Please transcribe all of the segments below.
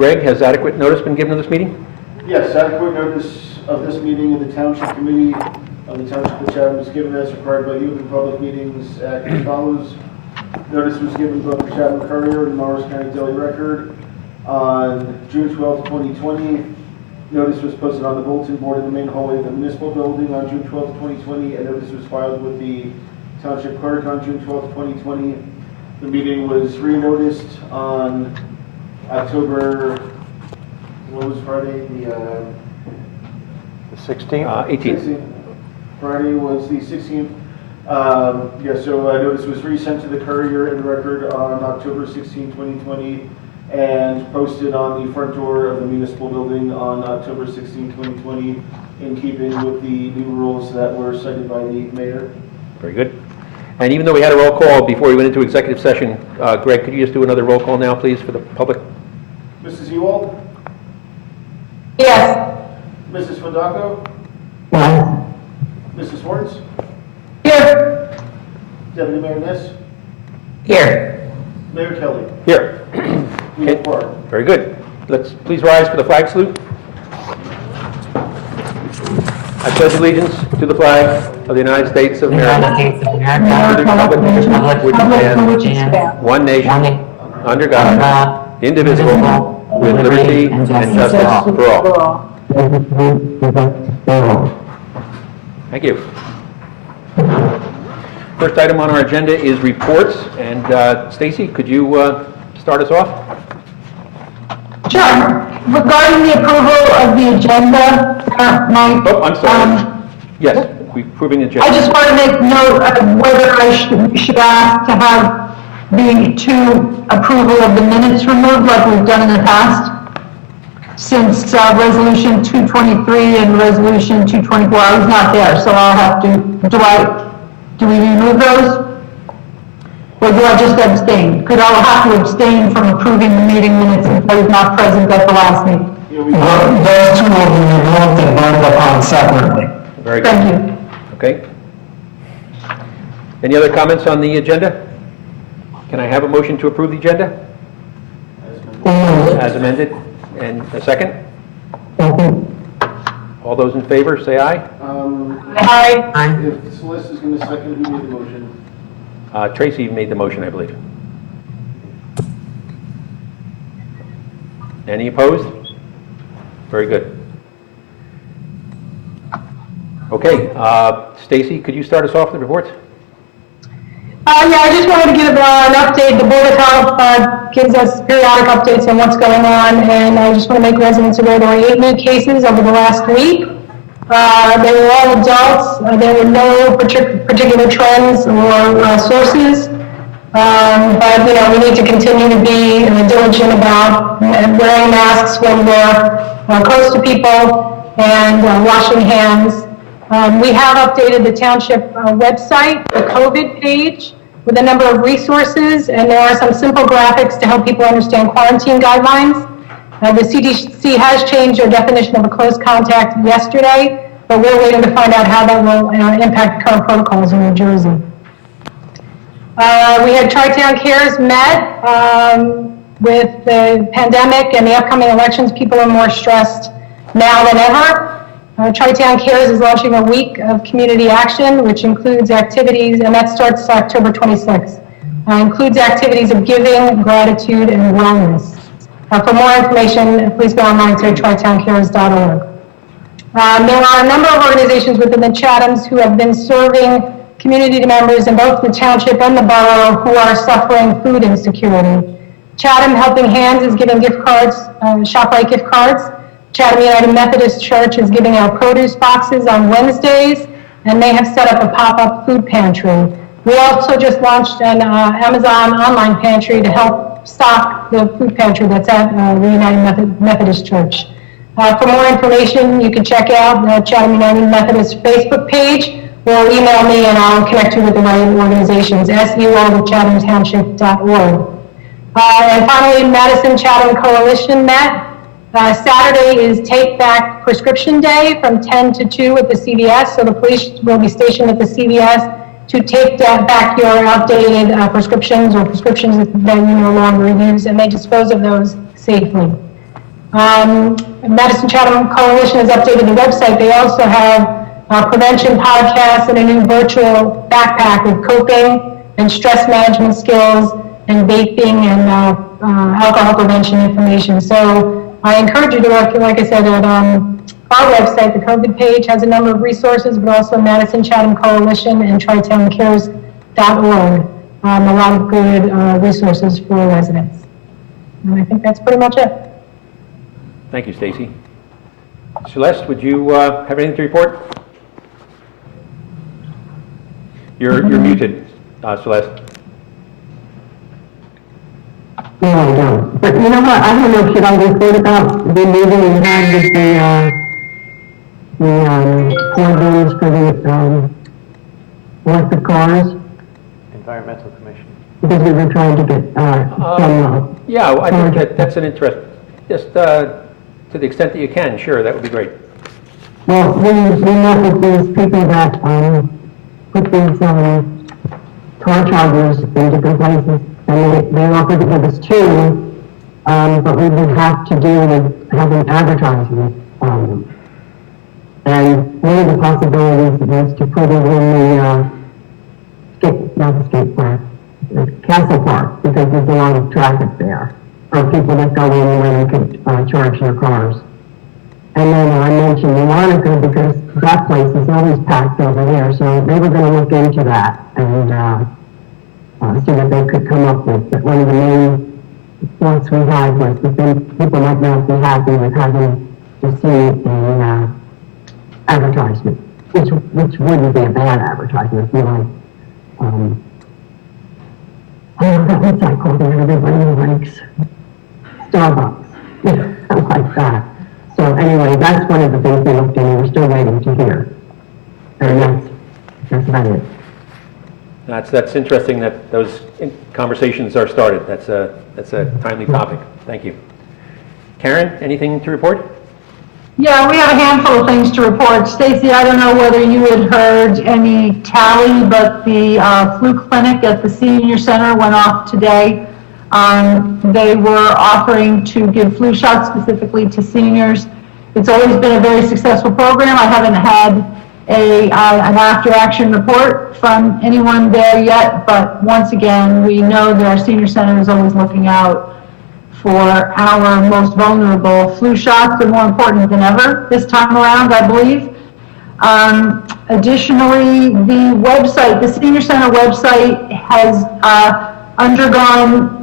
Greg, has adequate notice been given of this meeting? Yes, adequate notice of this meeting in the Township Committee of the Township of Chatham was given as required by the Open Public Meetings Act as follows. Notice was given both the Chatham Courier and Morris County Daily Record on June 12, 2020. Notice was posted on the bulletin board in the main hallway of the municipal building on June 12, 2020, and notice was filed with the Township Clerk on June 12, 2020. The meeting was re-noticed on October, what was Friday? The 16th? 18th. Friday was the 16th. So notice was resent to the Courier and Record on October 16, 2020, and posted on the front door of the municipal building on October 16, 2020, in keeping with the new rules that were cited by the mayor. Very good. And even though we had a roll call before we went into executive session, Greg, could you just do another roll call now, please, for the public? Mrs. Ewald? Yes. Mrs. Fondaco? Yes. Mrs. Schwartz? Here. Deputy Mayor Ness? Here. Mayor Kelly? Here. We have quorum. Very good. Let's please rise for the flag salute. I pledge allegiance to the flag of the United States of America, States of to America, the republic which stands one nation, under God, indivisible, with liberty and justice for all. Thank you. First item on our agenda is reports, and Stacy, could you start us off? Sure. Regarding the approval of the agenda, Mike. Oh, I'm sorry. Yes, we're approving the agenda. I just want to make note of whether I should ask to have the two approval of the minutes removed like we've done in the past. Since resolution 223 and resolution 224, I was not there, so I'll have to, do we remove those? Or do I just abstain? Because I'll have to abstain from approving the meeting minutes if I was not present at the last meeting. Those two will be removed and voted upon separately. Very good. Thank you. Okay. Any other comments on the agenda? Can I have a motion to approve the agenda as amended? And a second? All those in favor, say aye. Aye. If Celeste is going to second, who made the motion? Tracy made the motion, I believe. Any opposed? Very good. Okay, Stacy, could you start us off with the reports? Yeah, I just wanted to give an update. The Board of Health gives us periodic updates on what's going on, and I just want to make residents aware there were 8 new cases over the last week. They were all adults. There were no particular trends or sources. But, we need to continue to be diligent about wearing masks when we're close to people and washing hands. We have updated the Township website, the COVID page, with a number of resources, and there are some simple graphics to help people understand quarantine guidelines. The CDC has changed their definition of a close contact yesterday, but we're waiting to find out how that will impact current protocols in New Jersey. We had Tri-Town Cares met with the pandemic and the upcoming elections. People are more stressed now than ever. Tri-Town Cares is launching a week of community action, which includes activities, and that starts October 26th. Includes activities of giving, gratitude, and wellness. For more information, please go online to tritowncares.org. There are a number of organizations within the Chathams who have been serving community members in both the township and the borough who are suffering food insecurity. Chatham Helping Hands is giving gift cards, ShopRite gift cards. Chatham United Methodist Church is giving out produce boxes on Wednesdays, and they have set up a pop-up food pantry. We also just launched an Amazon online pantry to help stock the food pantry that's at the United Methodist Church. For more information, you can check out the Chatham United Methodist Facebook page, or email me and I'll connect you with the right organizations, SUO@chathamtownship.org. And finally, Madison Chatham Coalition met. Saturday is Take Back Prescription Day from 10 to 2 at the CVS, so the police will be stationed at the CVS to take back your outdated prescriptions or prescriptions that you no longer use, and they dispose of those safely. Madison Chatham Coalition has updated the website. They also have prevention podcasts and a new virtual backpack with coping and stress management skills and vaping and alcohol prevention information. So I encourage you to look, like I said, at our website. The COVID page has a number of resources, but also Madison Chatham Coalition and TriTownCares.org. A lot of good resources for residents. And I think that's pretty much it. Thank you, Stacy. Celeste, would you have anything to report? You're muted, Celeste. No, I don't. But you know what, I don't know, should I report about the meeting we had with the coordinators for the electric cars? Environmental Commission. Because we were trying to get some... Yeah, I think that's an interest. Just to the extent that you can, sure, that would be great. Well, we met with these people that put these car chargers in different places, and they offered to give us 2, but we would have to deal with having advertising. And one of the possibilities was to put it in the Castle Park, because there's a lot of traffic there, or people that go in where they could charge their cars. And then I mentioned New Monica because that place is always packed over there, so they were going to look into that and see what they could come up with. But one of the main points we had was that then people might not be happy with having to see an advertisement, which wouldn't be a bad advertisement if you like. What's that called? Everybody likes Starbucks, like that. So anyway, that's one of the things we looked into. We're still waiting to hear, and that's about it. That's interesting that those conversations are started. That's a timely topic. Thank you. Karen, anything to report? Yeah, we have a handful of things to report. Stacy, I don't know whether you had heard any tally, but the flu clinic at the senior center went off today. They were offering to give flu shots specifically to seniors. It's always been a very successful program. I haven't had an after-action report from anyone there yet, but once again, we know that our senior center is always looking out for our most vulnerable. Flu shots are more important than ever this time around, I believe. Additionally, the website, the senior center website has undergone,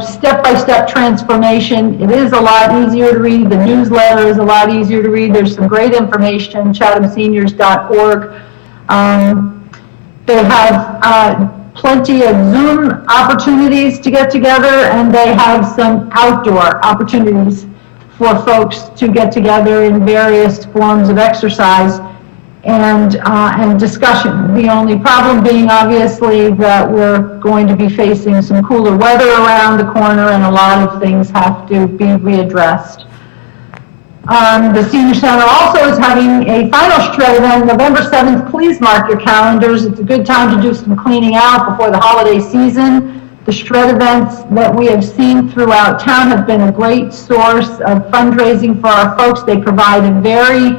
step-by-step transformation. It is a lot easier to read. The newsletter is a lot easier to read. There's some great information, chathamseniors.org. They have plenty of Zoom opportunities to get together, and they have some outdoor opportunities for folks to get together in various forms of exercise and discussion. The only problem being obviously that we're going to be facing some cooler weather around the corner, and a lot of things have to be readdressed. The Senior Center also is having a final shred event November 7th. Please mark your calendars. It's a good time to do some cleaning out before the holiday season. The shred events that we have seen throughout town have been a great source of fundraising for our folks. They provide a very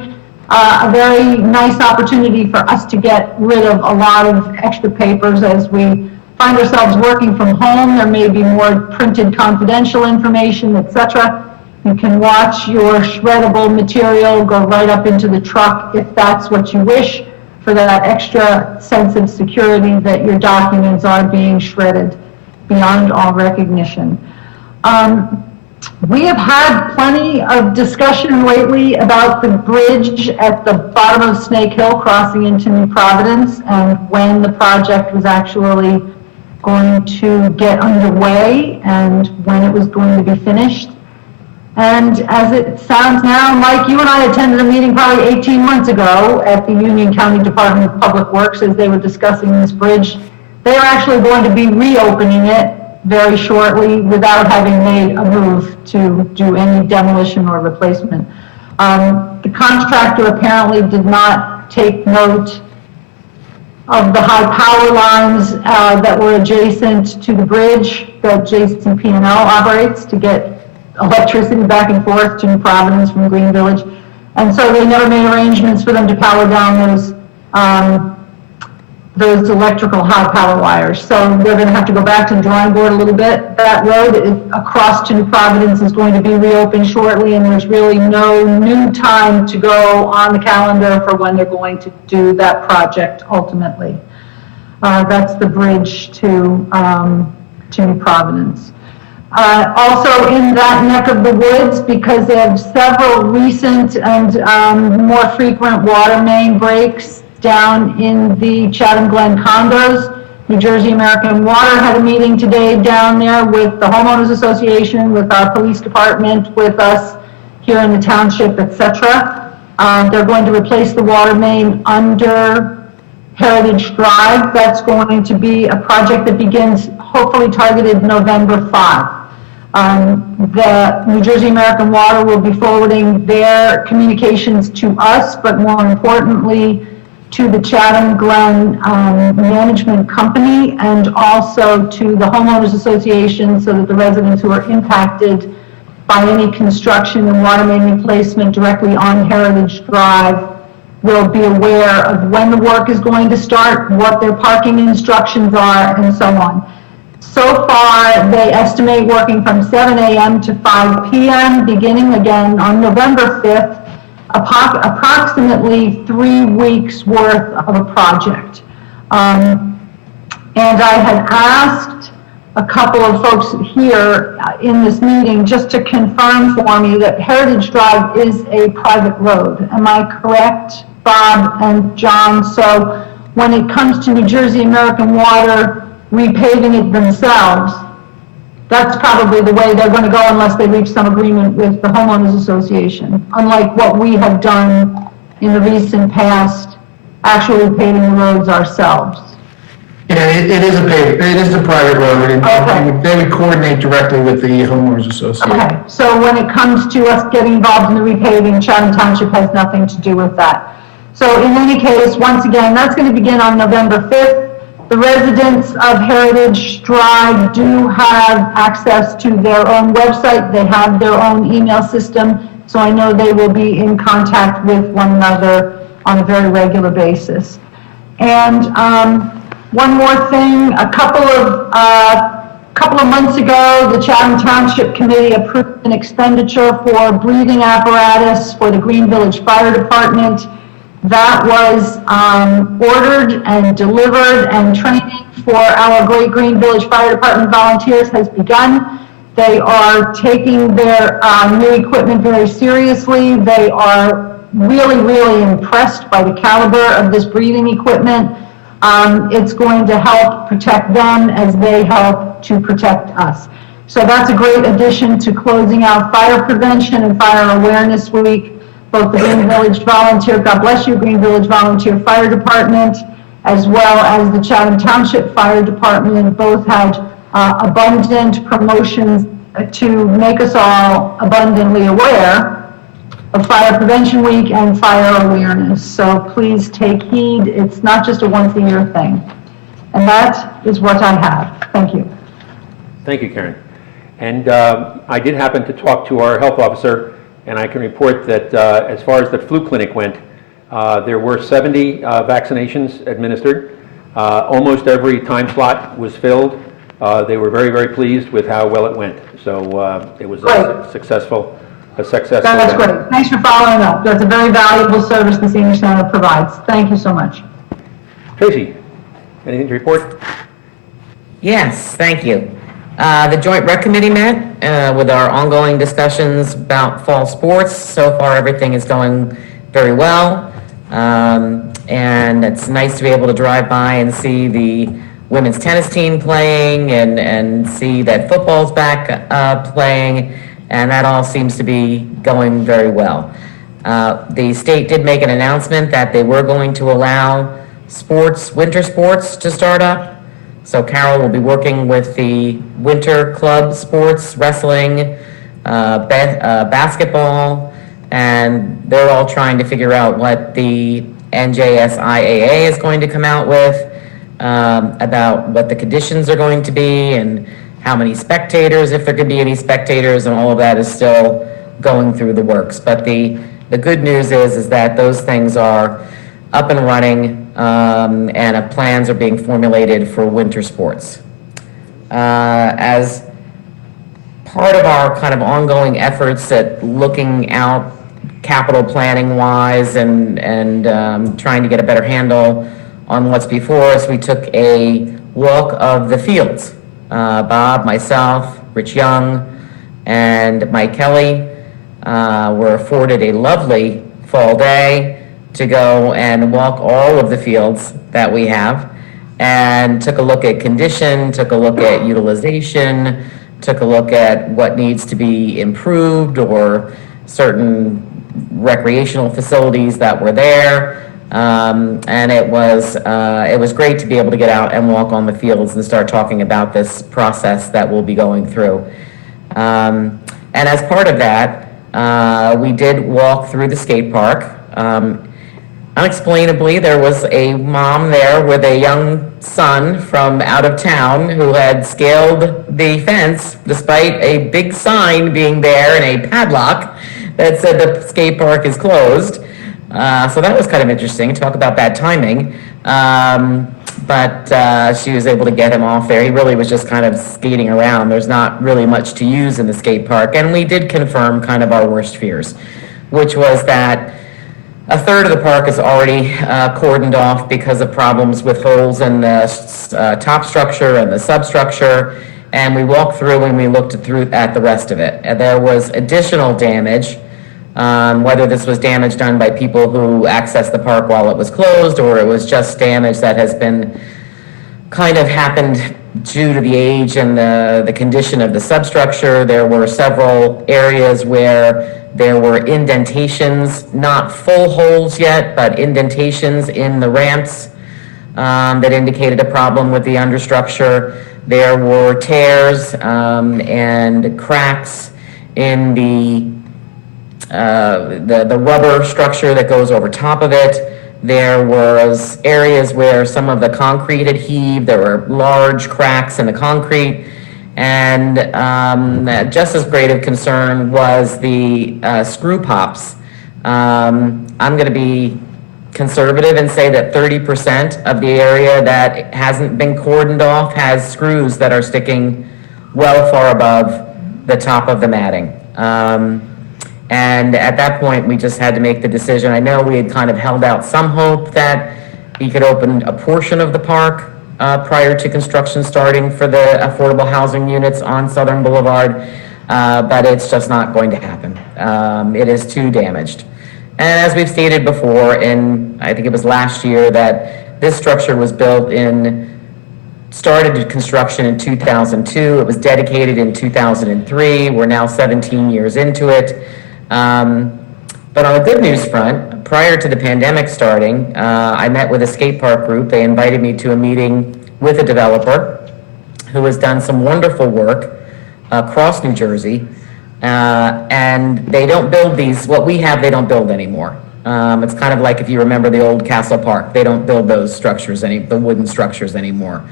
nice opportunity for us to get rid of a lot of extra papers as we find ourselves working from home. There may be more printed confidential information, etc. You can watch your shreddable material go right up into the truck if that's what you wish, for that extra sense of security that your documents are being shredded beyond all recognition. We have had plenty of discussion lately about the bridge at the bottom of Snake Hill crossing into New Providence and when the project was actually going to get underway and when it was going to be finished. And as it sounds now, Mike, you and I attended a meeting probably 18 months ago at the Union County Department of Public Works as they were discussing this bridge. They are actually going to be reopening it very shortly without having made a move to do any demolition or replacement. The contractor apparently did not take note of the high power lines that were adjacent to the bridge that Jason P&L operates to get electricity back and forth to New Providence from Green Village. And so they never made arrangements for them to power down those electrical high power wires. So they're going to have to go back to the drawing board a little bit. That road across to New Providence is going to be reopened shortly, and there's really no new time to go on the calendar for when they're going to do that project ultimately. That's the bridge to New Providence. Also in that neck of the woods, because of several recent and more frequent water main breaks down in the Chatham Glen condos, New Jersey American Water had a meeting today down there with the homeowners association, with our police department, with us here in the township, etc. They're going to replace the water main under Heritage Drive. That's going to be a project that begins hopefully targeted November 5. The New Jersey American Water will be forwarding their communications to us, but more importantly, to the Chatham Glen Management Company and also to the homeowners association, so that the residents who are impacted by any construction and water main replacement directly on Heritage Drive will be aware of when the work is going to start, what their parking instructions are, and so on. So far, they estimate working from 7 a.m. to 5 p.m., beginning again on November 5th, approximately 3 weeks worth of a project. And I had asked a couple of folks here in this meeting just to confirm for me that Heritage Drive is a private road. Am I correct, Bob and John? So when it comes to New Jersey American Water repaving it themselves, that's probably the way they're going to go unless they reach some agreement with the homeowners association, unlike what we have done in the recent past, actually paving the roads ourselves. Yeah, it is a private road, and Okay. they would coordinate directly with the homeowners association. Okay, so when it comes to us getting involved in the repaving, Chatham Township has nothing to do with that. So in any case, once again, that's going to begin on November 5th. The residents of Heritage Drive do have access to their own website. They have their own email system, so I know they will be in contact with one another on a very regular basis. And one more thing, a couple of months ago, the Chatham Township Committee approved an expenditure for breathing apparatus for the Green Village Fire Department. That was ordered and delivered, and training for our great Green Village Fire Department volunteers has begun. They are taking their new equipment very seriously. They are really, really impressed by the caliber of this breathing equipment. It's going to help protect them as they help to protect us. So that's a great addition to closing out Fire Prevention and Fire Awareness Week. Both the Green Village Volunteer, God bless you, Green Village Volunteer Fire Department, as well as the Chatham Township Fire Department, both had abundant promotions to make us all abundantly aware of Fire Prevention Week and fire awareness. So please take heed. It's not just a once-a-year thing. And that is what I have. Thank you. Thank you, Karen. And I did happen to talk to our health officer, and I can report that as far as the flu clinic went, there were 70 vaccinations administered. Almost every time slot was filled. They were very, very pleased with how well it went. So it was a successful That's great. Thanks for following up. That's a very valuable service the senior center provides. Thank you so much. Tracy, anything to report? Yes, thank you. The Joint Rec Committee met with our ongoing discussions about fall sports. So far, everything is going very well. And it's nice to be able to drive by and see the women's tennis team playing and see that football's back playing. And that all seems to be going very well. The state did make an announcement that they were going to allow winter sports to start up. So Carol will be working with the winter club sports, wrestling, basketball, and they're all trying to figure out what the NJSIAA is going to come out with about what the conditions are going to be and how many spectators, if there could be any spectators, and all of that is still going through the works. But the good news is that those things are up and running, and plans are being formulated for winter sports. As part of our kind of ongoing efforts at looking out capital planning wise and trying to get a better handle on what's before us, we took a walk of the fields. Bob, myself, Rich Young, and Mike Kelly were afforded a lovely fall day to go and walk all of the fields that we have, and took a look at condition, took a look at utilization, took a look at what needs to be improved or certain recreational facilities that were there. And it was great to be able to get out and walk on the fields and start talking about this process that we'll be going through. And as part of that, we did walk through the skate park. Unexplainably, there was a mom there with a young son from out of town who had scaled the fence despite a big sign being there and a padlock that said the skate park is closed. So that was kind of interesting. Talk about bad timing. But she was able to get him off there. He really was just kind of skating around. There's not really much to use in the skate park. And we did confirm kind of our worst fears, which was that a third of the park is already cordoned off because of problems with holes in the top structure and the substructure. And we walked through and we looked at the rest of it. And there was additional damage, whether this was damage done by people who accessed the park while it was closed, or it was just damage that has been kind of happened due to the age and the condition of the substructure. There were several areas where there were indentations, not full holes yet, but indentations in the ramps that indicated a problem with the understructure. There were tears and cracks in the rubber structure that goes over top of it. There was areas where some of the concrete had heaved. There were large cracks in the concrete. And just as great of concern was the screw pops. I'm going to be conservative and say that 30% of the area that hasn't been cordoned off has screws that are sticking well far above the top of the matting. And at that point, we just had to make the decision. I know we had kind of held out some hope that he could open a portion of the park prior to construction starting for the affordable housing units on Southern Boulevard, but it's just not going to happen. It is too damaged. And as we've stated before, I think it was last year, that this structure was started construction in 2002. It was dedicated in 2003. We're now 17 years into it. But on the good news front, prior to the pandemic starting, I met with a skate park group. They invited me to a meeting with a developer who has done some wonderful work across New Jersey. And they don't build these, what we have, they don't build anymore. It's kind of like if you remember the old Castle Park, they don't build those structures, the wooden structures anymore.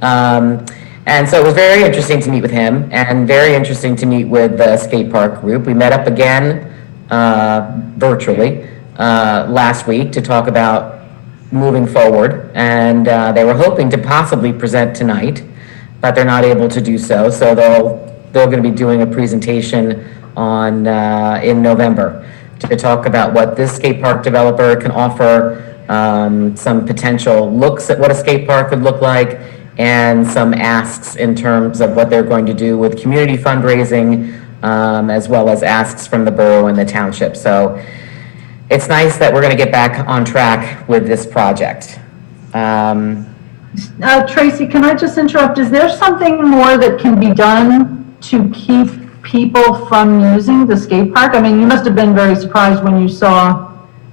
And so it was very interesting to meet with him and very interesting to meet with the skate park group. We met up again virtually last week to talk about moving forward. And they were hoping to possibly present tonight, but they're not able to do so. So they're going to be doing a presentation in November to talk about what this skate park developer can offer, some potential looks at what a skate park could look like, and some asks in terms of what they're going to do with community fundraising, as well as asks from the borough and the township. So it's nice that we're going to get back on track with this project. Tracy, can I just interrupt? Is there something more that can be done to keep people from using the skate park? I mean, you must have been very surprised when you saw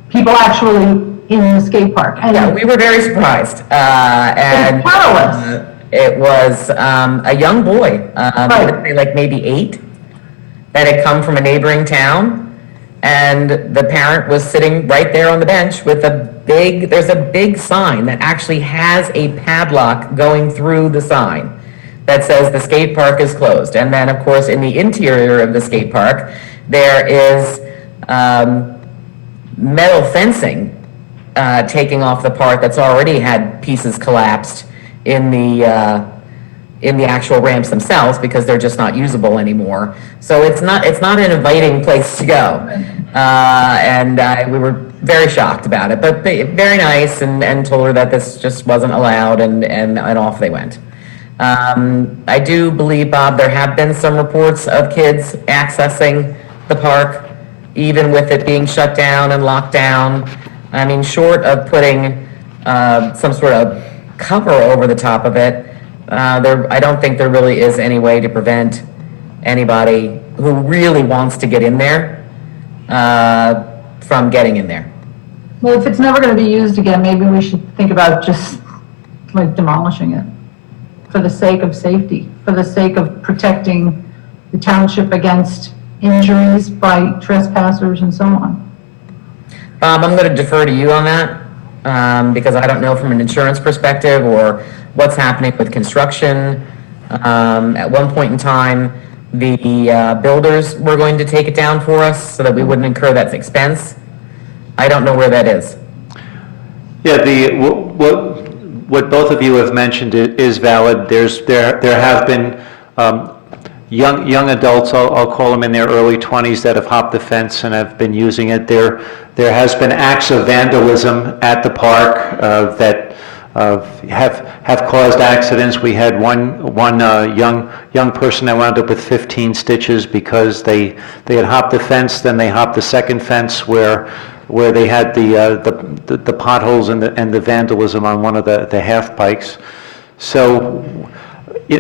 people actually in the skate park. And yeah, we were very surprised. And it was a young boy, like maybe 8, that had come from a neighboring town. And the parent was sitting right there on the bench with there's a big sign that actually has a padlock going through the sign that says the skate park is closed. And then, of course, in the interior of the skate park, there is metal fencing taking off the part that's already had pieces collapsed in the actual ramps themselves because they're just not usable anymore. So it's not an inviting place to go, and we were very shocked about it. But very nice, and told her that this just wasn't allowed, and off they went. I do believe, Bob, there have been some reports of kids accessing the park, even with it being shut down and locked down. I mean, short of putting some sort of cover over the top of it, I don't think there really is any way to prevent anybody who really wants to get in there from getting in there. Well, if it's never going to be used again, maybe we should think about just like demolishing it for the sake of safety, for the sake of protecting the township against injuries by trespassers and so on. I'm going to defer to you on that because I don't know from an insurance perspective or what's happening with construction. At one point in time, the builders were going to take it down for us so that we wouldn't incur that expense. I don't know where that is. Yeah, what both of you have mentioned is valid. There have been young adults, I'll call them in their early 20s, that have hopped the fence and have been using it. There has been acts of vandalism at the park that have caused accidents. We had one young person that wound up with 15 stitches because they had hopped the fence, then they hopped the second fence where they had the potholes and the vandalism on one of the half pikes. So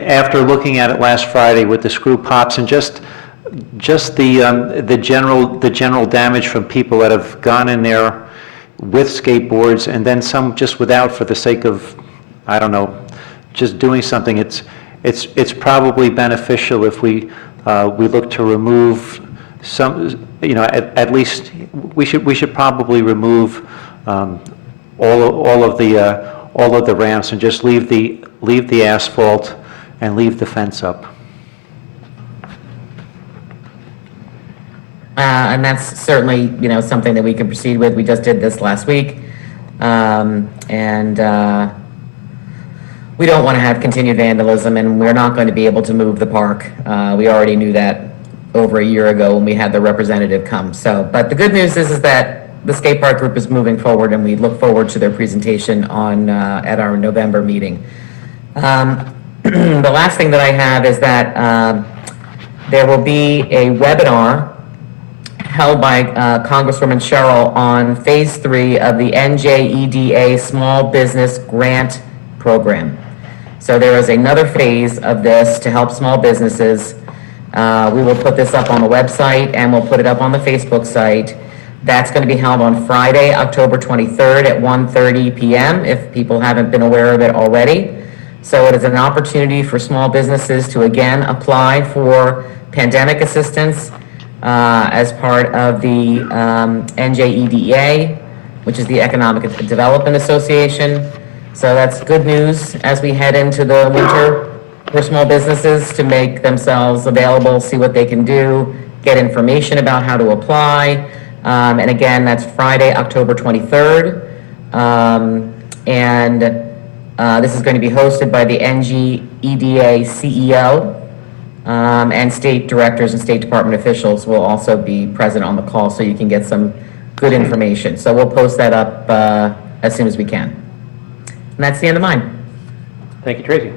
after looking at it last Friday with the screw pops and just the general damage from people that have gone in there with skateboards and then some just without for the sake of, I don't know, just doing something, it's probably beneficial if we look to remove some, at least we should probably remove all of the ramps and just leave the asphalt and leave the fence up. And that's certainly, something that we can proceed with. We just did this last week. And we don't want to have continued vandalism, and we're not going to be able to move the park. We already knew that over a year ago when we had the representative come. But the good news is that the skate park group is moving forward, and we look forward to their presentation at our November meeting. The last thing that I have is that there will be a webinar held by Congresswoman Sherrill on Phase 3 of the NJEDA Small Business Grant Program. So there is another phase of this to help small businesses. We will put this up on the website, and we'll put it up on the Facebook site. That's going to be held on Friday, October 23rd at 1:30 p.m. if people haven't been aware of it already. So it is an opportunity for small businesses to again apply for pandemic assistance as part of the NJEDA, which is the Economic Development Association. So that's good news as we head into the winter for small businesses to make themselves available, see what they can do, get information about how to apply. And again, that's Friday, October 23rd. This is going to be hosted by the NJEDA CEO, and state directors and State Department officials will also be present on the call, so you can get some good information. So we'll post that up as soon as we can. And that's the end of mine. Thank you, Tracy.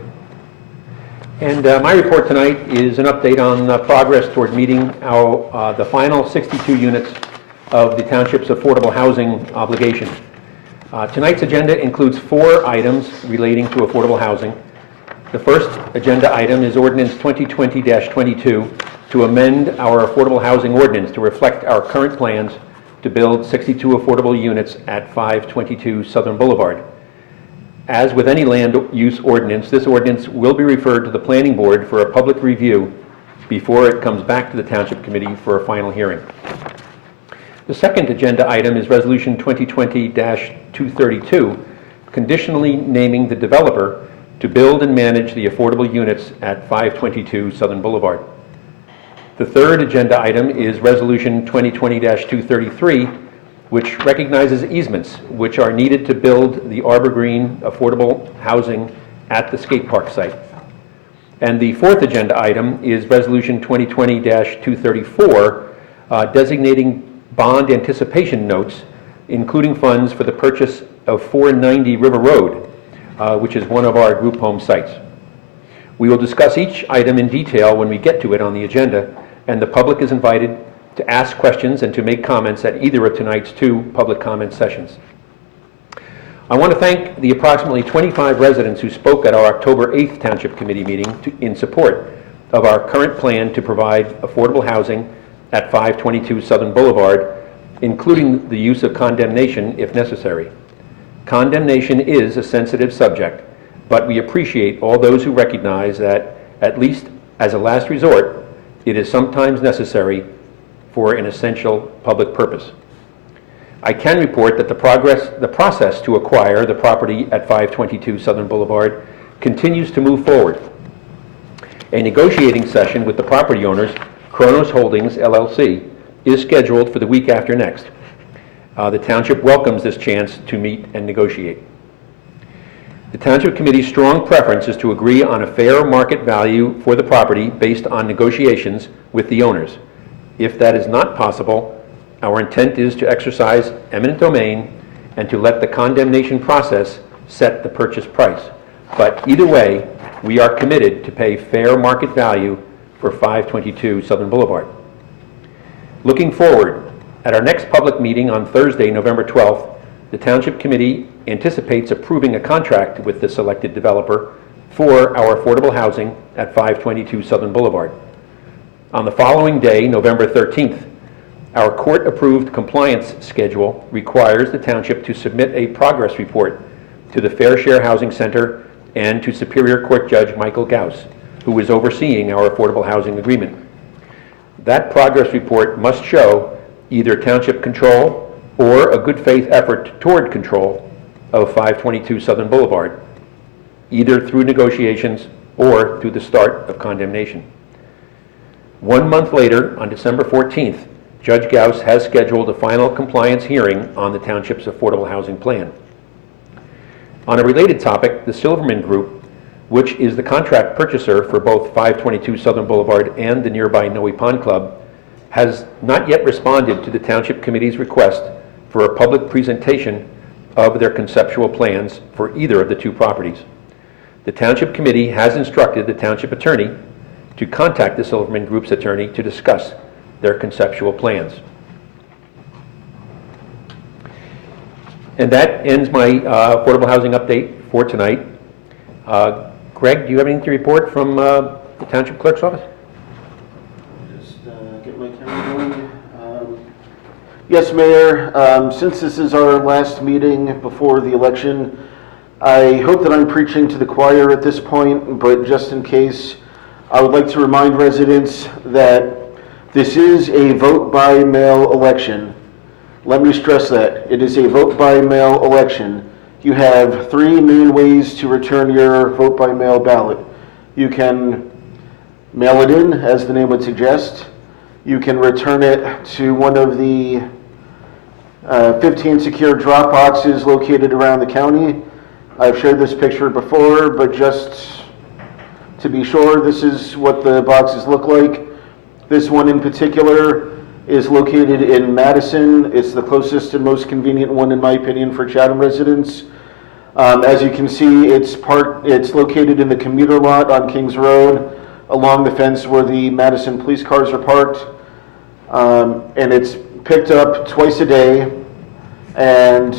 And my report tonight is an update on progress toward meeting the final 62 units of the Township's affordable housing obligation. Tonight's agenda includes 4 items relating to affordable housing. The first agenda item is Ordinance 2020-22 to amend our affordable housing ordinance to reflect our current plans to build 62 affordable units at 522 Southern Boulevard. As with any land use ordinance, this ordinance will be referred to the Planning Board for a public review before it comes back to the Township Committee for a final hearing. The second agenda item is Resolution 2020-232, conditionally naming the developer to build and manage the affordable units at 522 Southern Boulevard. The third agenda item is Resolution 2020-233, which recognizes easements which are needed to build the Arbor Green affordable housing at the skate park site. And the fourth agenda item is Resolution 2020-234, designating bond anticipation notes, including funds for the purchase of 490 River Road, which is one of our group home sites. We will discuss each item in detail when we get to it on the agenda, and the public is invited to ask questions and to make comments at either of tonight's two public comment sessions. I want to thank the approximately 25 residents who spoke at our October 8th Township Committee meeting in support of our current plan to provide affordable housing at 522 Southern Boulevard, including the use of condemnation if necessary. Condemnation is a sensitive subject, but we appreciate all those who recognize that, at least as a last resort, it is sometimes necessary for an essential public purpose. I can report that the process to acquire the property at 522 Southern Boulevard continues to move forward. A negotiating session with the property owners, Kronos Holdings, LLC, is scheduled for the week after next. The Township welcomes this chance to meet and negotiate. The Township Committee's strong preference is to agree on a fair market value for the property based on negotiations with the owners. If that is not possible, our intent is to exercise eminent domain and to let the condemnation process set the purchase price. But either way, we are committed to pay fair market value for 522 Southern Boulevard. Looking forward, at our next public meeting on Thursday, November 12th, the Township Committee anticipates approving a contract with the selected developer for our affordable housing at 522 Southern Boulevard. On the following day, November 13th, our court-approved compliance schedule requires the Township to submit a progress report to the Fair Share Housing Center and to Superior Court Judge Michael Gauss, who is overseeing our affordable housing agreement. That progress report must show either Township control or a good faith effort toward control of 522 Southern Boulevard, either through negotiations or through the start of condemnation. 1 month later, on December 14th, Judge Gauss has scheduled a final compliance hearing on the Township's affordable housing plan. On a related topic, the Silverman Group, which is the contract purchaser for both 522 Southern Boulevard and the nearby Noe Pond Club, has not yet responded to the Township Committee's request for a public presentation of their conceptual plans for either of the two properties. The Township Committee has instructed the Township Attorney to contact the Silverman Group's attorney to discuss their conceptual plans. And that ends my affordable housing update for tonight. Greg, do you have anything to report from the Township Clerk's office? Just get my camera going. Yes, Mayor, since this is our last meeting before the election, I hope that I'm preaching to the choir at this point, but just in case, I would like to remind residents that this is a vote-by-mail election. Let me stress that. It is a vote-by-mail election. You have three main ways to return your vote-by-mail ballot. You can mail it in, as the name would suggest. You can return it to one of the 15 secure drop boxes located around the county. I've shared this picture before, but just to be sure, this is what the boxes look like. This one in particular is located in Madison. It's the closest and most convenient one, in my opinion, for Chatham residents. As you can see, it's located in the commuter lot on Kings Road, along the fence where the Madison police cars are parked. And it's picked up twice a day. And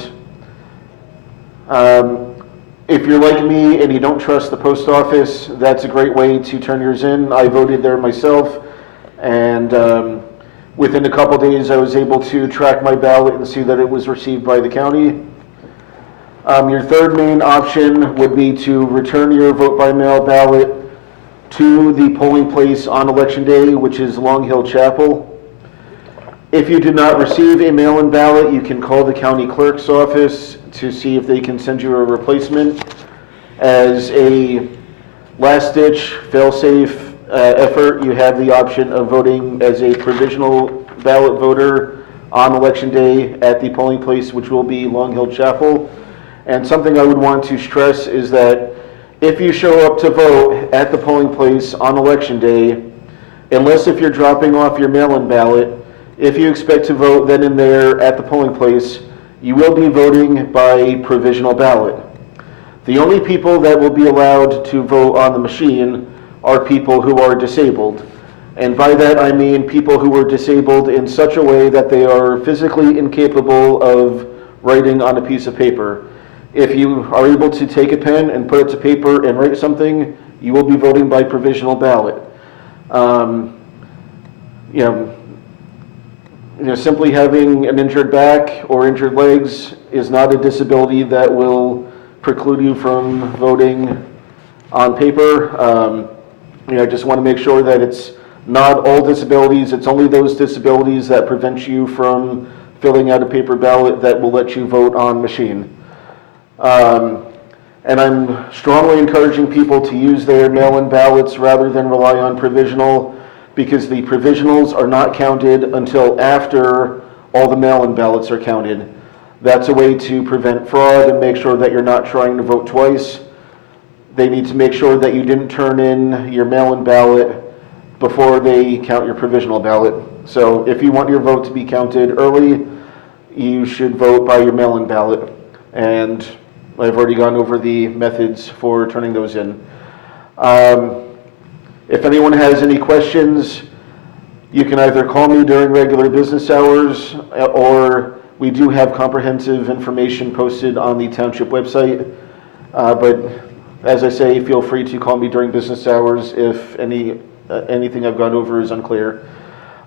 if you're like me and you don't trust the post office, that's a great way to turn yours in. I voted there myself, and within a couple days I was able to track my ballot and see that it was received by the county. Your third main option would be to return your vote-by-mail ballot to the polling place on Election Day, which is Long Hill Chapel. If you do not receive a mail-in ballot, you can call the county clerk's office to see if they can send you a replacement. As a last-ditch, fail-safe effort, you have the option of voting as a provisional ballot voter on Election Day at the polling place, which will be Long Hill Chapel. And something I would want to stress is that if you show up to vote at the polling place on Election Day, unless if you're dropping off your mail-in ballot, if you expect to vote then and there at the polling place, you will be voting by provisional ballot. The only people that will be allowed to vote on the machine are people who are disabled. And by that I mean people who are disabled in such a way that they are physically incapable of writing on a piece of paper. If you are able to take a pen and put it to paper and write something, you will be voting by provisional ballot. Simply having an injured back or injured legs is not a disability that will preclude you from voting on paper. I just want to make sure that it's not all disabilities, it's only those disabilities that prevent you from filling out a paper ballot that will let you vote on machine. And I'm strongly encouraging people to use their mail-in ballots rather than rely on provisional, because the provisionals are not counted until after all the mail-in ballots are counted. That's a way to prevent fraud and make sure that you're not trying to vote twice. They need to make sure that you didn't turn in your mail-in ballot before they count your provisional ballot. So if you want your vote to be counted early, you should vote by your mail-in ballot. And I've already gone over the methods for turning those in. If anyone has any questions, you can either call me during regular business hours, or we do have comprehensive information posted on the Township website. But as I say, feel free to call me during business hours if anything I've gone over is unclear.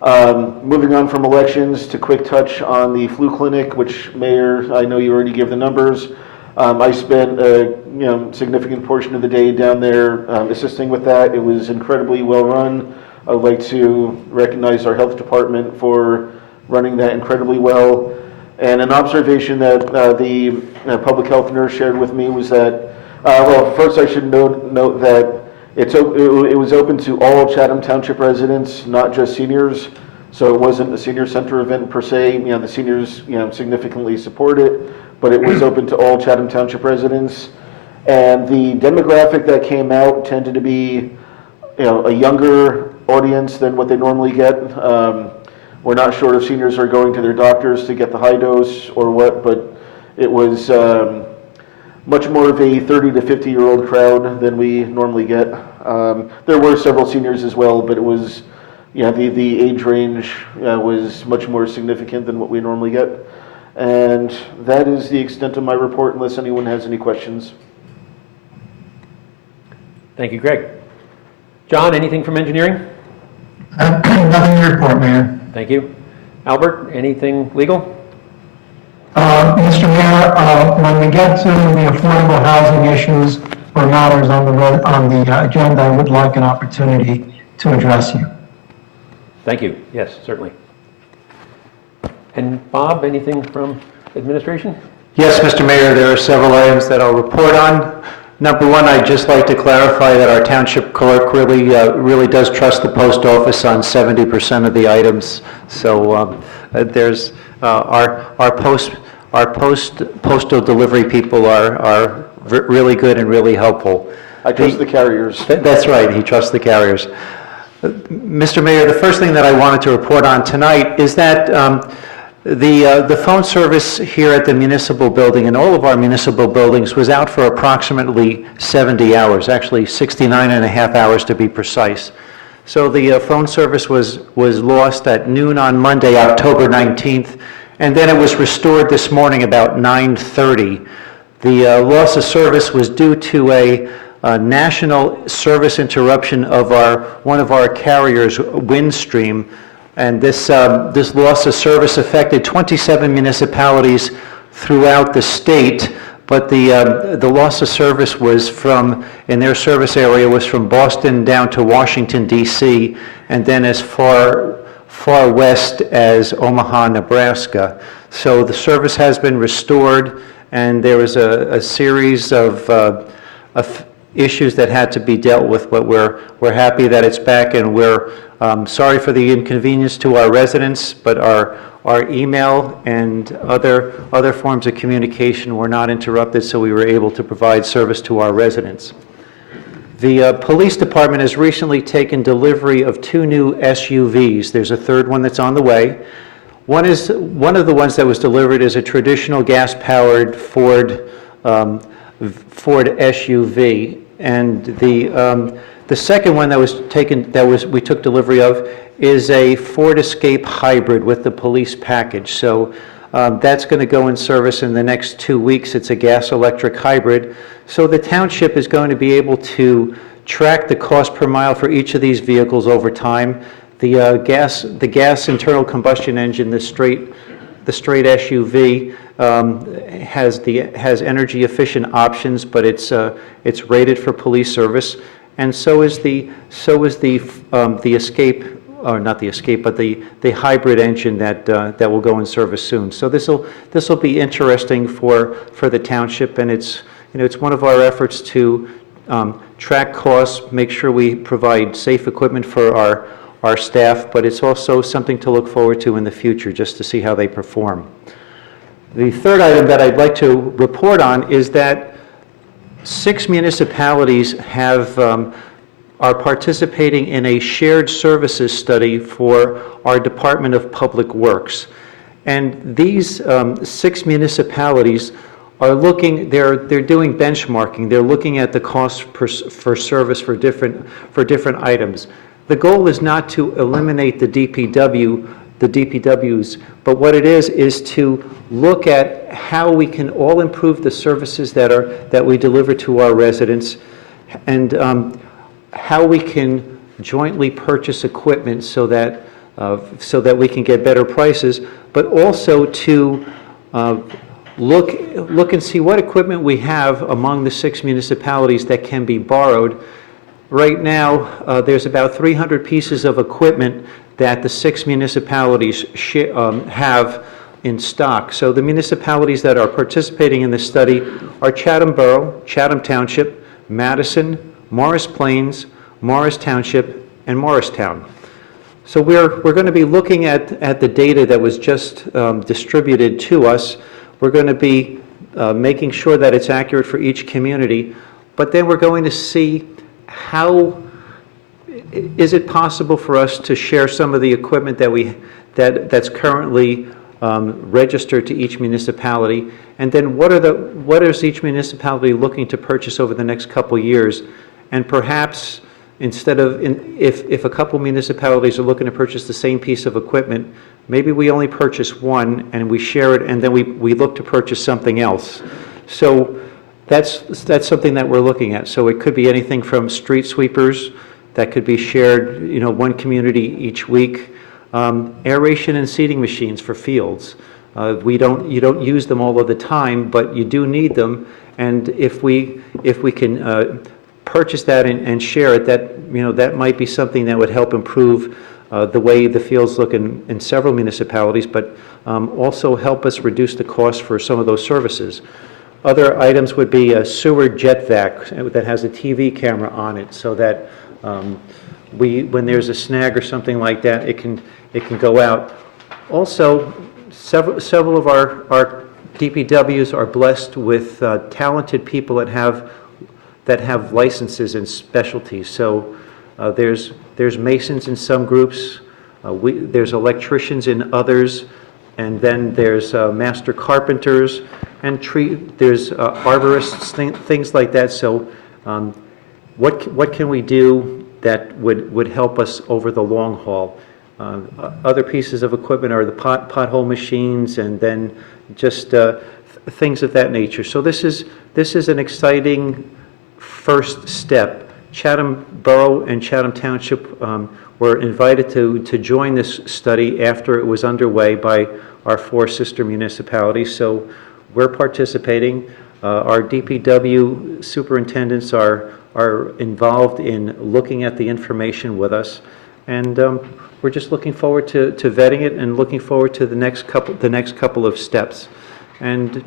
Moving on from elections to quick touch on the flu clinic, which Mayor, I know you already gave the numbers. I spent a significant portion of the day down there assisting with that. It was incredibly well run. I would like to recognize our health department for running that incredibly well. And an observation that the public health nurse shared with me was that, first I should note that it was open to all Chatham Township residents, not just seniors. So it wasn't a senior center event per se. The seniors significantly support it, but it was open to all Chatham Township residents. And the demographic that came out tended to be a younger audience than what they normally get. We're not sure if seniors are going to their doctors to get the high dose or what, but it was much more of a 30 to 50-year-old crowd than we normally get. There were several seniors as well, but it was, the age range was much more significant than what we normally get. And that is the extent of my report, unless anyone has any questions. Thank you, Greg. John, anything from engineering? Nothing to report, Mayor. Thank you. Albert, anything legal? Mr. Mayor, when we get to the affordable housing issues or matters on the agenda, I would like an opportunity to address you. Thank you. Yes, certainly. And Bob, anything from administration? Yes, Mr. Mayor, there are several items that I'll report on. Number one, I'd just like to clarify that our township clerk really does trust the post office on 70% of the items. So there's our postal delivery people are really good and really helpful. I trust the carriers. That's right, he trusts the carriers. Mr. Mayor, the first thing that I wanted to report on tonight is that the phone service here at the municipal building and all of our municipal buildings was out for approximately 70 hours, actually 69 and a half hours to be precise. So the phone service was lost at noon on Monday, October 19th, and then it was restored this morning about 9:30. The loss of service was due to a national service interruption of one of our carriers, Windstream, and this loss of service affected 27 municipalities throughout the state, but the loss of service was in their service area was from Boston down to Washington, D.C., and then as far west as Omaha, Nebraska. So the service has been restored, and there was a series of issues that had to be dealt with, but we're happy that it's back, and we're sorry for the inconvenience to our residents, but our email and other forms of communication were not interrupted, so we were able to provide service to our residents. The police department has recently taken delivery of 2 new SUVs. There's a third one that's on the way. One of the ones that was delivered is a traditional gas-powered Ford SUV, and the second one we took delivery of is a Ford Escape hybrid with the police package. So that's going to go in service in the next 2 weeks. It's a gas-electric hybrid. So the township is going to be able to track the cost per mile for each of these vehicles over time. The gas internal combustion engine, the straight SUV, has energy efficient options, but it's rated for police service, and so is the Escape, or not the Escape, but the hybrid engine that will go in service soon. So this will be interesting for the township, and it's one of our efforts to track costs, make sure we provide safe equipment for our staff, but it's also something to look forward to in the future, just to see how they perform. The third item that I'd like to report on is that 6 municipalities are participating in a shared services study for our Department of Public Works. And these 6 municipalities are they're doing benchmarking. They're looking at the cost for service for different items. The goal is not to eliminate the DPWs, but what it is to look at how we can all improve the services that we deliver to our residents, and how we can jointly purchase equipment so that we can get better prices, but also to look and see what equipment we have among the 6 municipalities that can be borrowed. Right now, there's about 300 pieces of equipment that the 6 municipalities have in stock. So the municipalities that are participating in this study are Chatham Borough, Chatham Township, Madison, Morris Plains, Morris Township, and Morristown. So we're going to be looking at the data that was just distributed to us. We're going to be making sure that it's accurate for each community, but then we're going to see how is it possible for us to share some of the equipment that's currently registered to each municipality, and then what is each municipality looking to purchase over the next couple years, and perhaps instead of if a couple municipalities are looking to purchase the same piece of equipment, maybe we only purchase one and we share it, and then we look to purchase something else. So that's something that we're looking at. So it could be anything from street sweepers that could be shared, one community each week, aeration and seeding machines for fields. You don't use them all of the time, but you do need them, and if we can purchase that and share it, that might be something that would help improve the way the fields look in several municipalities, but also help us reduce the cost for some of those services. Other items would be a sewer jet vac that has a TV camera on it, so that when there's a snag or something like that, it can go out. Also, several of our DPWs are blessed with talented people that have licenses and specialties. So there's masons in some groups, there's electricians in others, and then there's master carpenters, and there's arborists, things like that. So what can we do that would help us over the long haul? Other pieces of equipment are the pothole machines, and then just things of that nature. So this is an exciting first step. Chatham Borough and Chatham Township were invited to join this study after it was underway by our 4 sister municipalities. So we're participating. Our DPW superintendents are involved in looking at the information with us, and we're just looking forward to vetting it and looking forward to the next couple of steps, and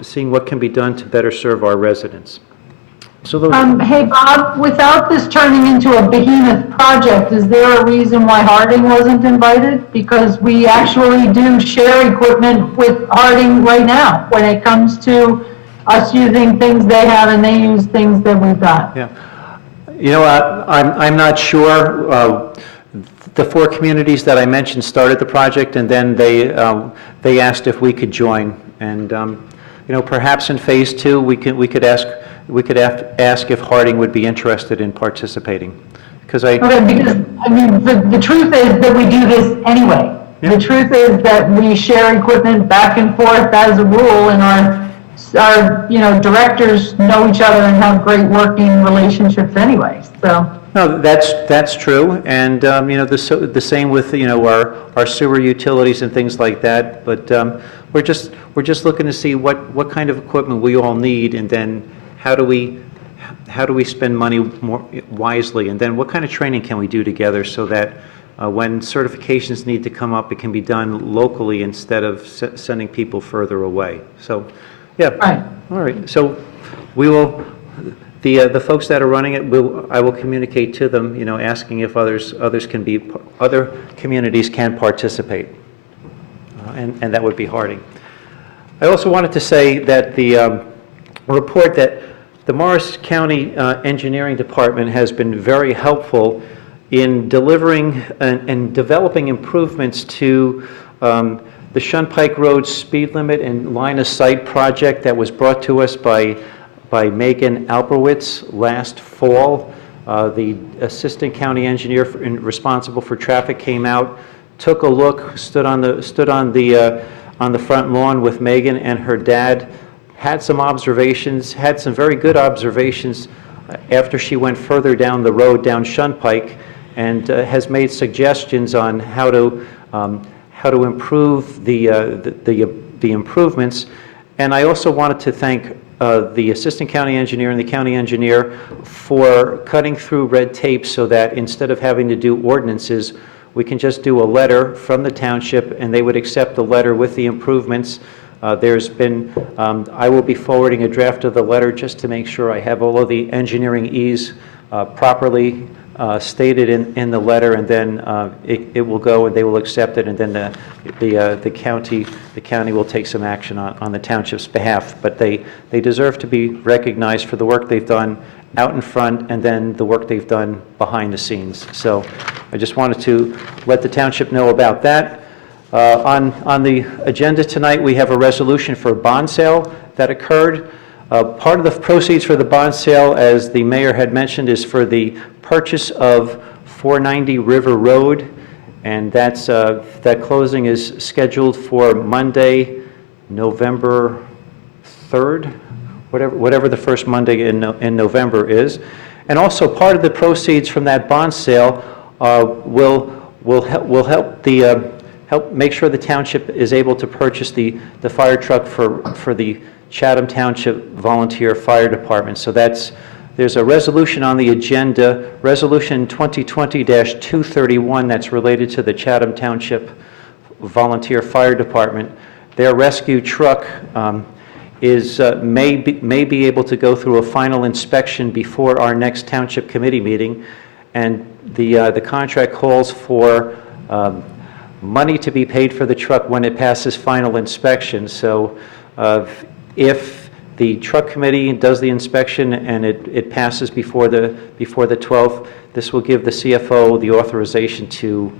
seeing what can be done to better serve our residents. So those, Hey, Bob, without this turning into a behemoth project, is there a reason why Harding wasn't invited? Because we actually do share equipment with Harding right now when it comes to us using things they have and they use things that we've got. yeah. You know, I'm not sure. The 4 communities that I mentioned started the project, and then they asked if we could join. And, you know, perhaps in phase 2, we could ask if Harding would be interested in participating. Because Okay, because, I mean, the truth is that we do this anyway. Yeah. The truth is that we share equipment back and forth as a rule, and our, you know, directors know each other and have great working relationships anyway, so. No, that's true, and, you know, the same with, you know, our sewer utilities and things like that, but we're just looking to see what kind of equipment we all need, and then how do we spend money more wisely, and then what kind of training can we do together so that when certifications need to come up, it can be done locally instead of sending people further away. So, yeah. Right. All right, so we will, the folks that are running it, I will communicate to them, you know, asking if other communities can participate, and that would be Harding. I also wanted to say that the report that the Morris County Engineering Department has been very helpful in delivering and developing improvements to the Shunpike Road speed limit and line of sight project that was brought to us by Megan Alperwitz last fall. The assistant county engineer responsible for traffic came out, took a look, stood on the front lawn with Megan and her dad, had some observations, had some very good observations after she went further down the road down Shunpike, and has made suggestions on how to improve the improvements. And I also wanted to thank the assistant county engineer and the county engineer for cutting through red tape so that instead of having to do ordinances, we can just do a letter from the township and they would accept the letter with the improvements. There's been, I will be forwarding a draft of the letter just to make sure I have all of the engineering ease properly stated in the letter, and then it will go and they will accept it, and then the county will take some action on the township's behalf. But they deserve to be recognized for the work they've done out in front and then the work they've done behind the scenes. So I just wanted to let the township know about that. On the agenda tonight, we have a resolution for a bond sale that occurred. Part of the proceeds for the bond sale, as the mayor had mentioned, is for the purchase of 490 River Road, and that closing is scheduled for Monday, November 3rd, whatever the first Monday in November is. And also part of the proceeds from that bond sale will help make sure the township is able to purchase the fire truck for the Chatham Township Volunteer Fire Department. So there's a resolution on the agenda, Resolution 2020-231, that's related to the Chatham Township Volunteer Fire Department. Their rescue truck may be able to go through a final inspection before our next Township Committee meeting, and the contract calls for money to be paid for the truck when it passes final inspection. So if the truck committee does the inspection and it passes before the 12th, this will give the CFO the authorization to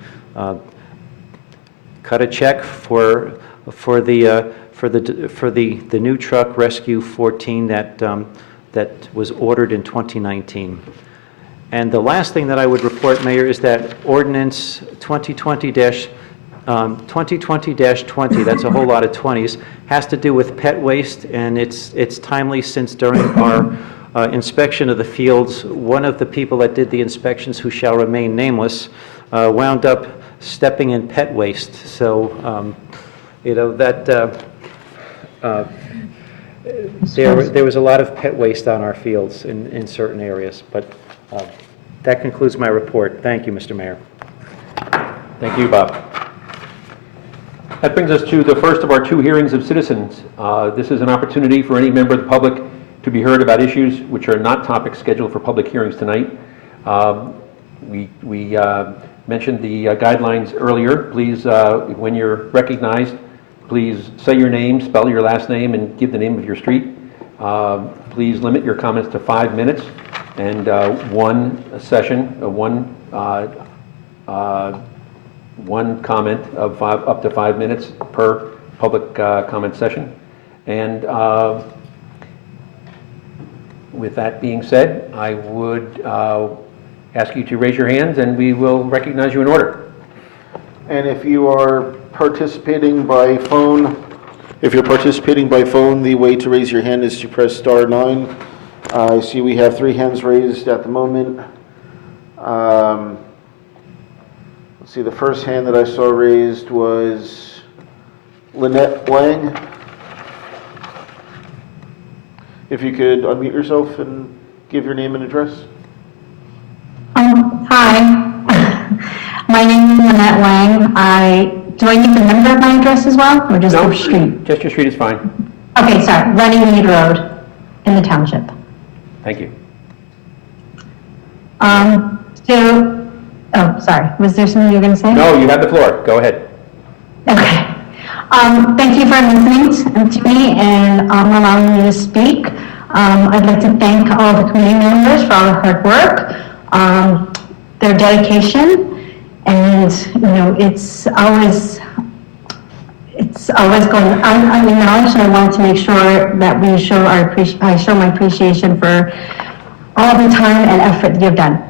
cut a check for the new truck Rescue 14 that was ordered in 2019. And the last thing that I would report, Mayor, is that ordinance 2020-20, that's a whole lot of 20s, has to do with pet waste, and it's timely since during our inspection of the fields, one of the people that did the inspections, who shall remain nameless, wound up stepping in pet waste. So, you know, that there was a lot of pet waste on our fields in certain areas, but that concludes my report. Thank you, Mr. Mayor. Thank you, Bob. That brings us to the first of our 2 hearings of citizens. This is an opportunity for any member of the public to be heard about issues which are not topics scheduled for public hearings tonight. We mentioned the guidelines earlier. Please, when you're recognized, please say your name, spell your last name, and give the name of your street. Please limit your comments to 5 minutes and one comment of up to 5 minutes per public comment session. And with that being said, I would ask you to raise your hands and we will recognize you in order. And if you are participating by phone, the way to raise your hand is to press *9. I see we have 3 hands raised at the moment. Let's see, the first hand that I saw raised was Lynette Lang. If you could unmute yourself and give your name and address. Hi, my name is Lynette Lang. Do I need the number of my address as well, or just the street? Just your street is fine. Okay, sorry, Runnymede Road in the township. Thank you. Sorry, was there something you were going to say? No, you have the floor. Go ahead. Okay. Thank you for listening to me and allowing me to speak. I'd like to thank all the community members for all their hard work, their dedication, and it's always going. I acknowledge, and I wanted to make sure that we show I show my appreciation for all the time and effort that you've done.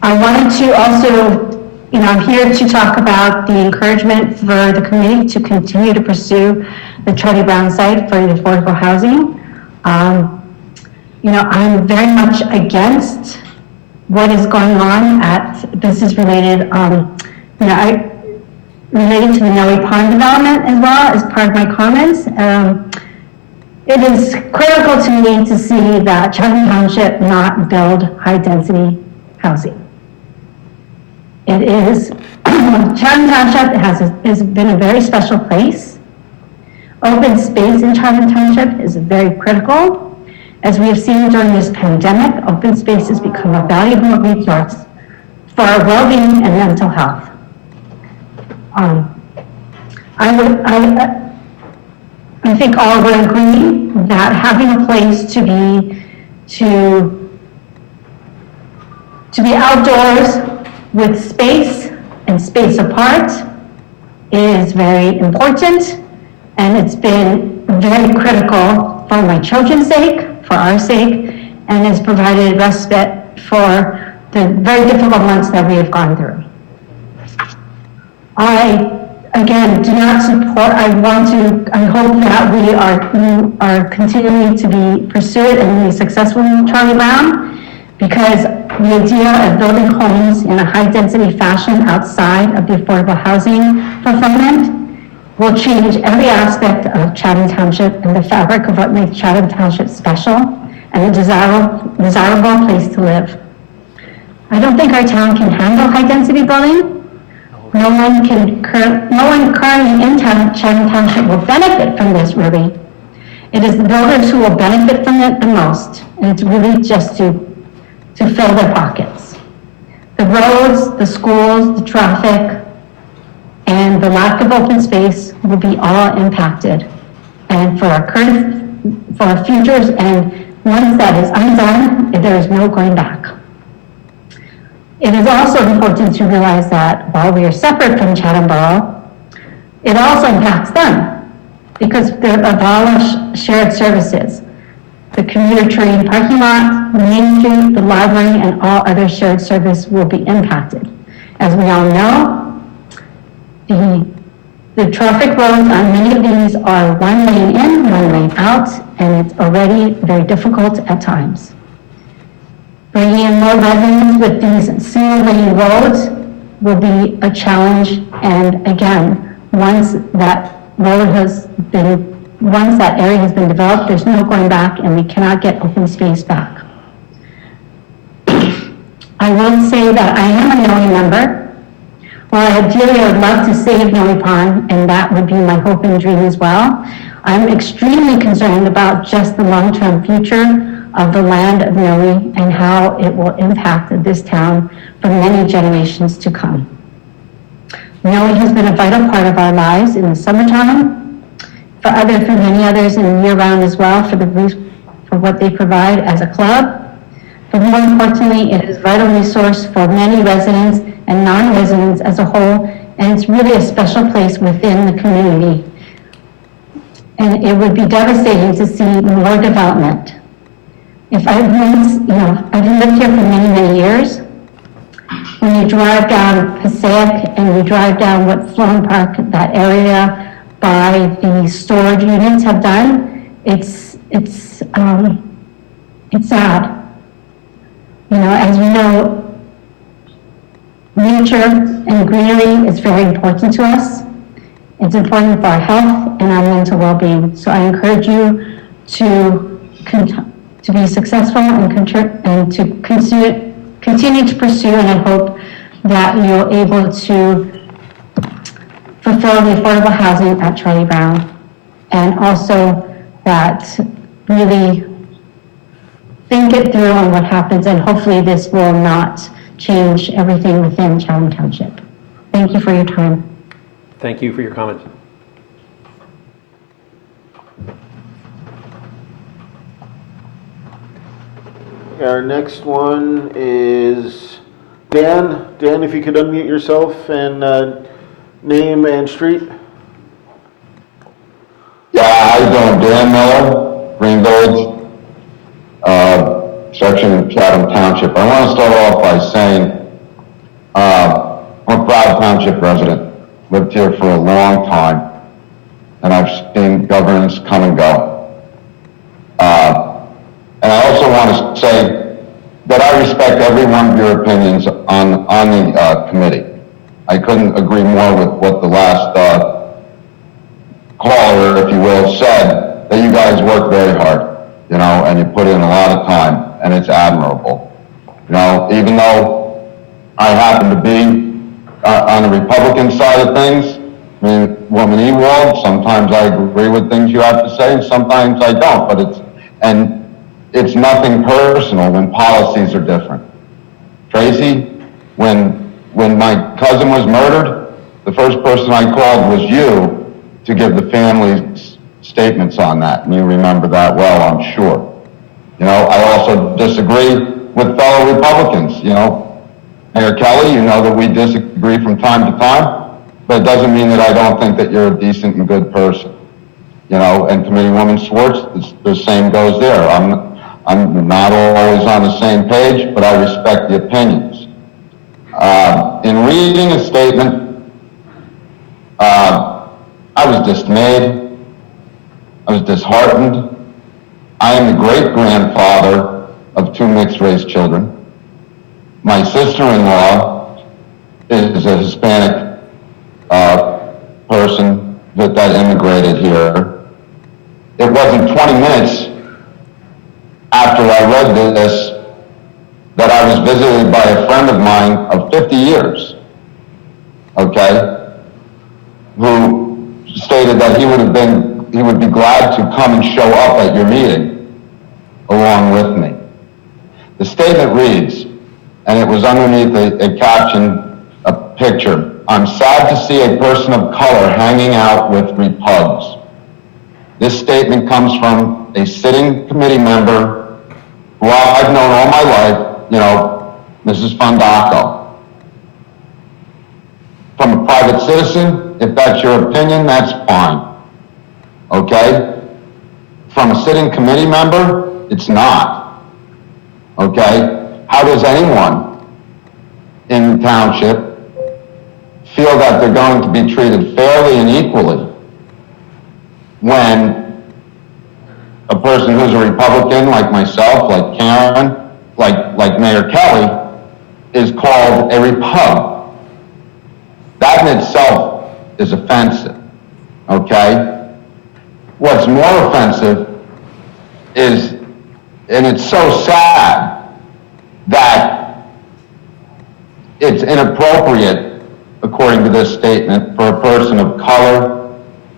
I wanted to also, I'm here to talk about the encouragement for the community to continue to pursue the Charlie Brown site for the affordable housing. I'm very much against what is going on this is related, related to the Noe Pond development as well as part of my comments. It is critical to me to see that Chatham Township not build high-density housing. It is, Chatham Township has been a very special place. Open space in Chatham Township is very critical. As we have seen during this pandemic, open space has become a valuable resource for our well-being and mental health. I think all would agree that having a place to be outdoors with space and space apart is very important, and it's been very critical for my children's sake, for our sake, and has provided respite for the very difficult months that we have gone through. I, again, do not support, I hope that we are continuing to be pursued and be successful in Charlie Brown, because the idea of building homes in a high-density fashion outside of the affordable housing fulfillment will change every aspect of Chatham Township and the fabric of what makes Chatham Township special and a desirable place to live. I don't think our town can handle high-density building. No one currently in Chatham Township will benefit from this, really. It is the builders who will benefit from it the most, and it's really just to fill their pockets. The roads, the schools, the traffic, and the lack of open space will be all impacted. And for our futures, and once that is undone, there is no going back. It is also important to realize that while we are separate from Chatham Borough, it also impacts them because they're abolished shared services. The commuter train parking lot, Main Street, the library, and all other shared service will be impacted. As we all know, the traffic roads on many of these are one lane in, one lane out, and it's already very difficult at times. Bringing in more residents with these single lane roads will be a challenge, and again, once that area has been developed, there's no going back, and we cannot get open space back. I will say that I am a Noe member. While ideally I would love to save Noe Pond, and that would be my hope and dream as well, I'm extremely concerned about just the long-term future of the land of Noe and how it will impact this town for many generations to come. Noe has been a vital part of our lives in the summertime, for many others in year-round as well, for what they provide as a club. But more importantly, it is a vital resource for many residents and non-residents as a whole, and it's really a special place within the community. And it would be devastating to see more development. I've lived here for many, many years. When you drive down Passaic and you drive down what Sloan Park, that area by the storage units have done, it's sad. As you know, nature and greenery is very important to us. It's important for our health and our mental well-being. So I encourage you to be successful and to continue to pursue, and I hope that you're able to fulfill the affordable housing at Charlie Brown, and also that really think it through on what happens, and hopefully this will not change everything within Chatham Township. Thank you for your time. Thank you for your comments. Our next one is Dan. Dan, if you could unmute yourself and name and street. Yeah, how you doing? Dan Miller, Green Village, section Chatham Township. I want to start off by saying I'm a proud township resident. Lived here for a long time, and I've seen governance come and go. And I also want to say that I respect every one of your opinions on the committee. I couldn't agree more with what the last caller, if you will, said, that you guys work very hard, and you put in a lot of time, and it's admirable. Even though I happen to be on the Republican side of things, Woman Ewald, sometimes I agree with things you have to say, and sometimes I don't, but it's nothing personal when policies are different. Tracy, when my cousin was murdered, the first person I called was you to give the family's statements on that, and you remember that well, I'm sure. I also disagree with fellow Republicans, Mayor Kelly, you know that we disagree from time to time, but it doesn't mean that I don't think that you're a decent and good person. And Committeewoman Swartz, the same goes there. I'm not always on the same page, but I respect the opinions. In reading a statement, I was dismayed. I was disheartened. I am the great-grandfather of 2 mixed-race children. My sister-in-law is a Hispanic person that immigrated here. It wasn't 20 minutes after I read this that I was visited by a friend of mine of 50 years, who stated that he would be glad to come and show up at your meeting along with me. The statement reads, and it was underneath a caption, a picture, "I'm sad to see a person of color hanging out with repugs." This statement comes from a sitting committee member who I've known all my life, Mrs. Fondaco. From a private citizen, if that's your opinion, that's fine. Okay? From a sitting committee member, it's not. Okay? How does anyone in the township feel that they're going to be treated fairly and equally when a person who's a Republican, like myself, like Karen, like Mayor Kelly, is called a repug? That in itself is offensive, okay? What's more offensive is, and it's so sad, that it's inappropriate, according to this statement, for a person of color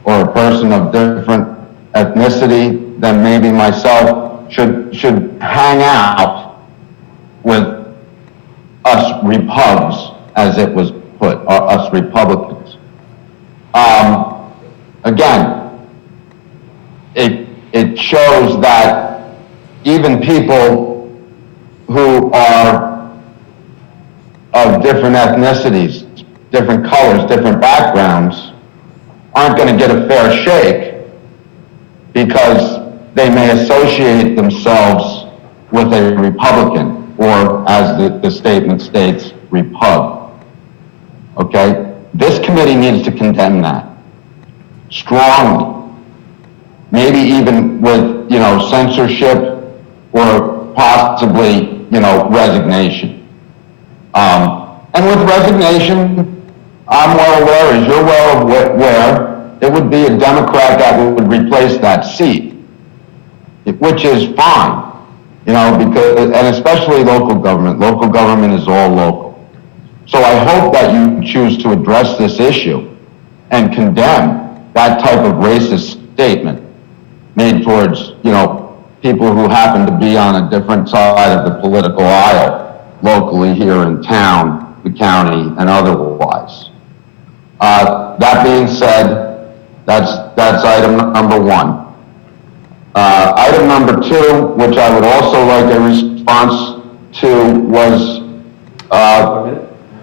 or a person of different ethnicity than maybe myself should hang out with us repubs, as it was put, or us Republicans. Again, it shows that even people who are of different ethnicities, different colors, different backgrounds, aren't going to get a fair shake because they may associate themselves with a Republican, or as the statement states, repub. Okay? This committee needs to condemn that strongly. Maybe even with, censorship or possibly, resignation. And with resignation, I'm well aware, as you're well aware, it would be a Democrat that would replace that seat, which is fine, because, and especially local government. Local government is all local. So I hope that you choose to address this issue and condemn that type of racist statement made towards, people who happen to be on a different side of the political aisle, locally here in town, the county, and otherwise. That being said, that's item number one. Item number two, which I would also like a response to, was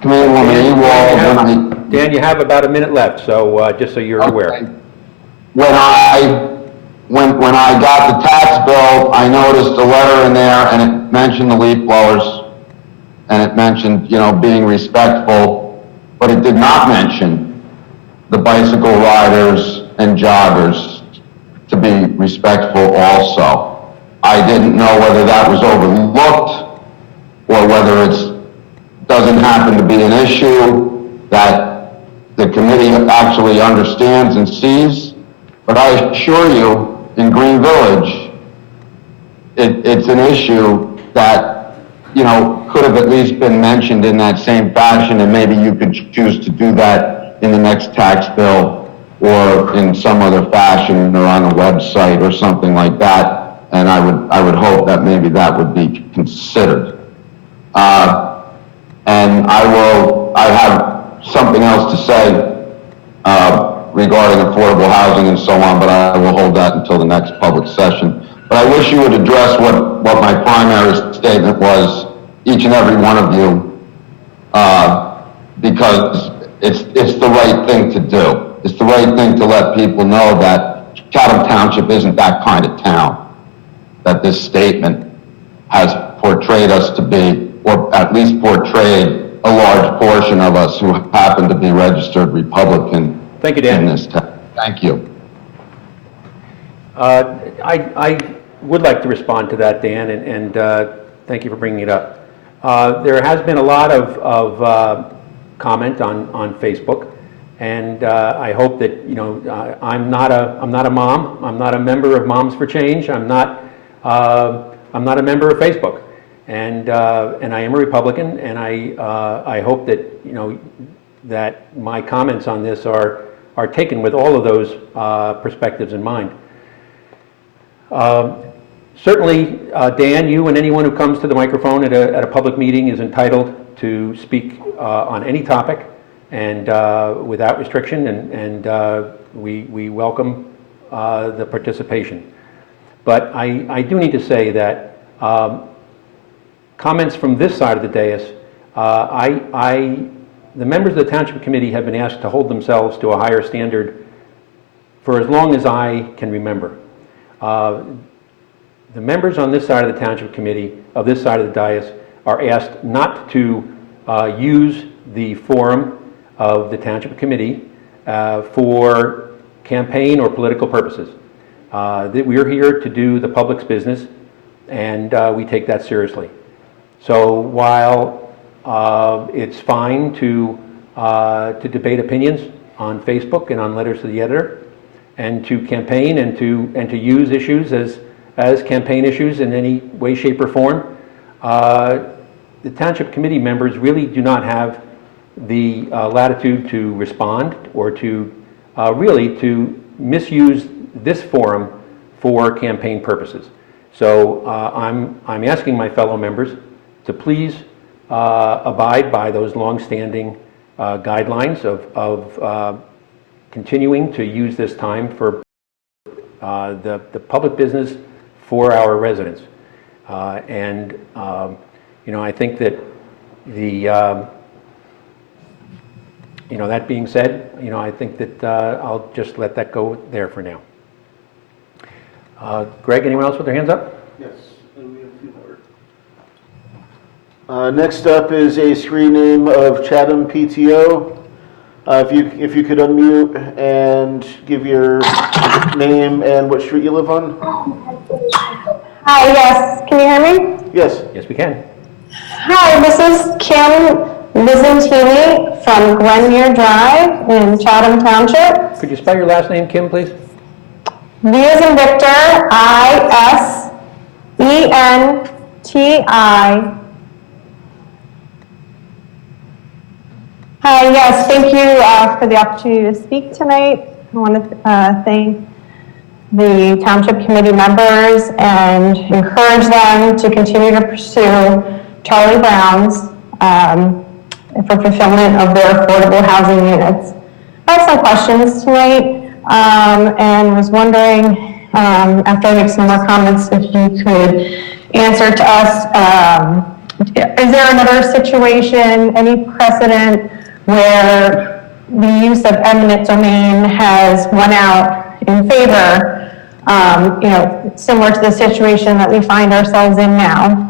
Committeewoman Ewald. Dan, you have about a minute left, so just so you're aware. When I got the tax bill, I noticed a letter in there, and it mentioned the leaf blowers, and it mentioned, being respectful, but it did not mention the bicycle riders and joggers to be respectful also. I didn't know whether that was overlooked or whether it doesn't happen to be an issue that the committee actually understands and sees. But I assure you, in Green Village, it's an issue that, could have at least been mentioned in that same fashion, and maybe you could choose to do that in the next tax bill or in some other fashion or on a website or something like that. And I would hope that maybe that would be considered. And I have something else to say regarding affordable housing and so on, but I will hold that until the next public session. But I wish you would address what my primary statement was, each and every one of you, because it's the right thing to do. It's the right thing to let people know that Chatham Township isn't that kind of town that this statement has portrayed us to be, or at least portrayed a large portion of us who happen to be registered Republican. Thank you, Dan. In this town. Thank you. I would like to respond to that, Dan, and thank you for bringing it up. There has been a lot of comment on Facebook, and I hope that I'm not a mom. I'm not a member of Moms for Change. I'm not a member of Facebook, and I am a Republican, and I hope that that my comments on this are taken with all of those perspectives in mind. Certainly, Dan, you and anyone who comes to the microphone at a public meeting is entitled to speak on any topic and without restriction, and we welcome the participation. But I do need to say that comments from this side of the dais, the members of the Township Committee have been asked to hold themselves to a higher standard for as long as I can remember. The members on this side of the Township Committee, of this side of the dais, are asked not to use the forum of the Township Committee for campaign or political purposes. We're here to do the public's business, and we take that seriously. So while it's fine to debate opinions on Facebook and on letters to the editor, and to campaign and to use issues as campaign issues in any way, shape, or form, the Township Committee members really do not have the latitude to respond or to really to misuse this forum for campaign purposes. So I'm asking my fellow members to please abide by those longstanding guidelines of continuing to use this time for the public business for our residents. I think that that being said, I think that I'll just let that go there for now. Greg, anyone else with their hands up? Yes, and we have a few more. Next up is a screen name of Chatham PTO. If you could unmute and give your name and what street you live on. Hi, yes, can you hear me? Yes. Yes, we can. Hi, this is Kim Vizentini from Glenmere Drive in Chatham Township. Could you spell your last name, Kim, please? V as in Victor, I-S-E-N-T-I. Hi, yes, thank you for the opportunity to speak tonight. I want to thank the Township Committee members and encourage them to continue to pursue Charlie Brown's for fulfillment of their affordable housing units. I have some questions tonight and was wondering, after I make some more comments, if you could answer to us, is there another situation, any precedent where the use of eminent domain has won out in favor, similar to the situation that we find ourselves in now?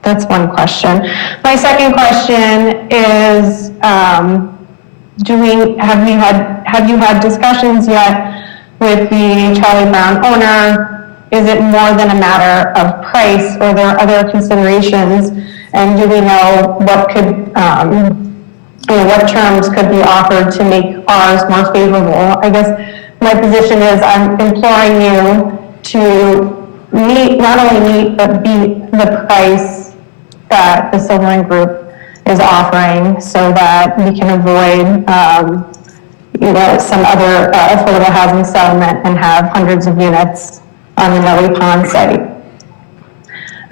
That's one question. My second question is, have you had discussions yet with the Charlie Brown owner? Is it more than a matter of price, or there are other considerations? And do we know what could, what terms could be offered to make ours more favorable? I guess my position is I'm imploring you to not only meet, but beat the price that the Silverman Group is offering, so that we can avoid some other affordable housing settlement and have hundreds of units on the Nellie Pond site.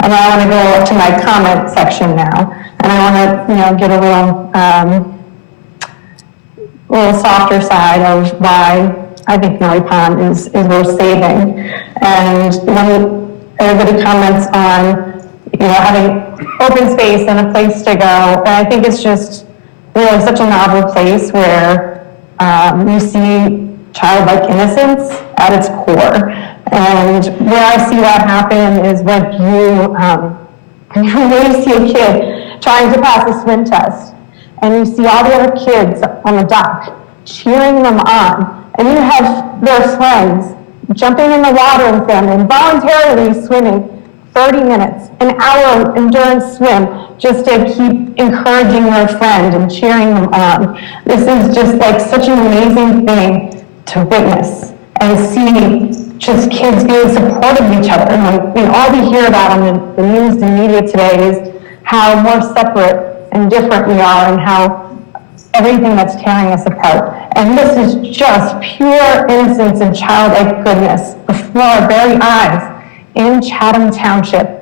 And I want to go to my comment section now, and I want to get a little softer side of why I think Nellie Pond is worth saving. And when everybody comments on having open space and a place to go, and I think it's just really such a novel place where you see childlike innocence at its core. And where I see that happen is when you really see a kid trying to pass a swim test, and you see all the other kids on the dock cheering them on, and you have their friends jumping in the water with them and voluntarily swimming 30 minutes, an hour endurance swim, just to keep encouraging their friend and cheering them on. This is just like such an amazing thing to witness and see just kids being supportive of each other. And all we hear about on the news and media today is how more separate and different we are, and how everything that's tearing us apart. And this is just pure innocence and childlike goodness before our very eyes in Chatham Township.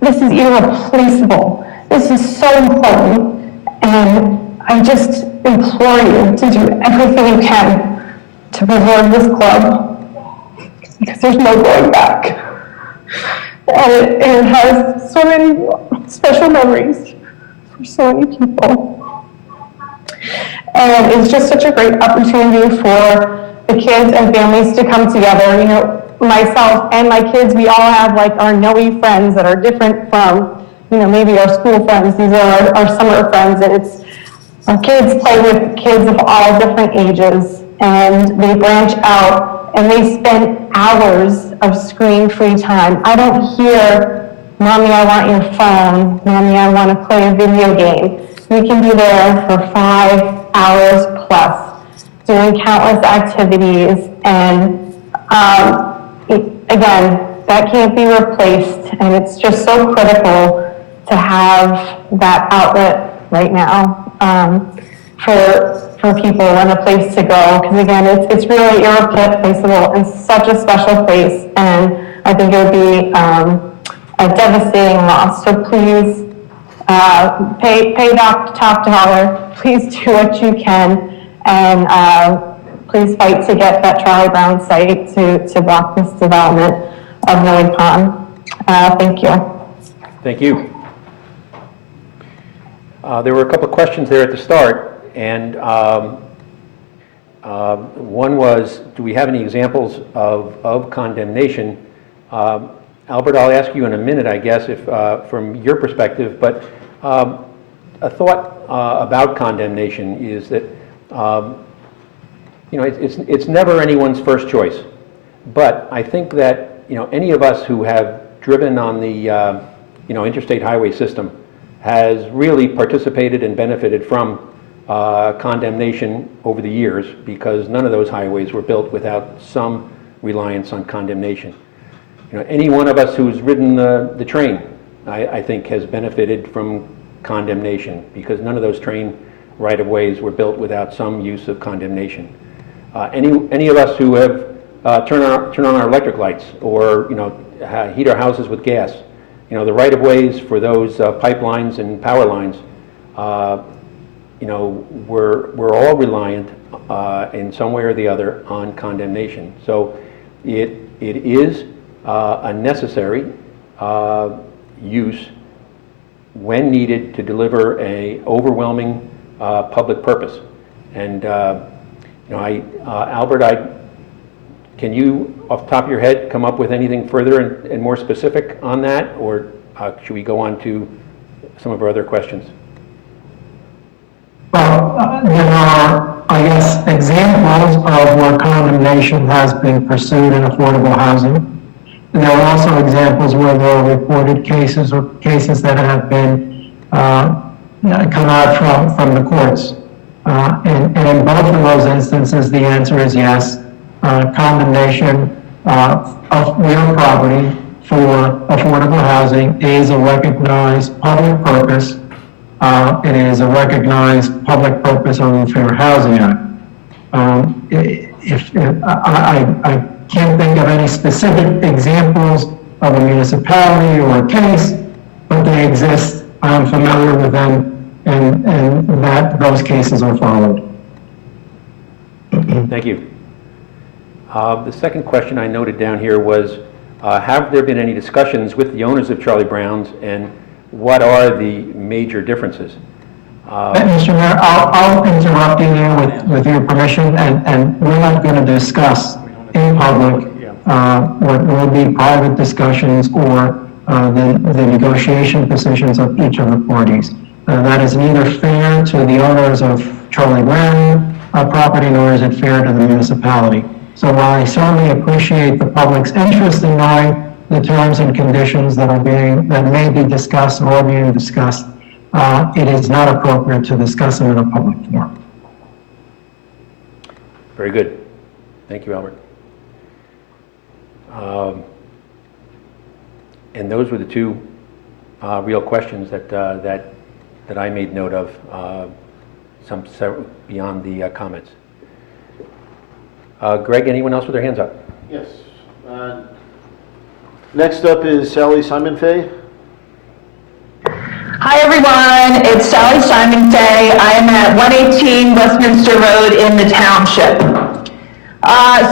This is irreplaceable. This is so important. And I just implore you to do everything you can to preserve this club, because there's no going back. And it has so many special memories for so many people. And it's just such a great opportunity for the kids and families to come together. Myself and my kids, we all have our Noe friends that are different from, maybe our school friends. These are our summer friends, and our kids play with kids of all different ages, and they branch out, and they spend hours of screen-free time. I don't hear, "Mommy, I want your phone. Mommy, I want to play a video game." We can be there for 5 hours plus, doing countless activities, and again, that can't be replaced, and it's just so critical to have that outlet right now for for people and a place to go. Because again, it's really irreplaceable and such a special place. And I think it would be a devastating loss. So please pay top dollar. Please do what you can, and please fight to get that Charlie Brown site to block this development of Noe Pond. Thank you. Thank you. There were a couple of questions there at the start, and one was, do we have any examples of condemnation? Albert, I'll ask you in a minute, I guess, if from your perspective, but a thought about condemnation is that it's never anyone's first choice, but I think that any of us who have driven on the interstate highway system has really participated and benefited from condemnation over the years, because none of those highways were built without some reliance on condemnation. Any one of us who's ridden the train, I think, has benefited from condemnation, because none of those train right-of-ways were built without some use of condemnation. Any of us who have turn on our electric lights, or heat our houses with gas, the right-of-ways for those pipelines and power lines, we're all reliant in some way or the other on condemnation. So it is a necessary use when needed to deliver a overwhelming public purpose. And Albert, can you, off the top of your head, come up with anything further and more specific on that, or should we go on to some of our other questions? Well, there are, I guess, examples of where condemnation has been pursued in affordable housing. And there are also examples where there are reported cases or cases that have been come out from the courts. And in both of those instances, the answer is yes. Condemnation of real property for affordable housing is a recognized public purpose. It is a recognized public purpose under the Fair Housing Act. I can't think of any specific examples of a municipality or a case, but they exist. I'm familiar with them, and that those cases are followed. Thank you. The second question I noted down here was, have there been any discussions with the owners of Charlie Brown's, and what are the major differences? Mr. Mayor, I'll interrupt you there with your permission, and we're not going to discuss in public what will be private discussions or the negotiation positions of each of the parties. That is neither fair to the owners of Charlie Brown property, nor is it fair to the municipality. So while I certainly appreciate the public's interest in knowing the terms and conditions that may be discussed or are being discussed, it is not appropriate to discuss them in a public forum. Very good. Thank you, Albert. And those were the two real questions that I made note of, some beyond the comments. Greg, anyone else with their hands up? Yes. Next up is Sally Simon-Fay. Hi everyone, it's Sally Simon-Fay. I am at 118 Westminster Road in the Township.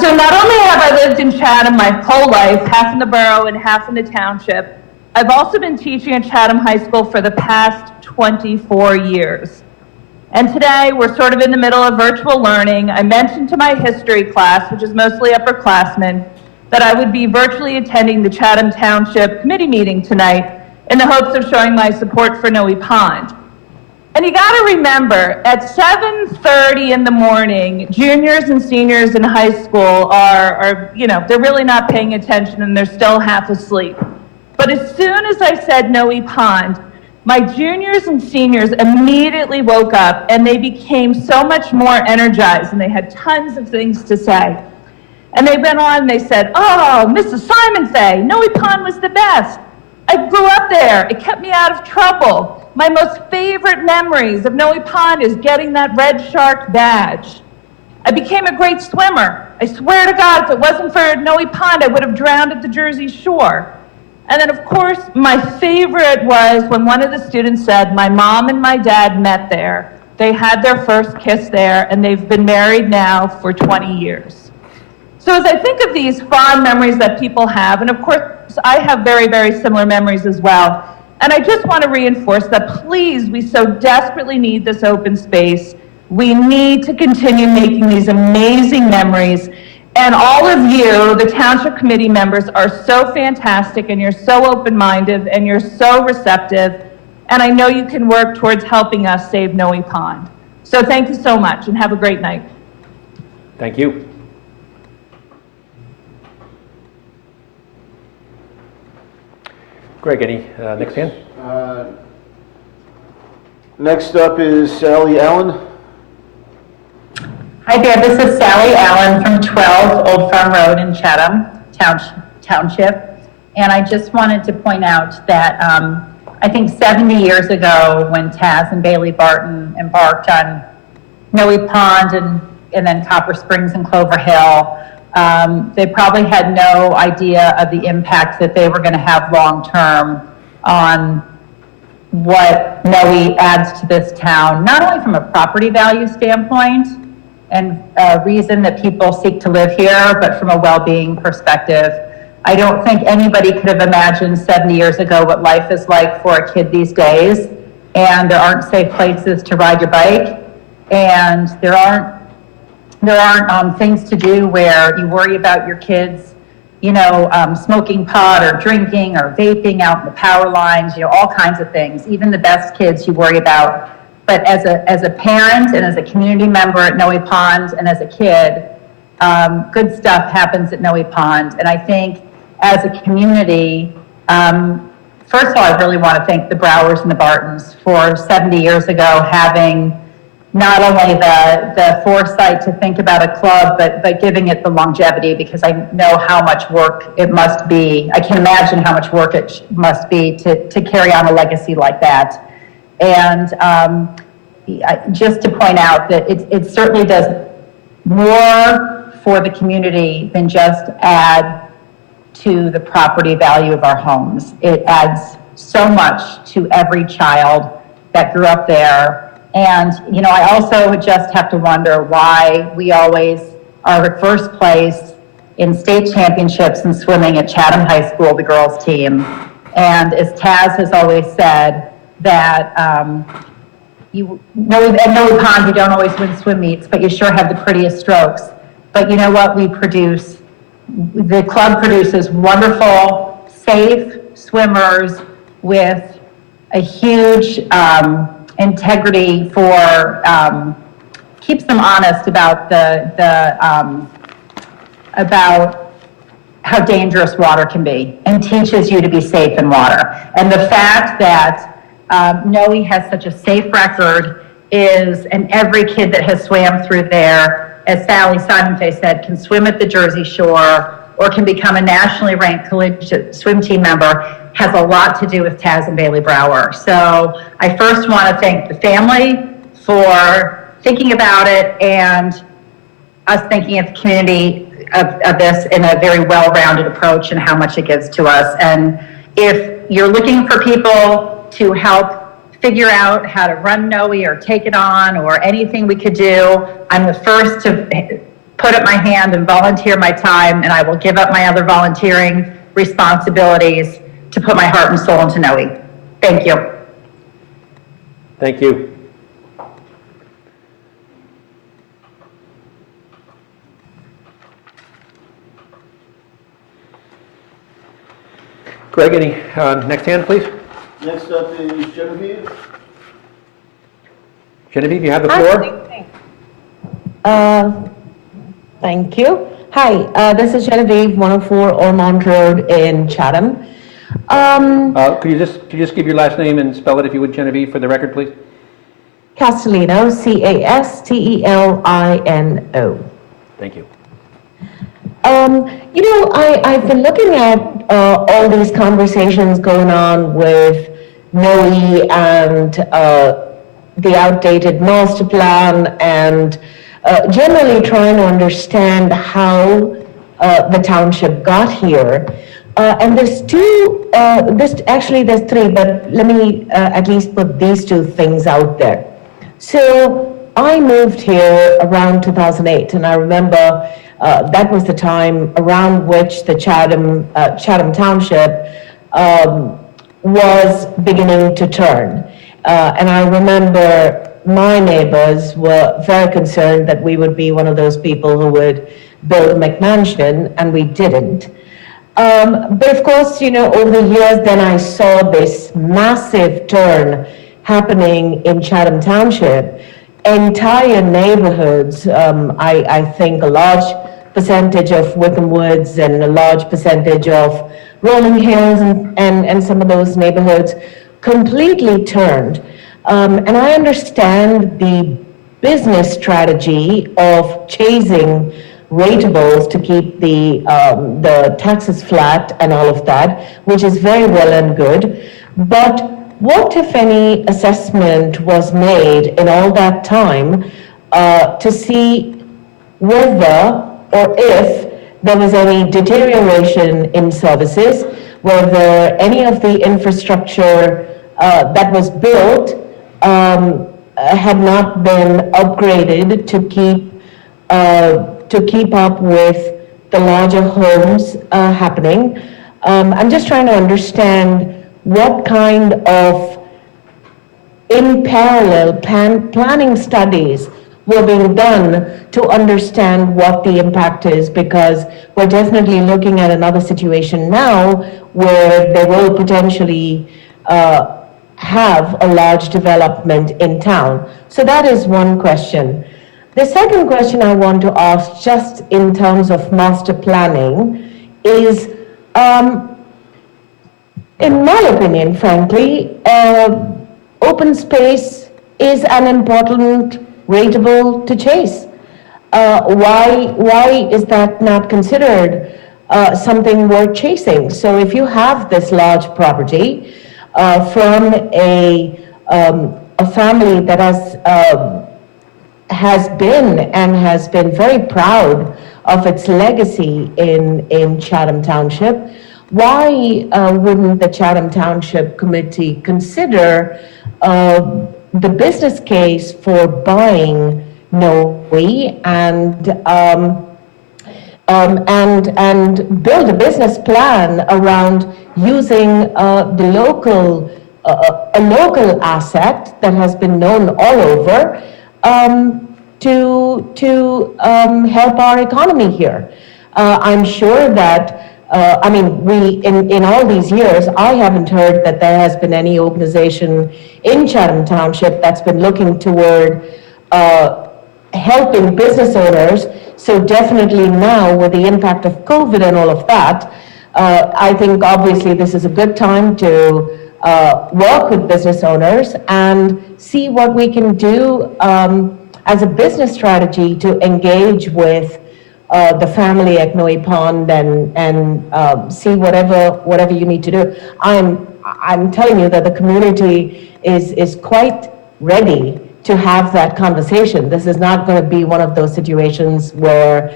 So not only have I lived in Chatham my whole life, half in the borough and half in the Township, I've also been teaching at Chatham High School for the past 24 years. And today we're sort of in the middle of virtual learning. I mentioned to my history class, which is mostly upperclassmen, that I would be virtually attending the Chatham Township committee meeting tonight in the hopes of showing my support for Noe Pond. And you gotta remember, at 7:30 in the morning, juniors and seniors in high school are they're really not paying attention and they're still half asleep. But as soon as I said Noe Pond, my juniors and seniors immediately woke up and they became so much more energized and they had tons of things to say. And they went on and they said, "Oh, Mrs. Simon-Fay, Noe Pond was the best. I grew up there. It kept me out of trouble. My most favorite memories of Noe Pond is getting that red shark badge. I became a great swimmer. I swear to God, if it wasn't for Noe Pond, I would have drowned at the Jersey Shore. And then, of course, my favorite was when one of the students said, my mom and my dad met there. They had their first kiss there, and they've been married now for 20 years. So as I think of these fond memories that people have, and of course, I have very, very similar memories as well, and I just want to reinforce that, please, we so desperately need this open space. We need to continue making these amazing memories. And all of you, the Township Committee members, are so fantastic, and you're so open-minded, and you're so receptive. And I know you can work towards helping us save Noe Pond. So thank you so much, and have a great night. Thank you. Greg, any next hand? Next up is Sally Allen. Hi there, this is Sally Allen from 12 Old Farm Road in Chatham Township. And I just wanted to point out that I think 70 years ago when Taz and Bailey Barton embarked on Noe Pond and then Copper Springs and Clover Hill, they probably had no idea of the impact that they were going to have long-term on what Noe adds to this town, not only from a property value standpoint and a reason that people seek to live here, but from a well-being perspective. I don't think anybody could have imagined 70 years ago what life is like for a kid these days, and there aren't safe places to ride your bike, and there aren't things to do where you worry about your kids, smoking pot or drinking or vaping out in the power lines, all kinds of things. Even the best kids you worry about. But as a parent and as a community member at Noe Pond and as a kid, good stuff happens at Noe Pond. And I think as a community, first of all, I really want to thank the Browers and the Bartons for 70 years ago having not only the foresight to think about a club, but giving it the longevity, because I know how much work it must be. I can imagine how much work it must be to carry on a legacy like that. And just to point out that it certainly does more for the community than just add to the property value of our homes. It adds so much to every child that grew up there. And, I also just have to wonder why we always are at first place in state championships in swimming at Chatham High School, the girls team. And as Taz has always said, that at Noe Pond, you don't always win swim meets, but you sure have the prettiest strokes. But you know what we produce? The club produces wonderful, safe swimmers with a huge integrity for, keeps them honest about about how dangerous water can be, and teaches you to be safe in water. And the fact that Noe has such a safe record and every kid that has swam through there, as Sally Simonfay said, can swim at the Jersey Shore or can become a nationally ranked collegiate swim team member, has a lot to do with Taz and Bailey Brower. So I first want to thank the family for thinking about it, and us thinking of the community of this in a very well-rounded approach and how much it gives to us. And if you're looking for people to help figure out how to run Noe or take it on or anything we could do, I'm the first to put up my hand and volunteer my time, and I will give up my other volunteering responsibilities to put my heart and soul into Noe. Thank you. Thank you. Greg, any next hand, please? Next up is Genevieve. Genevieve, you have the floor. Thank you. Hi, this is Genevieve, 104 Ormond Road in Chatham. Could you just give your last name and spell it, if you would, Genevieve, for the record, please? Castellino, Castelino. Thank you. I've been looking at all these conversations going on with NOE and the outdated master plan, and generally trying to understand how the township got here. And there's there's three, but let me at least put these two things out there. So I moved here around 2008, and I remember that was the time around which the Chatham Township was beginning to turn. And I remember my neighbors were very concerned that we would be one of those people who would build a McMansion, and we didn't. But of course, over the years, then I saw this massive turn happening in Chatham Township. Entire neighborhoods, I think a large percentage of Wickham Woods and a large percentage of Rolling Hills and some of those neighborhoods completely turned. And I understand the business strategy of chasing ratables to keep the taxes flat and all of that, which is very well and good. But what, if any, assessment was made in all that time to see whether or if there was any deterioration in services, whether any of the infrastructure that was built had not been upgraded to keep up with the larger homes happening. I'm just trying to understand what kind of in parallel planning studies were being done to understand what the impact is, because we're definitely looking at another situation now where they will potentially have a large development in town. So that is one question. The second question I want to ask, just in terms of master planning, is, in my opinion, frankly, open space is an important rateable to chase. Why is that not considered something worth chasing? So if you have this large property from a family that has been very proud of its legacy in Chatham Township, why wouldn't the Chatham Township Committee consider the business case for buying NOE and build a business plan around using the local asset that has been known all over to help our economy here. I'm sure that in all these years, I haven't heard that there has been any organization in Chatham Township that's been looking toward helping business owners. So definitely now, with the impact of COVID and all of that, I think obviously this is a good time to work with business owners and see what we can do as a business strategy to engage with the family at Noe Pond and see whatever you need to do. I'm telling you that the community is quite ready to have that conversation. This is not going to be one of those situations where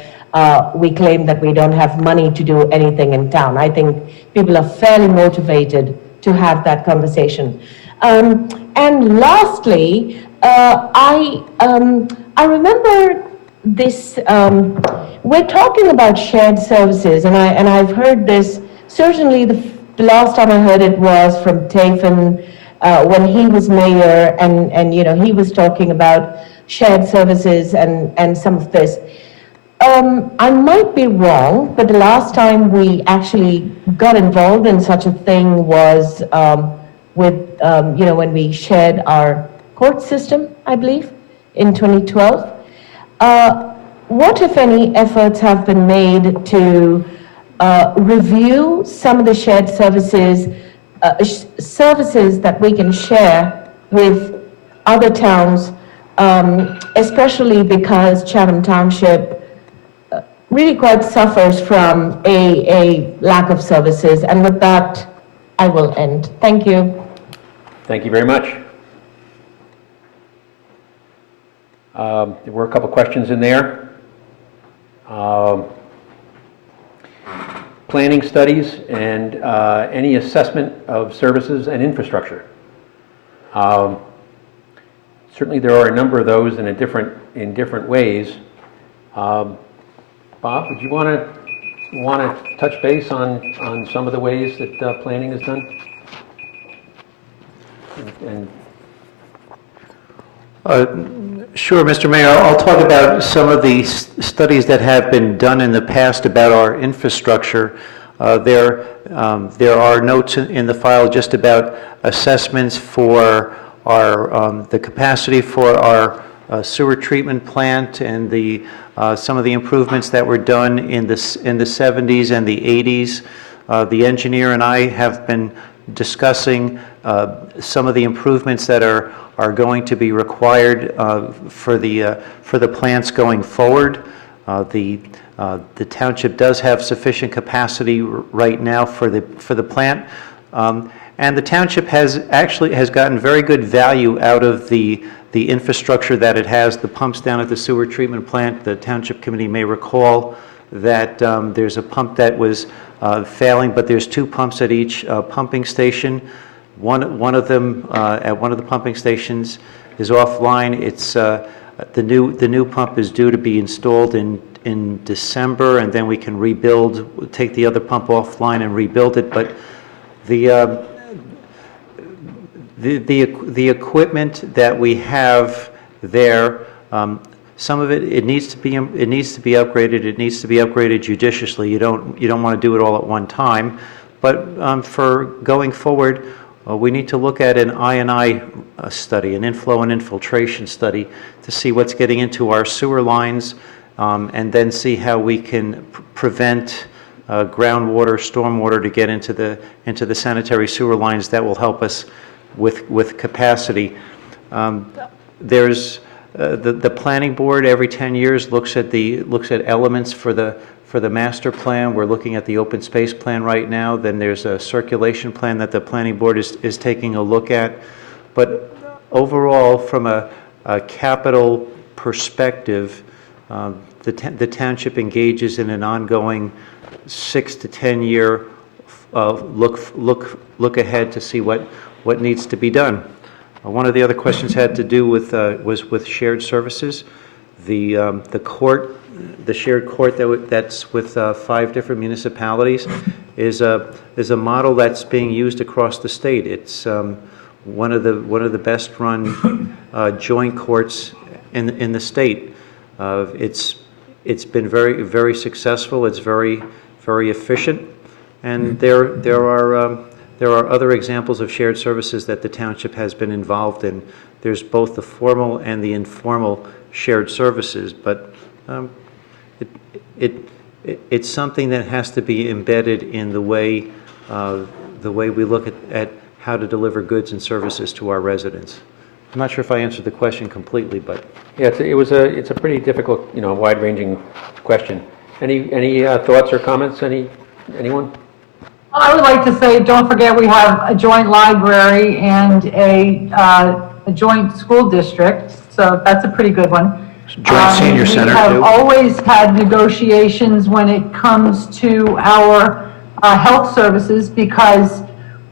we claim that we don't have money to do anything in town. I think people are fairly motivated to have that conversation. And lastly, I remember this, we're talking about shared services, and I've heard this, certainly the last time I heard it was from Tafin when he was mayor, and he was talking about shared services and some of this. I might be wrong, but the last time we actually got involved in such a thing was with, when we shared our court system, I believe, in 2012. What, if any, efforts have been made to review some of the shared services that we can share with other towns, especially because Chatham Township really quite suffers from a lack of services. And with that, I will end. Thank you. Thank you very much. There were a couple questions in there. Planning studies and any assessment of services and infrastructure. Certainly there are a number of those in different ways. Bob, would you want to touch base on some of the ways that planning is done? Sure, Mr. Mayor. I'll talk about some of the studies that have been done in the past about our infrastructure. There are notes in the file just about assessments for our the capacity for our sewer treatment plant and some of the improvements that were done in the 70s and the 80s. The engineer and I have been discussing some of the improvements that are going to be required for the plants going forward. The township does have sufficient capacity right now for the plant, and the township has gotten very good value out of the infrastructure that it has. The pumps down at the sewer treatment plant, the township committee may recall that there's a pump that was failing, but there's 2 pumps at each pumping station. One of them at one of the pumping stations is offline. It's the new pump is due to be installed in December, and then we can take the other pump offline and rebuild it. But the equipment that we have there, some of it needs to be upgraded. It needs to be upgraded judiciously. You don't want to do it all at one time. But for going forward, we need to look at an I&I study, an inflow and infiltration study, to see what's getting into our sewer lines, and then see how we can prevent groundwater, stormwater to get into the sanitary sewer lines. That will help us with capacity. There's the planning board every 10 years looks at elements for the master plan. We're looking at the open space plan right now. Then there's a circulation plan that the planning board is taking a look at. But overall, from a capital perspective, the township engages in an ongoing 6 to 10 year look ahead to see what needs to be done. One of the other questions had to do was with shared services. The shared court that's with 5 different municipalities is a model that's being used across the state. It's one of the best run joint courts in the state. It's been very, very successful. It's very, very efficient, and there are other examples of shared services that the township has been involved in. There's both the formal and the informal shared services, but it's something that has to be embedded in the way we look at how to deliver goods and services to our residents. I'm not sure if I answered the question completely, but yeah, it's a pretty difficult, wide-ranging question. Any thoughts or comments? Anyone? I would like to say, don't forget we have a joint library and a joint school district, so that's a pretty good one. Joint senior center, We have too. always had negotiations when it comes to our health services, because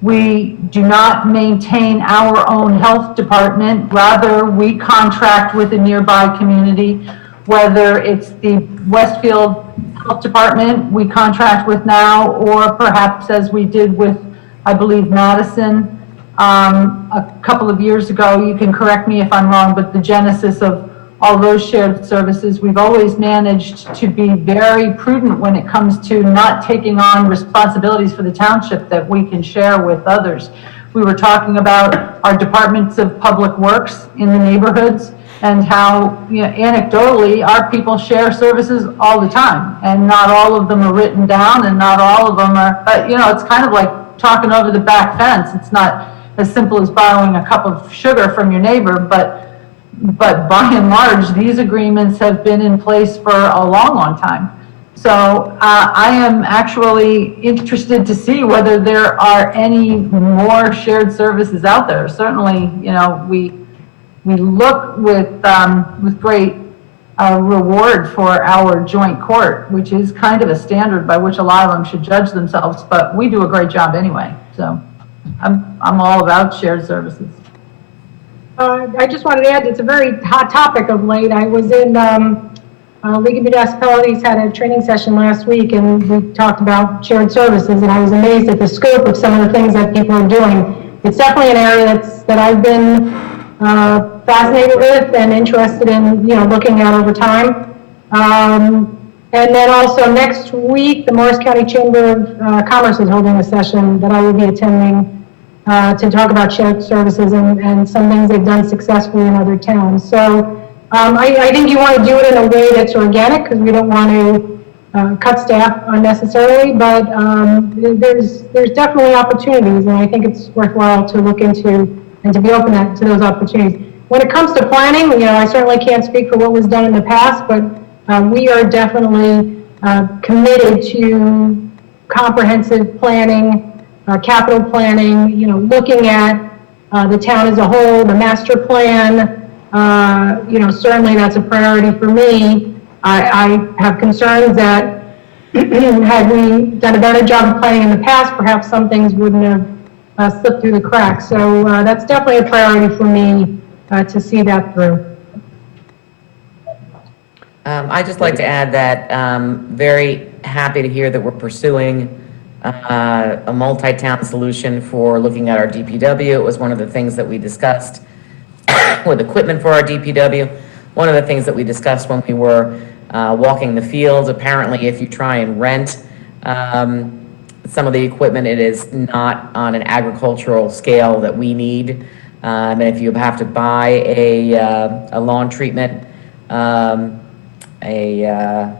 we do not maintain our own health department. Rather, we contract with a nearby community, whether it's the Westfield Health Department we contract with now, or perhaps as we did with, I believe, Madison a couple of years ago. You can correct me if I'm wrong, but the genesis of all those shared services, we've always managed to be very prudent when it comes to not taking on responsibilities for the township that we can share with others. We were talking about our departments of public works in the neighborhoods, and how, anecdotally, our people share services all the time, and not all of them are written down, and not all of them are, it's kind of like talking over the back fence. It's not as simple as borrowing a cup of sugar from your neighbor, but by and large, these agreements have been in place for a long, long time. So I am actually interested to see whether there are any more shared services out there. Certainly, you know, we look with great reward for our joint court, which is kind of a standard by which a lot of them should judge themselves, but we do a great job anyway. So I'm all about shared services. I just wanted to add, it's a very hot topic of late. I was in League of Municipalities had a training session last week, and we talked about shared services, and I was amazed at the scope of some of the things that people are doing. It's definitely an area that I've been fascinated with and interested in, you know, looking at over time. And then also next week, the Morris County Chamber of Commerce is holding a session that I will be attending to talk about shared services and some things they've done successfully in other towns. So I think you want to do it in a way that's organic, because we don't want to cut staff unnecessarily, but there's definitely opportunities, and I think it's worthwhile to look into and to be open to those opportunities. When it comes to planning, you know, I certainly can't speak for what was done in the past, but we are definitely committed to comprehensive planning, capital planning, you know, looking at the town as a whole, the master plan. You know, certainly that's a priority for me. I have concerns that had we done a better job of planning in the past, perhaps some things wouldn't have slipped through the cracks. So that's definitely a priority for me to see that through. I'd just like to add that very happy to hear that we're pursuing a multi-town solution for looking at our DPW. It was one of the things that we discussed with equipment for our DPW. One of the things that we discussed when we were walking the fields, apparently if you try and rent some of the equipment, it is not on an agricultural scale that we need. And if you have to buy a lawn treatment, a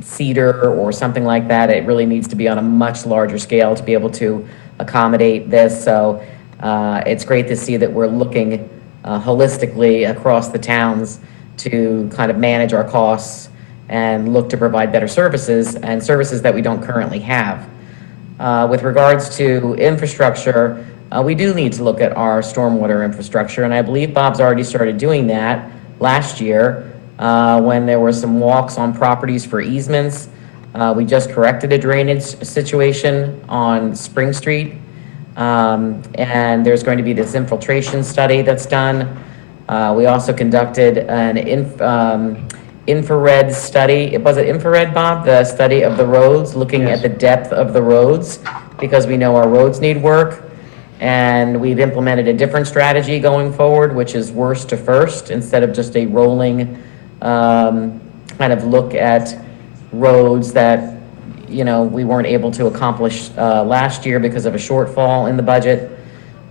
cedar or something like that, it really needs to be on a much larger scale to be able to accommodate this. So it's great to see that we're looking holistically across the towns to kind of manage our costs and look to provide better services and services that we don't currently have. With regards to infrastructure, we do need to look at our stormwater infrastructure, and I believe Bob's already started doing that last year when there were some walks on properties for easements. We just corrected a drainage situation on Spring Street, and there's going to be this infiltration study that's done. We also conducted an infrared study. Was it infrared, Bob? The study of the roads, looking at the depth of the roads, because we know our roads need work. And we've implemented a different strategy going forward, which is worst to first, instead of just a rolling kind of look at roads that, you know, we weren't able to accomplish last year because of a shortfall in the budget.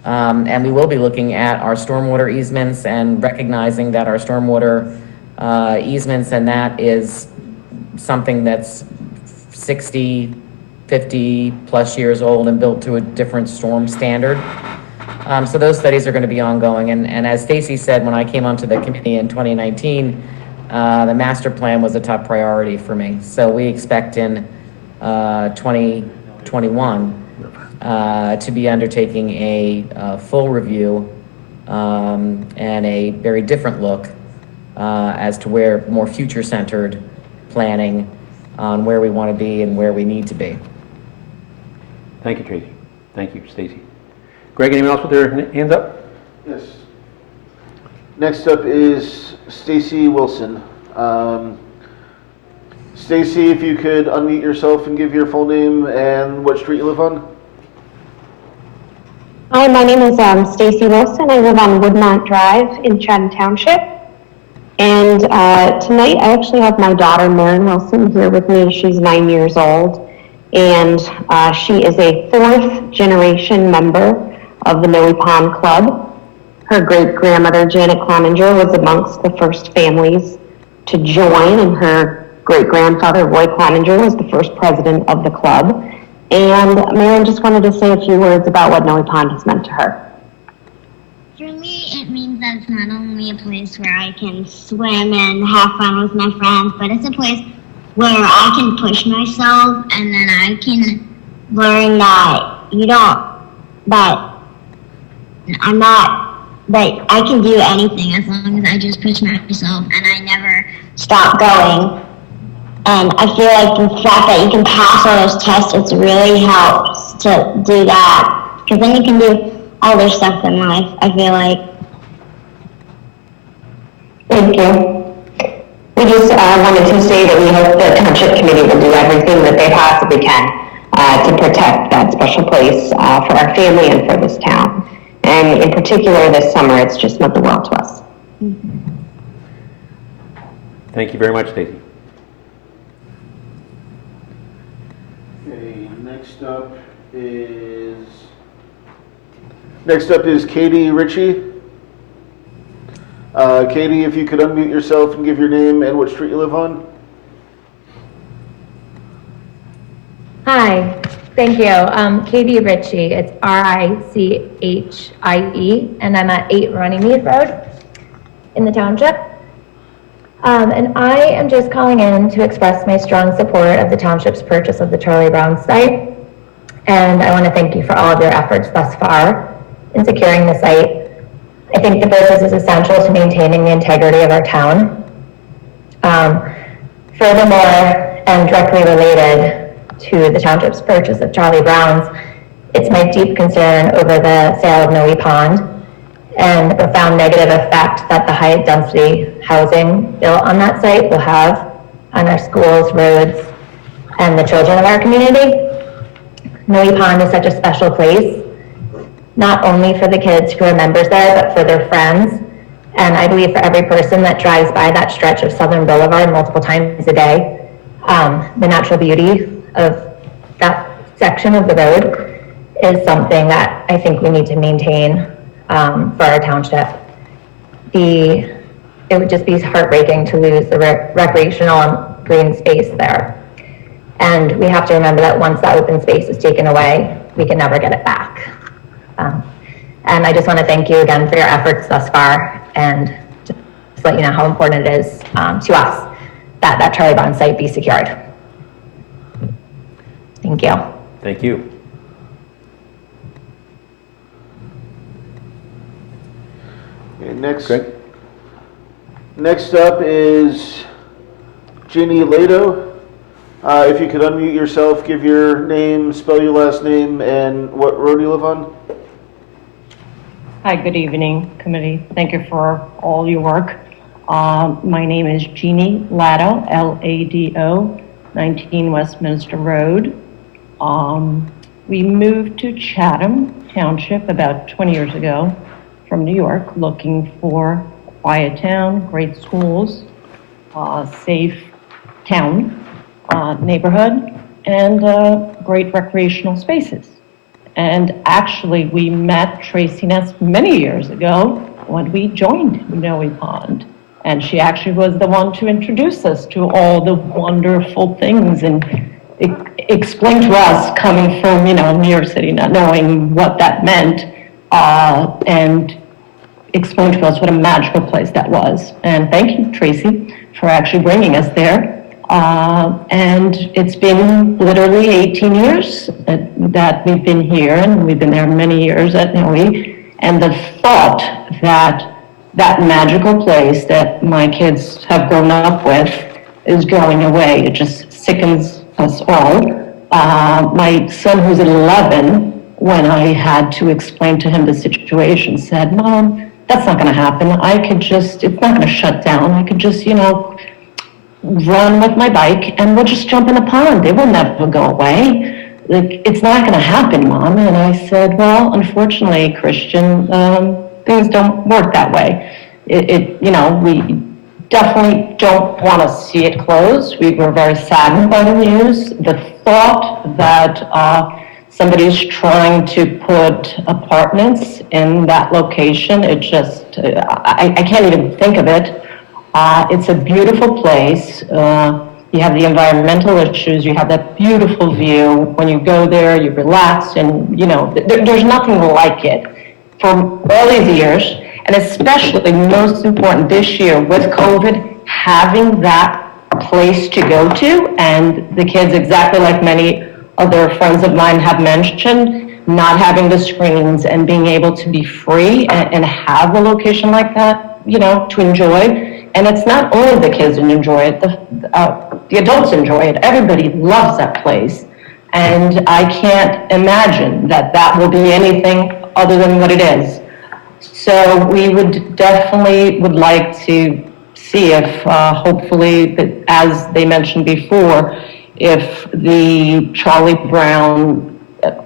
And we will be looking at our stormwater easements and recognizing that our stormwater easements, and that is something that's 60, 50 plus years old and built to a different storm standard. So those studies are going to be ongoing. And as Stacy said, when I came onto the committee in 2019, the master plan was a top priority for me. So we expect in 2021 to be undertaking a full review and a very different look as to where more future-centered planning on where we want to be and where we need to be. Thank you, Tracy. Thank you, Stacy. Greg, anyone else with their hands up? Yes. Next up is Stacy Wilson. Stacy, if you could unmute yourself and give your full name and what street you live on. Hi, my name is Stacy Wilson. I live on Woodmont Drive in Chatham Township. And tonight I actually have my daughter, Marin Wilson, here with me. She's 9 years old. And she is a fourth generation member of the Noe Pond Club. Her great-grandmother, Janet Cloninger, was amongst the first families to join, and her great-grandfather, Roy Cloninger, was the first president of the club. And Marin just wanted to say a few words about what Noe Pond has meant to her. For me, it means that it's not only a place where I can swim and have fun with my friends, but it's a place where I can push myself and then I can learn that that I can do anything as long as I just push myself and I never stop going. And I feel like the fact that you can pass all those tests, it really helps to do that. Because then you can do other stuff in life, I feel like. Thank you. We just wanted to say that we hope the Township Committee will do everything that they possibly can to protect that special place for our family and for this town. And in particular this summer, it's just meant the world to us. Thank you very much, Stacy. Okay, next up is Katie Ritchie. Katie, if you could unmute yourself and give your name and what street you live on. Hi, thank you. Katie Ritchie, it's Richie, and I'm at 8 Runnymede Road in the Township. And I am just calling in to express my strong support of the Township's purchase of the Charlie Brown site. And I want to thank you for all of your efforts thus far in securing the site. I think the purchase is essential to maintaining the integrity of our town. Furthermore, and directly related to the Township's purchase of Charlie Brown's, it's my deep concern over the sale of Noe Pond and the profound negative effect that the high-density housing built on that site will have on our schools, roads, and the children of our community. Noe Pond is such a special place, not only for the kids who are members there, but for their friends. And I believe for every person that drives by that stretch of Southern Boulevard multiple times a day, the natural beauty of that section of the road is something that I think we need to maintain for our township. It would just be heartbreaking to lose the recreational and green space there. And we have to remember that once that open space is taken away, we can never get it back. And I just want to thank you again for your efforts thus far, and just let you know how important it is to us that that Charlie Brown site be secured. Thank you. Thank you. Okay, next up is Ginny Lato. If you could unmute yourself, give your name, spell your last name, and what road you live on. Hi, good evening, committee. Thank you for all your work. My name is Jeannie Lado, L-A-D-O, 19 Westminster Road. We moved to Chatham Township about 20 years ago from New York, looking for a quiet town, great schools, safe town, neighborhood, and great recreational spaces. And actually, we met Tracy Ness many years ago when we joined Noe Pond. And she actually was the one to introduce us to all the wonderful things and explain to us, coming from, New York City, not knowing what that meant, and explain to us what a magical place that was. And thank you, Tracy, for actually bringing us there. And it's been literally 18 years that we've been here, and we've been there many years at Noe. And the thought that that magical place that my kids have grown up with is going away, it just sickens us all. My son, who's 11, when I had to explain to him the situation, said, "Mom, that's not going to happen. It's not going to shut down. I could just, run with my bike and we'll just jump in the pond. It will never go away. Like, it's not going to happen, Mom." And I said, "Well, unfortunately, Christian, things don't work that way. We definitely don't want to see it close. We were very saddened by the news. The thought that somebody's trying to put apartments in that location, I can't even think of it. It's a beautiful place. You have the environmental issues. You have that beautiful view. When you go there, you relax, and there's nothing like it. For all these years, and especially most important this year with COVID, having that place to go to, and the kids, exactly like many other friends of mine have mentioned, not having the screens and being able to be free and have a location like that, you know, to enjoy. And it's not only the kids that enjoy it, the adults enjoy it. Everybody loves that place. And I can't imagine that that will be anything other than what it is. So we would definitely would like to see if, hopefully, that, as they mentioned before, if the Charlie Brown,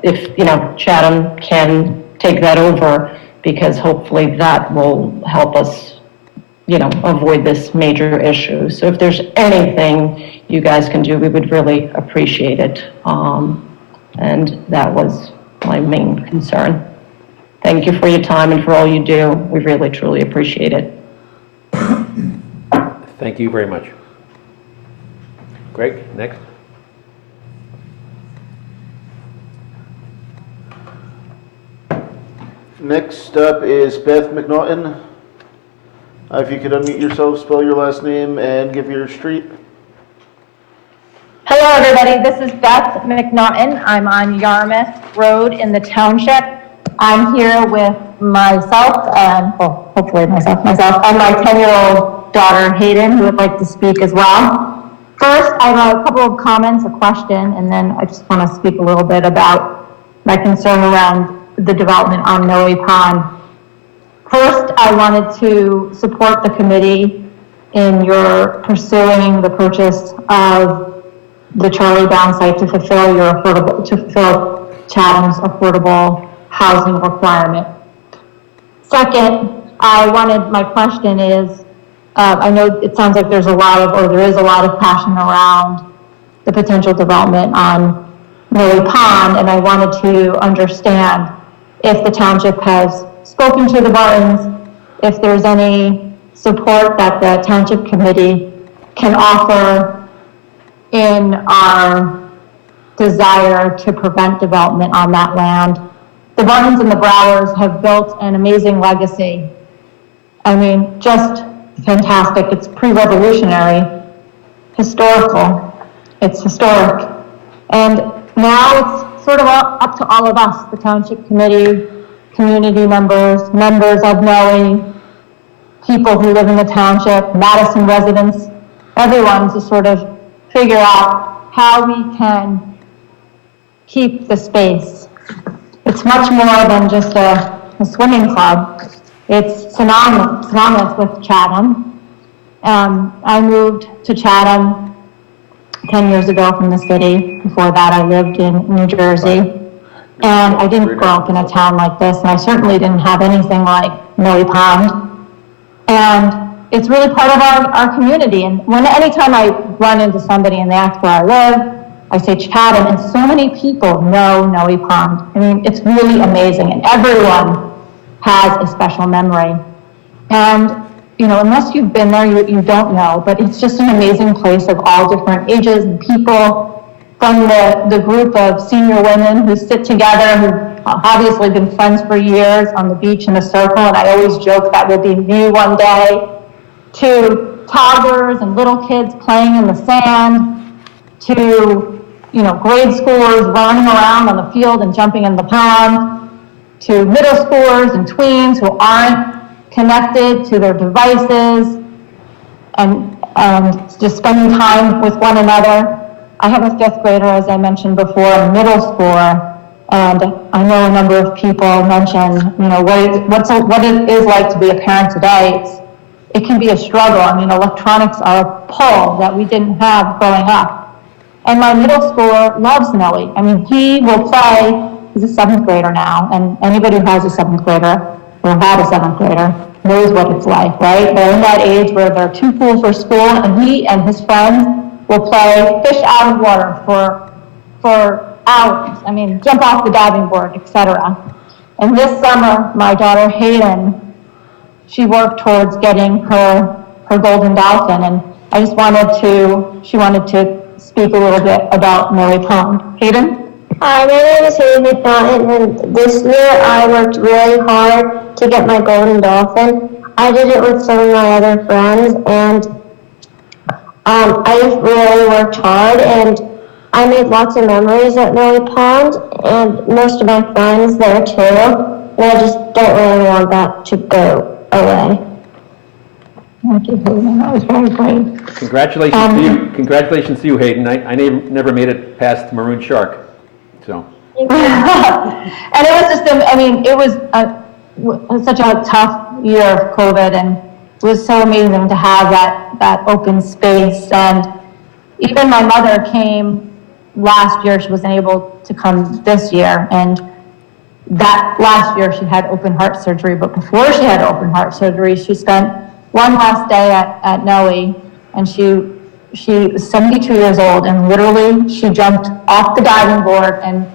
if, you know, Chatham can take that over, because hopefully that will help us, you know, avoid this major issue. So if there's anything you guys can do, we would really appreciate it. And that was my main concern. Thank you for your time and for all you do. We really, truly appreciate it. Thank you very much. Greg, next. Next up is Beth McNaughton. If you could unmute yourself, spell your last name, and give your street. Hello, everybody. This is Beth McNaughton. I'm on Yarmouth Road in the Township. I'm here with myself, and well, hopefully myself, and my 10-year-old daughter, Hayden, who would like to speak as well. First, I have a couple of comments, a question, and then I just want to speak a little bit about my concern around the development on Noe Pond. First, I wanted to support the committee in your pursuing the purchase of the Charlie Brown site to fulfill Chatham's affordable housing requirement. Second, my question is, I know it sounds like there is a lot of passion around the potential development on Noe Pond, and I wanted to understand if the township has spoken to the Bartons, if there's any support that the township committee can offer in our desire to prevent development on that land. The Bartons and the Browers have built an amazing legacy. I mean, just fantastic. It's pre-revolutionary, historical. It's historic. And now it's sort of up to all of us, the township committee, community members of Noe, people who live in the township, Madison residents, everyone to sort of figure out how we can keep the space. It's much more than just a swimming club. It's synonymous with Chatham. I moved to Chatham 10 years ago from the city. Before that, I lived in New Jersey. And I didn't grow up in a town like this, and I certainly didn't have anything like Noe Pond. And it's really part of our community. And anytime I run into somebody and they ask where I live, I say Chatham, and so many people know Noe Pond. I mean, it's really amazing, and everyone has a special memory. And, you know, unless you've been there, you don't know, but it's just an amazing place of all different ages and people. From the group of senior women who sit together, who've obviously been friends for years on the beach in a circle, and I always joke that will be me one day, to toddlers and little kids playing in the sand, to, you know, grade schoolers running around on the field and jumping in the pond, to middle schoolers and tweens who aren't connected to their devices and just spending time with one another. I have a 5th grader, as I mentioned before, a middle schooler, and I know a number of people mentioned, you know, what it is like to be a parent today. It can be a struggle. I mean, electronics are a pull that we didn't have growing up. And my middle schooler loves Noe. I mean, he will play, he's a 7th grader now, and anybody who has a 7th grader or had a 7th grader knows what it's like, right? They're in that age where they're too cool for school, and he and his friends will play fish out of water for hours. I mean, jump off the diving board, etc. And this summer, my daughter Hayden, she worked towards getting her golden dolphin, and I just she wanted to speak a little bit about Noe Pond. Hayden? Hi, my name is Hayden McNaughton, and this year I worked really hard to get my golden dolphin. I did it with some of my other friends, and I just really worked hard, and I made lots of memories at Noe Pond, and most of my friends there too, and I just don't really want that to go away. Thank you, Hayden. That was very great. Congratulations to you. Congratulations to you, Hayden. I never made it past Maroon Shark, so. And it was just, I mean, it was such a tough year of COVID, and it was so amazing to have that open space. And even my mother came last year. She wasn't able to come this year. And that last year she had open heart surgery, but before she had open heart surgery, she spent one last day at Noe, and she was 72 years old, and literally she jumped off the diving board and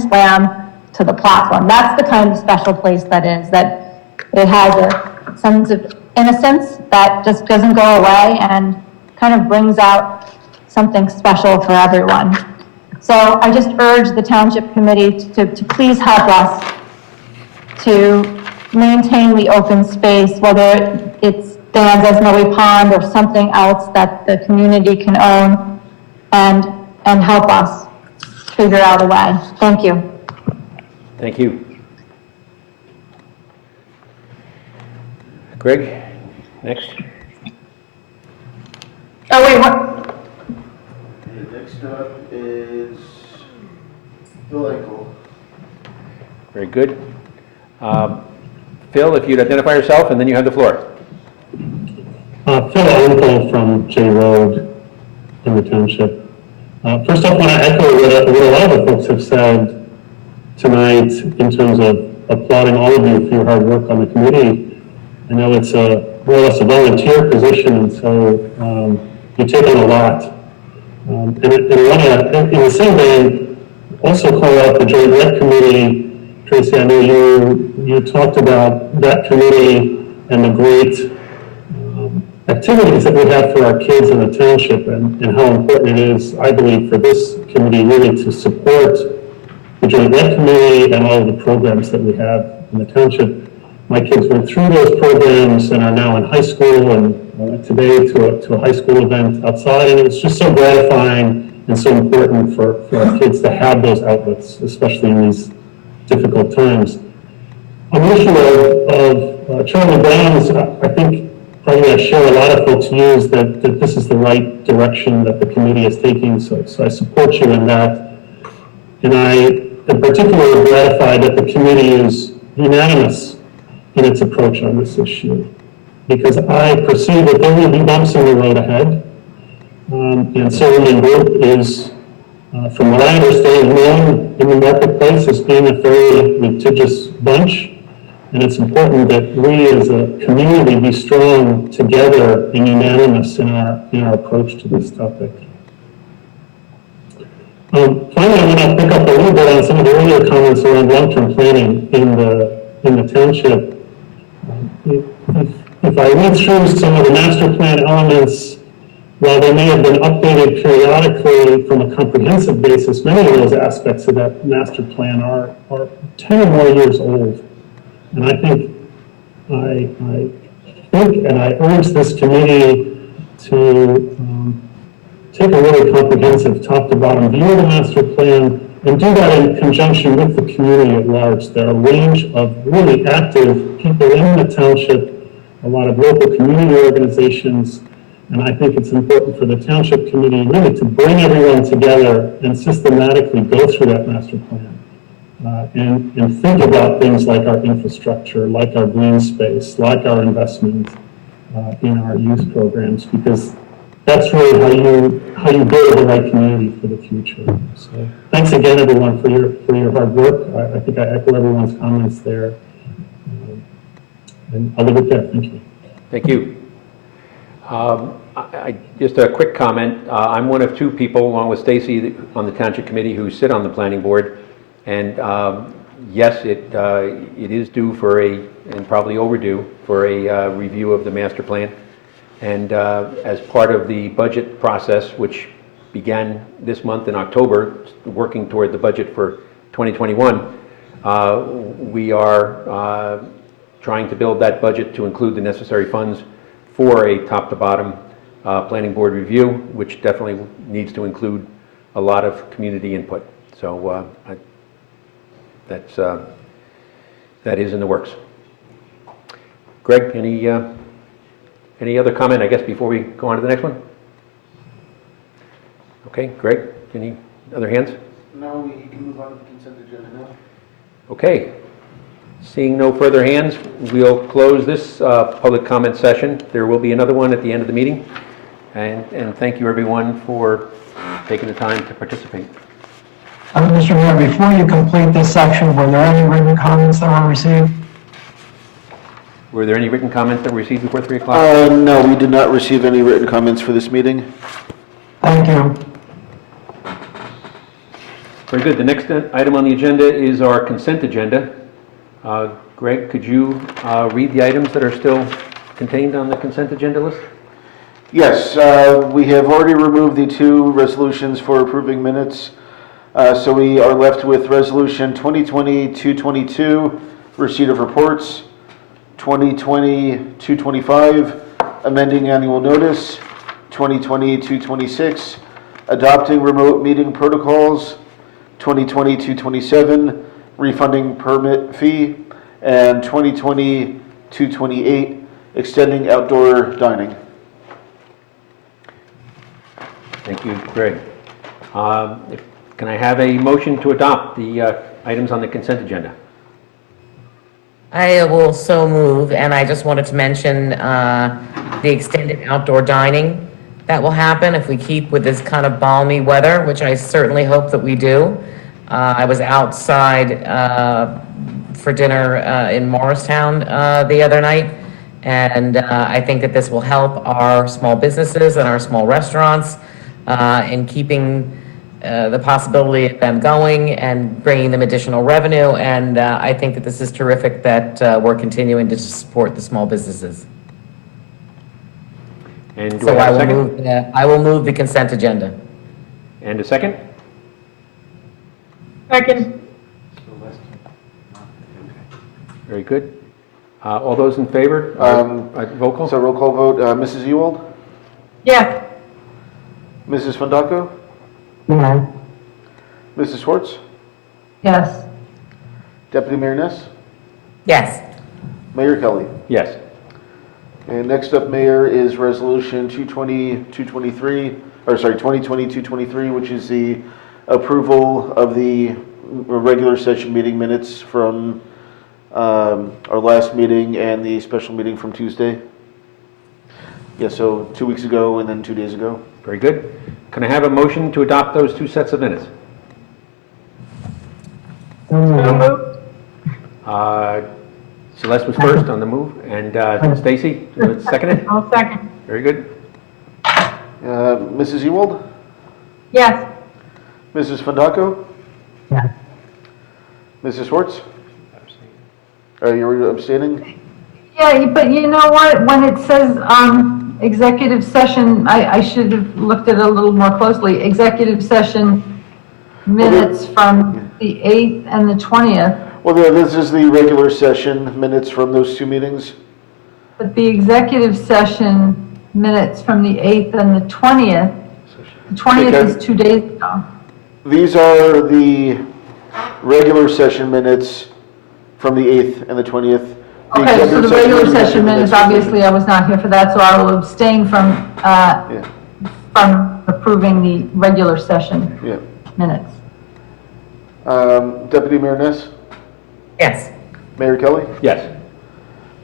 swam to the platform. That's the kind of special place that is, that it has a sense of innocence that just doesn't go away and kind of brings out something special for everyone. So I just urge the Township Committee to please help us to maintain the open space, whether it stands as Noe Pond or something else that the community can own, and help us figure out a way. Thank you. Thank you. Greg, next. Oh, wait, what? Next up is Phil Engel. Very good. Phil, if you'd identify yourself, and then you have the floor. Phil Engel from J Road in the Township. First off, I want to echo what a lot of the folks have said tonight in terms of applauding all of you for your hard work on the committee. I know it's more or less a volunteer position, and so you take on a lot. And I want to, in the same vein, also call out the Joint Rec Committee. Tracy, I know you talked about that committee and the great activities that we have for our kids in the township, and how important it is, I believe, for this committee really to support the Joint Rec Committee and all of the programs that we have in the township. My kids went through those programs and are now in high school, and went today to a high school event outside, and it's just so gratifying and so important for our kids to have those outlets, especially in these difficult times. On the issue of Charlie Brown's, I think probably I share a lot of folks' views that this is the right direction that the committee is taking, so I support you in that. And I, in particular, am gratified that the committee is unanimous in its approach on this issue, because I perceive that there will be bumps in the road ahead. And Silverman Group is, from what I understand, known in the marketplace as being a fairly litigious bunch. And it's important that we as a community be strong together and unanimous in our approach to this topic. Finally, I want to pick up a little bit on some of the earlier comments around long-term planning in the township. If I read through some of the master plan elements, while they may have been updated periodically from a comprehensive basis, many of those aspects of that master plan are 10 or more years old. And I think and I urge this committee to take a really comprehensive top-to-bottom view of the master plan and do that in conjunction with the community at large. There are a range of really active people in the township, a lot of local community organizations, and I think it's important for the township committee really to bring everyone together and systematically go through that master plan. And think about things like our infrastructure, like our green space, like our investment in our youth programs, because that's really how you build the right community for the future. So thanks again, everyone, for your hard work. I think I echo everyone's comments there. And I'll leave it there. Thank you. Thank you. Just a quick comment. I'm one of two people, along with Stacy, on the Township Committee who sit on the Planning Board. And yes, it is due for and probably overdue for a review of the master plan. And as part of the budget process, which began this month in October, working toward the budget for 2021, we are trying to build that budget to include the necessary funds for a top-to-bottom planning board review, which definitely needs to include a lot of community input. So that is in the works. Greg, any other comment, I guess, before we go on to the next one? Okay, Greg, any other hands? No, we can move on to the consent agenda now. Okay. Seeing no further hands, we'll close this public comment session. There will be another one at the end of the meeting. And thank you, everyone, for taking the time to participate. Mr. Mayor, before you complete this section, were there any written comments that were received? Were there any written comments that were received before 3 o'clock? No, we did not receive any written comments for this meeting. Thank you. Very good. The next item on the agenda is our consent agenda. Greg, could you read the items that are still contained on the consent agenda list? Yes, we have already removed the 2 resolutions for approving minutes. So we are left with Resolution 2020-222, receipt of reports, 2020-225, amending annual notice, 2020-226, adopting remote meeting protocols, 2020-227, refunding permit fee, and 2020-228, extending outdoor dining. Thank you, Greg. Can I have a motion to adopt the items on the consent agenda? I will so move, and I just wanted to mention the extended outdoor dining that will happen if we keep with this kind of balmy weather, which I certainly hope that we do. I was outside for dinner in Morristown the other night, and I think that this will help our small businesses and our small restaurants in keeping the possibility of them going and bringing them additional revenue, and I think that this is terrific that we're continuing to support the small businesses. And do So I have a second? I will move the consent agenda. And a second? Second. Very good. All those in favor? Roll call? So roll call vote, Mrs. Ewald, Yes. Mrs. Fondaco, Yes. Mrs. Schwartz, Yes. Deputy Mayor Ness, Yes. Mayor Kelly. Yes. And next up, Mayor, is Resolution 2020-223, which is the approval of the regular session meeting minutes from our last meeting and the special meeting from Tuesday. Yeah, so 2 weeks ago and then 2 days ago. Very good. Can I have a motion to adopt those 2 sets of minutes? Celeste was first on the move, and Stacy, seconded? I'll second. Very good. Mrs. Ewald, Yes. Mrs. Fondaco, Yes. Mrs. Schwartz? You're abstaining? Yeah, but you know what, when it says, executive session, I should have looked at it a little more closely. Executive session minutes from the 8th and the 20th, Well, this is the regular session minutes from those 2 meetings. but the executive session minutes from the 8th and the 20th, the 20th is 2 days ago. These are the regular session minutes from the 8th and the 20th. Okay, so the regular session minutes, obviously I was not here for that, so I will abstain from approving the regular session Yeah. minutes. Deputy Mayor Ness? Yes. Mayor Kelly? Yes.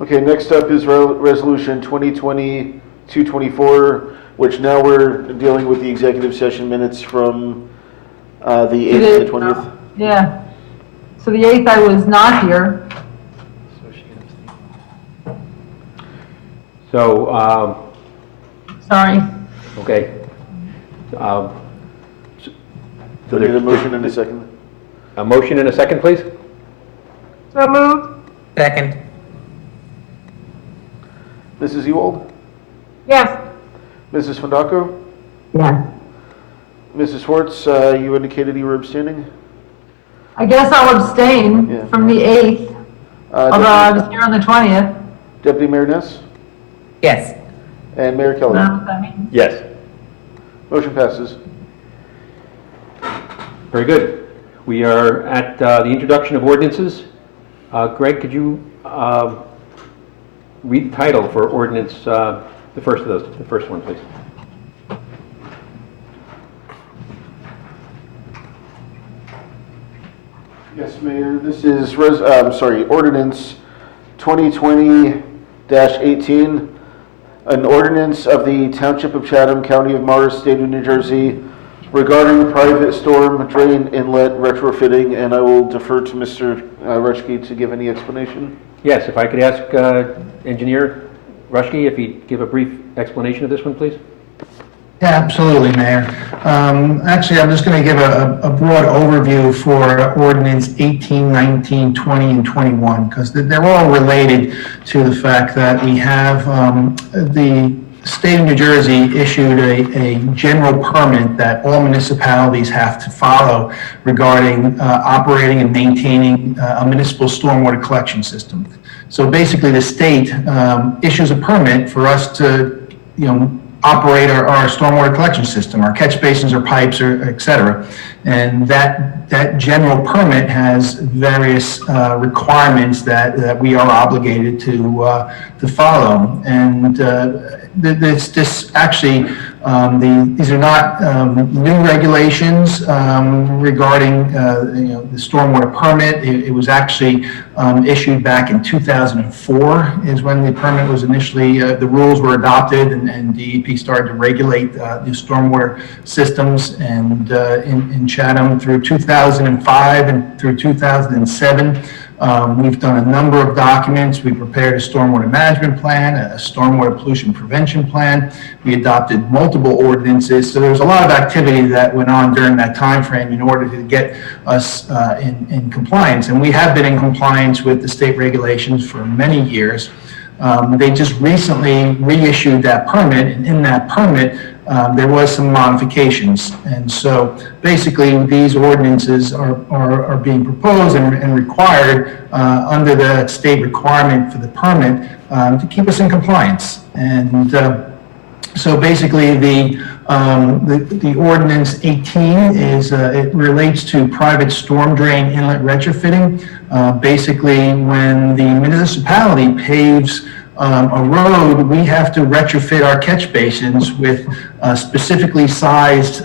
Okay, next up is Resolution 2020-224, which now we're dealing with the executive session minutes from the 8th and the 20th. Yeah. So the 8th I was not here. So, Sorry. okay. So we need a motion and a second. A motion and a second, please? So moved. Second. Mrs. Ewald? Yes. Mrs. Fondaco? Yes. Mrs. Schwartz, you indicated you were abstaining? I guess I'll abstain Yeah. from the 8th, although I was here on the 20th. Deputy Mayor Ness? Yes. And Mayor Kelly. Yes. Motion passes. Very good. We are at the introduction of ordinances. Greg, could you read the title for ordinance, the first one, please? Yes, Mayor, this is ordinance 2020-18, an ordinance of the Township of Chatham, County of Morris, State of New Jersey, regarding private storm drain inlet retrofitting, and I will defer to Mr. Rushke to give any explanation. Yes, if I could ask Engineer Rushke if he'd give a brief explanation of this one, please? Yeah, absolutely, Mayor. Actually, I'm just going to give a broad overview for ordinance 18, 19, 20, and 21, because they're all related to the fact that we have the state of New Jersey issued a general permit that all municipalities have to follow regarding operating and maintaining a municipal stormwater collection system. So basically, the state issues a permit for us to, operate our stormwater collection system, our catch basins or pipes, or et cetera. And that general permit has various requirements that we are obligated to follow. And this actually, these are not new regulations regarding the stormwater permit. It was actually issued back in 2004 is when the permit was initially, the rules were adopted and DEP started to regulate the stormwater systems. And in Chatham through 2005 and through 2007, we've done a number of documents. We prepared a stormwater management plan, a stormwater pollution prevention plan. We adopted multiple ordinances. So there was a lot of activity that went on during that time frame in order to get us in compliance. And we have been in compliance with the state regulations for many years. They just recently reissued that permit, and in that permit, there was some modifications. And so basically these ordinances are being proposed and required under the state requirement for the permit to keep us in compliance. And so basically the ordinance 18 is, it relates to private storm drain inlet retrofitting. Basically when the municipality paves a road, we have to retrofit our catch basins with specifically sized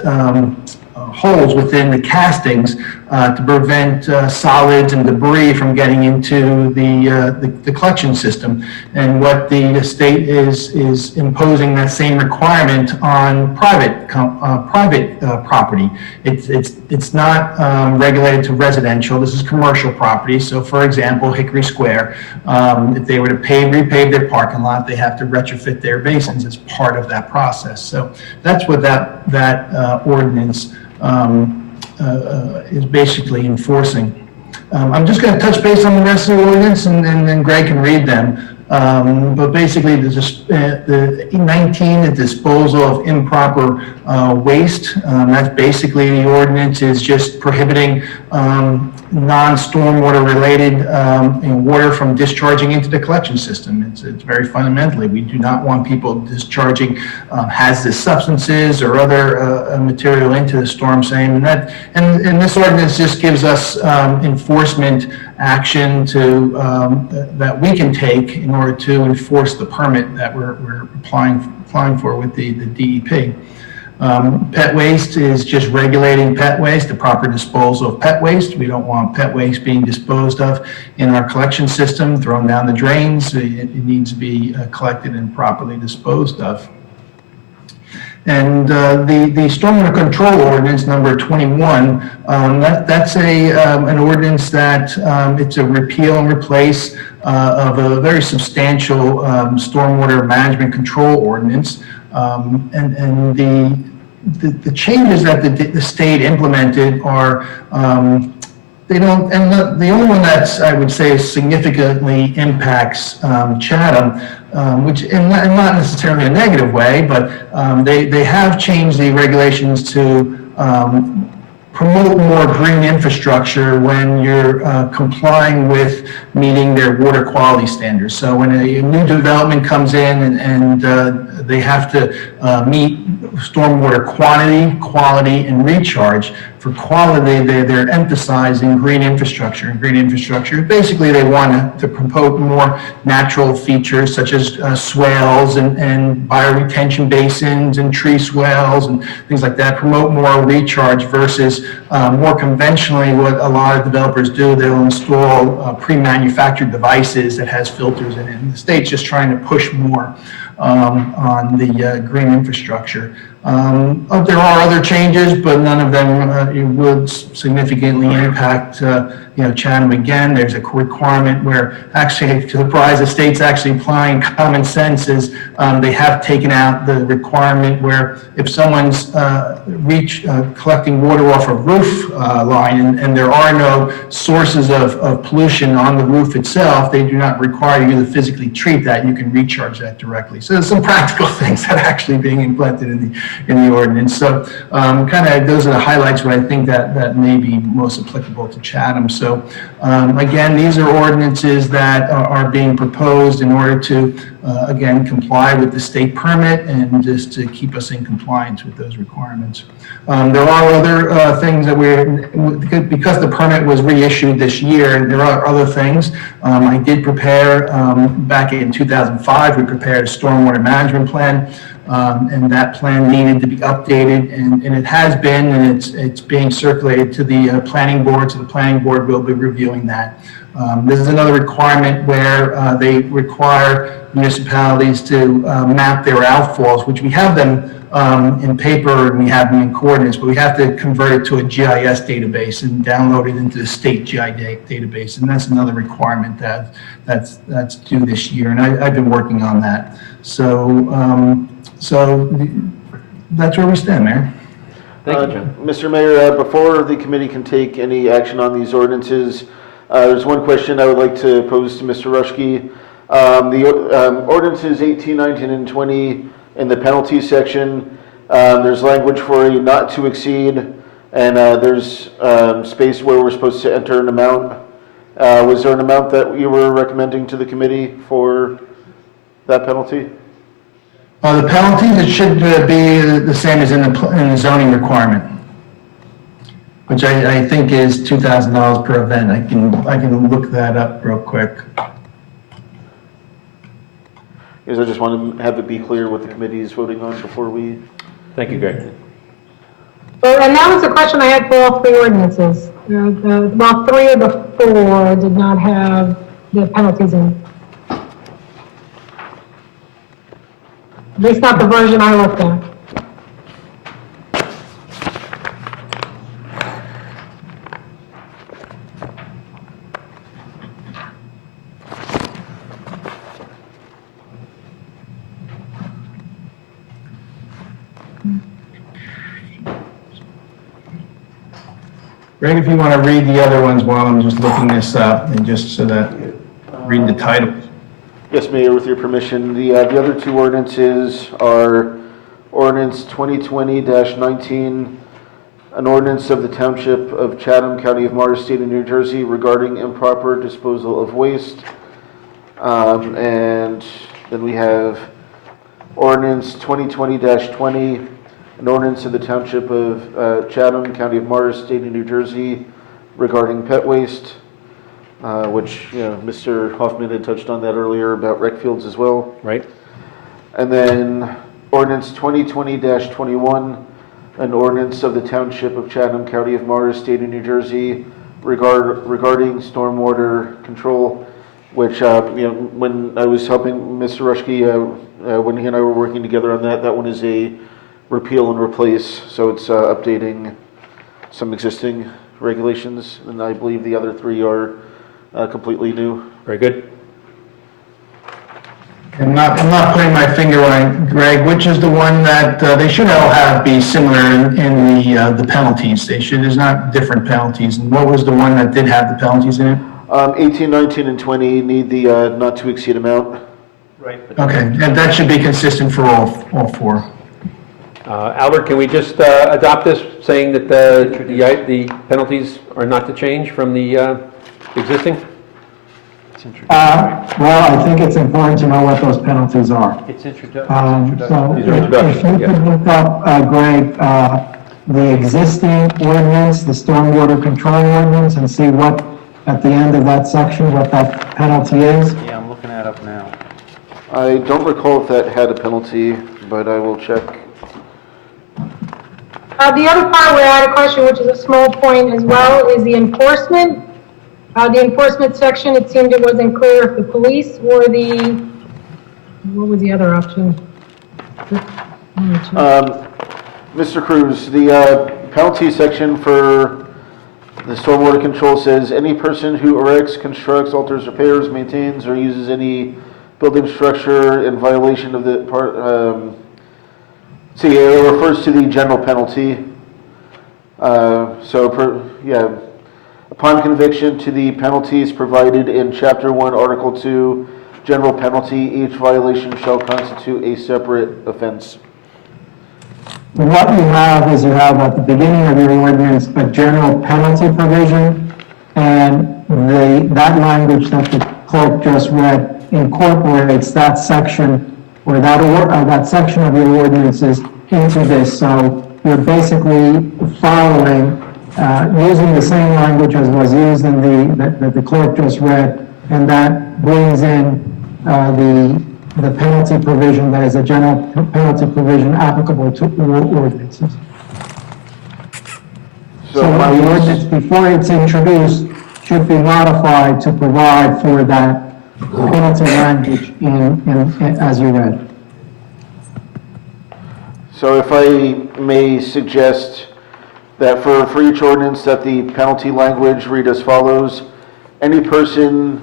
holes within the castings to prevent solids and debris from getting into the collection system. And what the state is imposing that same requirement on private property. It's not regulated to residential. This is commercial property. So, for example, Hickory Square, if they were to repave their parking lot, they have to retrofit their basins as part of that process. So that's what that ordinance is basically enforcing. I'm just going to touch base on the rest of the ordinance, and then Greg can read them. But basically, the 19, the disposal of improper waste. That's basically the ordinance is just prohibiting non-stormwater related water from discharging into the collection system. It's very fundamentally, we do not want people discharging hazardous substances or other material into the storm seam. And this ordinance just gives us enforcement action to that we can take in order to enforce the permit that we're applying for with the DEP. Pet waste is just regulating pet waste, the proper disposal of pet waste. We don't want pet waste being disposed of in our collection system, thrown down the drains. It needs to be collected and properly disposed of. And the stormwater control ordinance number 21, that's an ordinance that it's a repeal and replace of a very substantial stormwater management control ordinance. And the changes that the state implemented are they don't, and the only one that's, I would say, significantly impacts Chatham, which in not necessarily a negative way, but they have changed the regulations to promote more green infrastructure when you're complying with meeting their water quality standards. So when a new development comes in and they have to meet stormwater quantity, quality, and recharge. For quality, they're emphasizing green infrastructure. And green infrastructure, basically they want to promote more natural features such as swales and bioretention basins and tree swales and things like that. Promote more recharge versus more conventionally what a lot of developers do. They'll install pre-manufactured devices that has filters in it. And the state's just trying to push more on the green infrastructure. There are other changes, but none of them would significantly impact Chatham. Again, there's a requirement where actually, to surprise, the state's actually applying common sense. Is they have taken out the requirement where if someone's collecting water off a roof line and there are no sources of pollution on the roof itself, they do not require you to physically treat that. You can recharge that directly. So there's some practical things that are actually being implemented in the ordinance. So kind of those are the highlights where I think that may be most applicable to Chatham. So again, these are ordinances that are being proposed in order to, again, comply with the state permit and just to keep us in compliance with those requirements. There are other things that because the permit was reissued this year, there are other things. I did prepare, back in 2005, we prepared a stormwater management plan. And that plan needed to be updated, and it has been, and it's being circulated to the planning board, so the planning board will be reviewing that. This is another requirement where they require municipalities to map their outfalls, which we have them in paper and we have them in coordinates, but we have to convert it to a GIS database and download it into the state GIS database, and that's another requirement that's due this year, and I've been working on that. So that's where we stand, Mayor. Thank you, John. Mr. Mayor, before the committee can take any action on these ordinances, there's one question I would like to pose to Mr. Rushke. The ordinances 18, 19, and 20 in the penalty section, there's language for a not to exceed, and there's space where we're supposed to enter an amount. Was there an amount that you were recommending to the committee for that penalty? The penalties, it should be the same as in the zoning requirement, which I think is $2,000 per event. I can look that up real quick. Because I just want to have it be clear what the committee is voting on before we... Thank you, Greg. Well, and that was a question I had for all three ordinances. Well, three of the four did not have the penalties in. At least not the version I looked at. Greg, if you want to read the other ones while I'm just looking this up, and just so that, read the titles. Yes, Mayor, with your permission. The other two ordinances are Ordinance 2020-19, an ordinance of the Township of Chatham, County of Morris, State of New Jersey regarding improper disposal of waste. And then we have Ordinance 2020-20, an ordinance of the Township of Chatham, County of Morris, State of New Jersey regarding pet waste. Which, Mr. Hoffman had touched on that earlier about rec fields as well. Right. And then Ordinance 2020-21, an ordinance of the Township of Chatham, County of Morris, State of New Jersey regarding stormwater control, which, when I was helping Mr. Rushke, when he and I were working together on that one is a repeal and replace, so it's updating some existing regulations, and I believe the other three are completely new. Very good. I'm not putting my finger on it, Greg. Which is the one that they should all be similar in the penalties? There's not different penalties. And what was the one that did have the penalties in it? 18, 19, and 20 need the not to exceed amount. Right. Okay, and that should be consistent for all four. Albert, can we just adopt this, saying that the penalties are not to change from the existing? Well, I think it's important to know what those penalties are. It's So These are if introductions, you could look up, Greg, the existing ordinance, the stormwater control ordinance, and see what, at the end of that section, what that penalty is. Yeah, I'm looking that up now. I don't recall if that had a penalty, but I will check. The other part where I had a question, which is a small point as well, is the enforcement. The enforcement section, it seemed it wasn't clear if the police or the, what was the other option? Mr. Cruz, the penalty section for the stormwater control says, any person who erects, constructs, alters, repairs, maintains, or uses any building structure in violation of the part, see, it refers to the general penalty. Upon conviction to the penalties provided in Chapter 1, Article 2, general penalty, each violation shall constitute a separate offense. What you have is you have at the beginning of your ordinance a general penalty provision, and that language that the clerk just read incorporates that section or that section of your ordinances into this. So you're basically following, using the same language as was used in that the clerk just read, and that brings in the penalty provision that is a general penalty provision applicable to all ordinances. So the ordinance, before it's introduced, should be modified to provide for that penalty language as you read. So if I may suggest that for each ordinance that the penalty language read as follows: any persons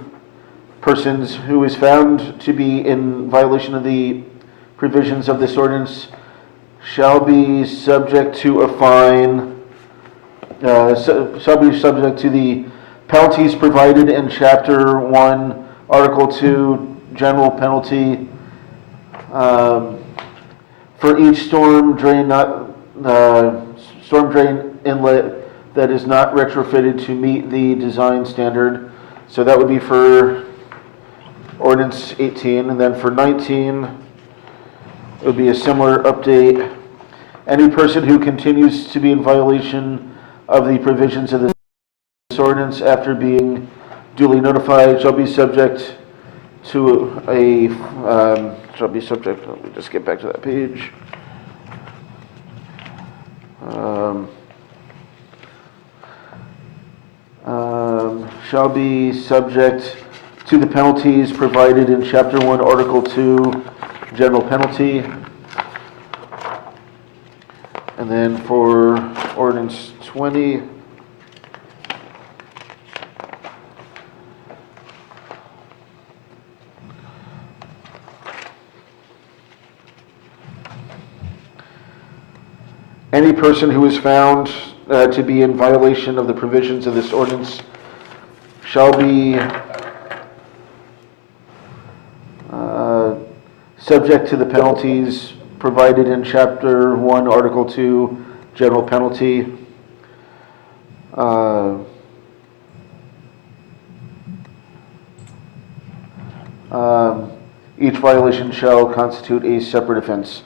who is found to be in violation of the provisions of this ordinance shall be subject to a fine, shall be subject to the penalties provided in Chapter 1, Article 2, general penalty, for each storm drain inlet that is not retrofitted to meet the design standard. So that would be for ordinance 18, and then for 19, it would be a similar update. Any person who continues to be in violation of the provisions of this ordinance after being duly notified shall be subject to a, let me just get back to that page. Shall be subject to the penalties provided in Chapter 1, Article 2, general penalty. And then for ordinance 20, any person who is found to be in violation of the provisions of this ordinance shall be subject to the penalties provided in Chapter 1, Article 2, general penalty. Each violation shall constitute a separate offense.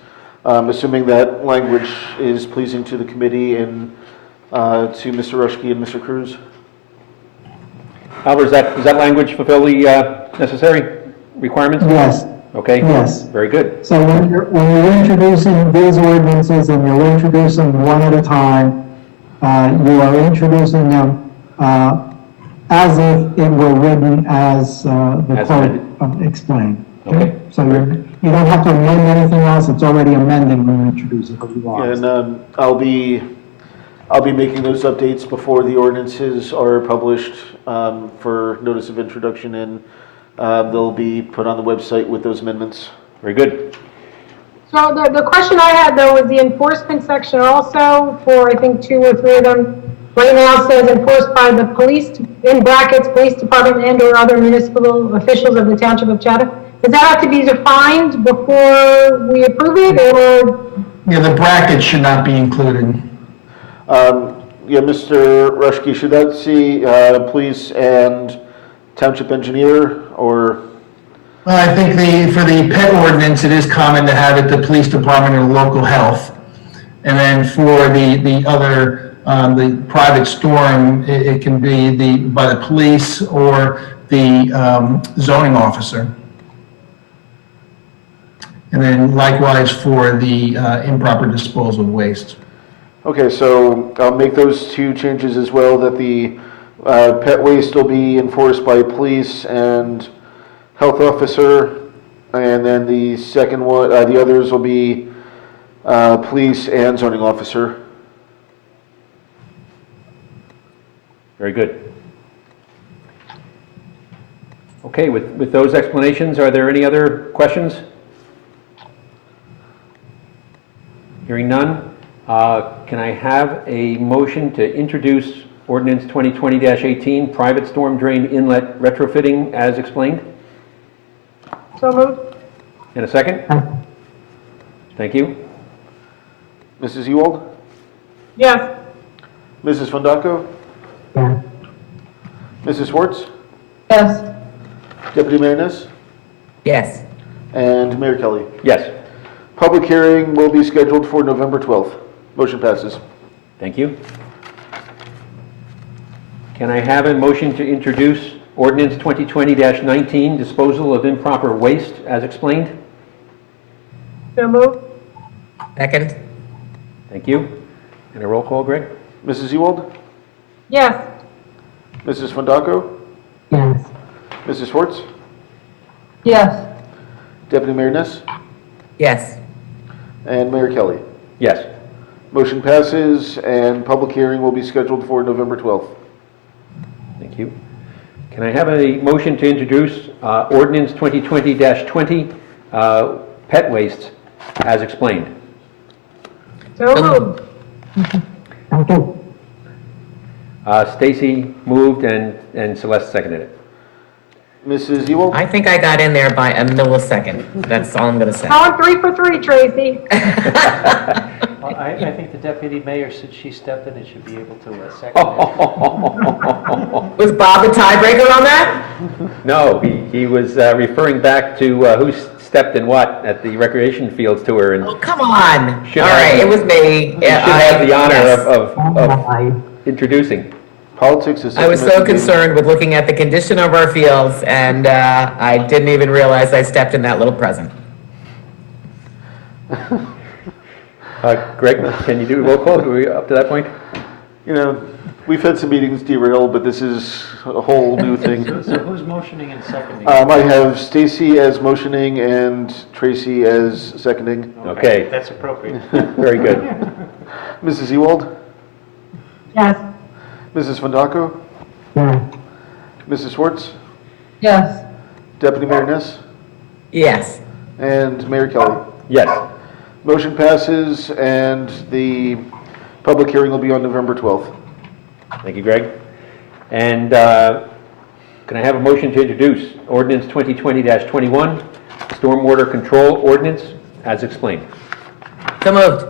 Assuming that language is pleasing to the committee and to Mr. Rushkey and Mr. Cruz. Albert, does that language fulfill the necessary requirements? Yes. Okay. Yes. Very good. So when you're introducing these ordinances and you're introducing one at a time, you are introducing them as if it were written as the clerk explained. Okay. So you don't have to amend anything else. It's already amended when you introduce it. And I'll be making those updates before the ordinances are published for notice of introduction, and they'll be put on the website with those amendments. Very good. So the question I had though was the enforcement section also for, I think, 2 or 3 of them. Right now it says enforced by the police, in brackets, police department and or other municipal officials of the Township of Chatham. Does that have to be defined before we approve it, or Yeah, the brackets should not be included. Yeah, Mr. Rushkey, should that see police and township engineer, or? Well, I think for the pet ordinance, it is common to have it the police department or local health. And then for the other, the private storm, it can be by the police or the zoning officer. And then likewise for the improper disposal of waste. Okay, so I'll make those two changes as well, that the pet waste will be enforced by police and health officer, and then the second one, the others will be police and zoning officer. Very good. Okay, with those explanations, are there any other questions? Hearing none, can I have a motion to introduce ordinance 2020-18, private storm drain inlet retrofitting as explained? So moved. In a second? Thank you. Mrs. Ewald? Yes. Mrs. Fondaco? Yes. Mrs. Schwartz? Yes. Deputy Mayor Ness? Yes. And Mayor Kelly? Yes. Public hearing will be scheduled for November 12th. Motion passes. Thank you. Can I have a motion to introduce ordinance 2020-19, disposal of improper waste as explained? So moved. Second? Thank you. And a roll call, Greg? Mrs. Ewald? Yes. Mrs. Fondaco? Yes. Mrs. Schwartz? Yes. Deputy Mayor Ness? Yes. And Mayor Kelly? Yes. Motion passes, and public hearing will be scheduled for November 12th. Thank you. Can I have a motion to introduce ordinance 2020-20, pet waste as explained? So moved. Second. Stacy moved and Celeste seconded it. Mrs. Ewald? I think I got in there by a millisecond. That's all I'm going to say. Going 3 for 3, Tracy. Well, I think the deputy mayor, since she stepped in, it should be able to second it. Was Bob the tiebreaker on that? No, he was referring back to who stepped in what at the recreation fields tour. And Oh, come on. Should All have- right, it was me. you should have the honor Yes. of introducing. Politics is... I was so concerned with looking at the condition of our fields, and I didn't even realize I stepped in that little present. Greg, can you do a roll call? Are we up to that point? You know, we've had some meetings derail, but this is a whole new thing. So who's motioning and seconding? I have Stacy as motioning and Tracy as seconding. Okay. That's appropriate. Very good. Mrs. Ewald? Yes. Mrs. Fondaco? Yes. Mrs. Schwartz? Yes. Deputy Mayor Ness? Yes. And Mayor Kelly? Yes. Motion passes, and the public hearing will be on November 12th. Thank you, Greg. And can I have a motion to introduce ordinance 2020-21, stormwater control ordinance as explained? So moved.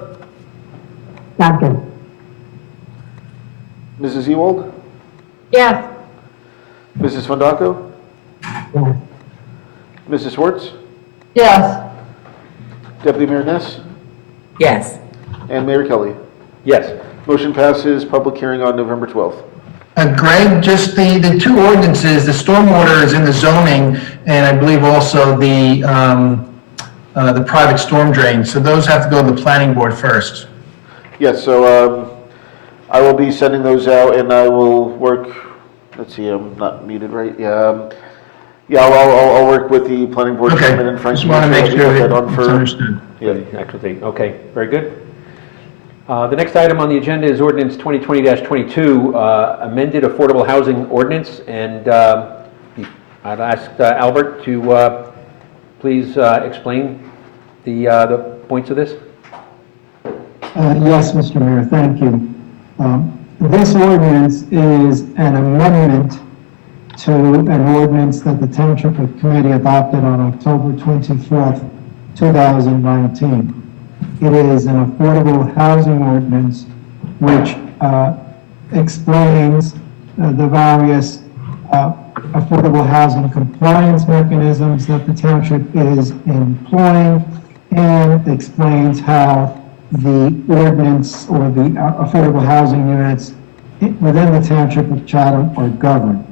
Second. Mrs. Ewald? Yes. Mrs. Fondaco? Yes. Mrs. Schwartz? Yes. Deputy Mayor Ness? Yes. And Mayor Kelly? Yes. Motion passes, public hearing on November 12th. Greg, just the two ordinances, the stormwater is in the zoning, and I believe also the private storm drain, so those have to go to the planning board first. Yes, so I will be sending those out, and I will work, let's see, I'm not muted, right? Yeah, I'll work with the planning board Okay, chairman and Frank. just want to make sure that it's understood. Yeah, actual date. Okay, very good. The next item on the agenda is ordinance 2020-22, amended affordable housing ordinance, and I'd ask Albert to please explain the points of this. Yes, Mr. Mayor, thank you. This ordinance is an amendment to an ordinance that the Township Committee adopted on October 24th, 2019. It is an affordable housing ordinance which explains the various affordable housing compliance mechanisms that the township is employing, and explains how the ordinance or the affordable housing units within the township of Chatham are governed.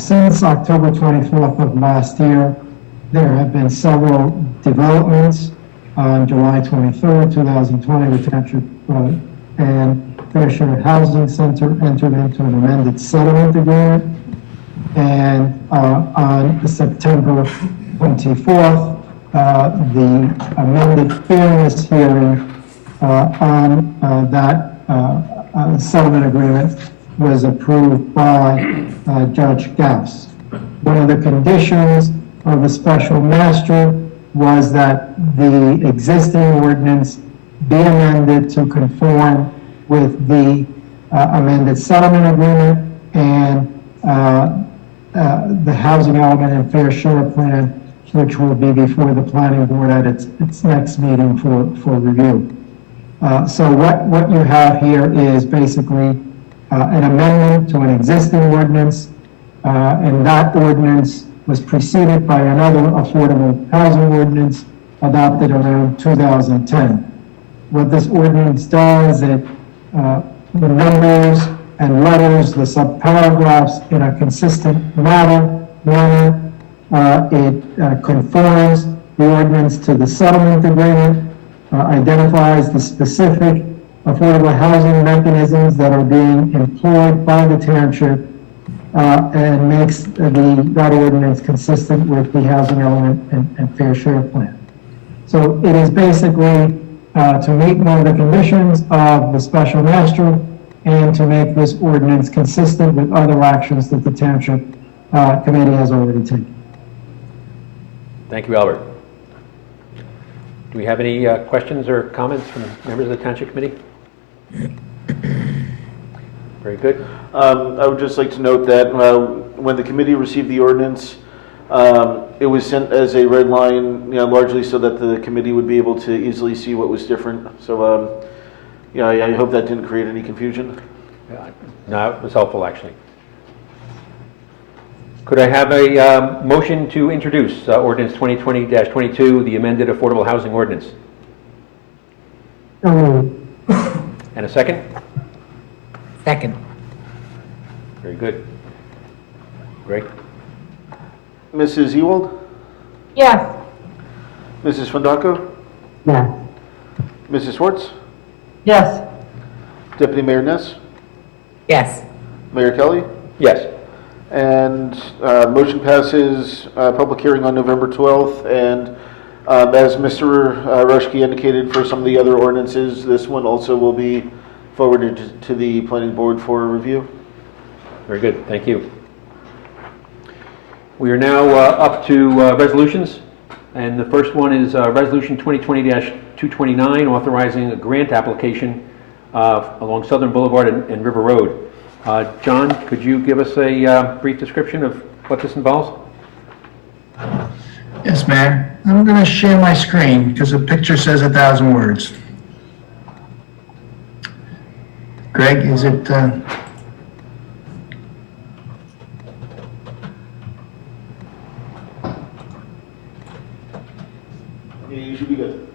Since October 24th of last year, there have been several developments. On July 23rd, 2020, the township and Fair Share Housing Center entered into an amended settlement agreement. And on September 24th, the amended fairness hearing on that settlement agreement was approved by Judge Gauss. One of the conditions of the special master was that the existing ordinance be amended to conform with the amended settlement agreement and the housing element and fair share plan, which will be before the planning board at its next meeting for review. So what you have here is basically an amendment to an existing ordinance, and that ordinance was preceded by another affordable housing ordinance adopted around 2010. What this ordinance does, it numbers and letters the subparagraphs in a consistent manner. It conforms the ordinance to the settlement agreement, identifies the specific affordable housing mechanisms that are being employed by the township, and makes that ordinance consistent with the housing element and fair share plan. So it is basically to meet one of the conditions of the special master and to make this ordinance consistent with other actions that the township committee has already taken. Thank you, Albert. Do we have any questions or comments from members of the Township Committee? Very good. I would just like to note that when the committee received the ordinance, it was sent as a red line, largely so that the committee would be able to easily see what was different. So, I hope that didn't create any confusion. No, it was helpful, actually. Could I have a motion to introduce ordinance 2020-22, the amended affordable housing ordinance? And a second? Second. Very good. Greg? Mrs. Ewald? Yes. Mrs. Fondaco? Yes. Mrs. Schwartz? Yes. Deputy Mayor Ness? Yes. Mayor Kelly? Yes. And motion passes, public hearing on November 12th. And as Mr. Rushke indicated for some of the other ordinances, this one also will be forwarded to the planning board for review. Very good. Thank you. We are now up to resolutions. And the first one is Resolution 2020-229, authorizing a grant application along Southern Boulevard and River Road. John, could you give us a brief description of what this involves? Yes, Mayor. I'm going to share my screen because a picture says 1,000 words. Greg, is it... Yeah, you should be good.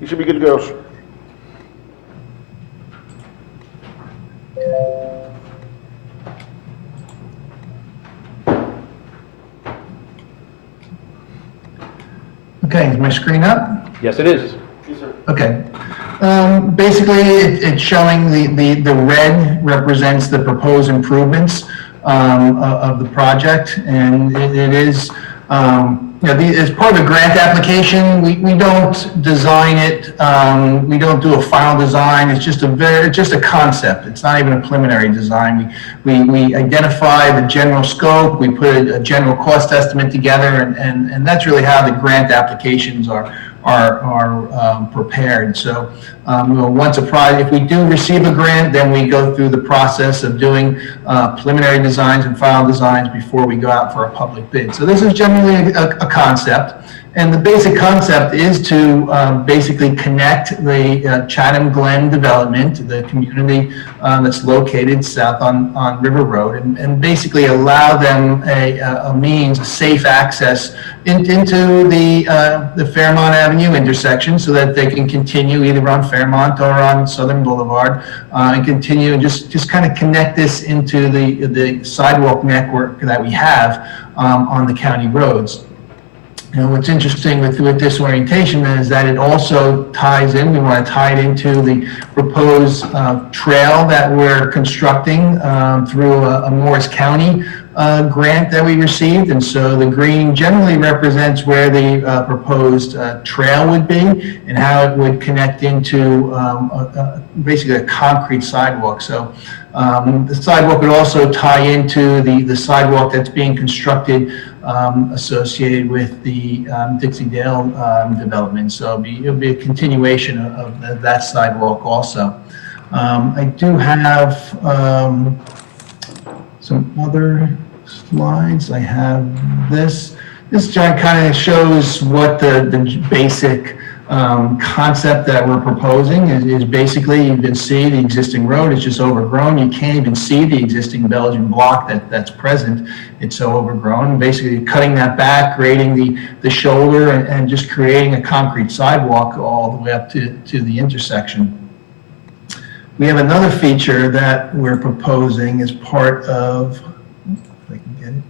You should be good to go. Okay, is my screen up? Yes, it is. Yes, sir. Okay. Basically, it's showing the red represents the proposed improvements of the project, and it is, as part of the grant application, we don't design it, we don't do a final design, it's just a concept. It's not even a preliminary design. We identify the general scope, we put a general cost estimate together, and that's really how the grant applications are prepared. So once a project, if we do receive a grant, then we go through the process of doing preliminary designs and final designs before we go out for a public bid. So this is generally a concept, And the basic concept is to basically connect the Chatham Glen development, the community that's located south on River Road, and basically allow them a means, safe access into the Fairmont Avenue intersection so that they can continue either on Fairmont or on Southern Boulevard and continue and just kind of connect this into the sidewalk network that we have on the county roads. You know, what's interesting with this orientation is that it also ties in, we want to tie it into the proposed trail that we're constructing through a Morris County grant that we received. And so the green generally represents where the proposed trail would be and how it would connect into basically a concrete sidewalk. So the sidewalk would also tie into the sidewalk that's being constructed associated with the Dixie Dale development. So it'll be a continuation of that sidewalk also. I do have some other slides. I have this. This chart kind of shows what the basic concept that we're proposing is basically, you can see the existing road is just overgrown. You can't even see the existing Belgian block that's present. It's so overgrown. Basically cutting that back, creating the shoulder and just creating a concrete sidewalk all the way up to the intersection. We have another feature that we're proposing as part of, if I can get it.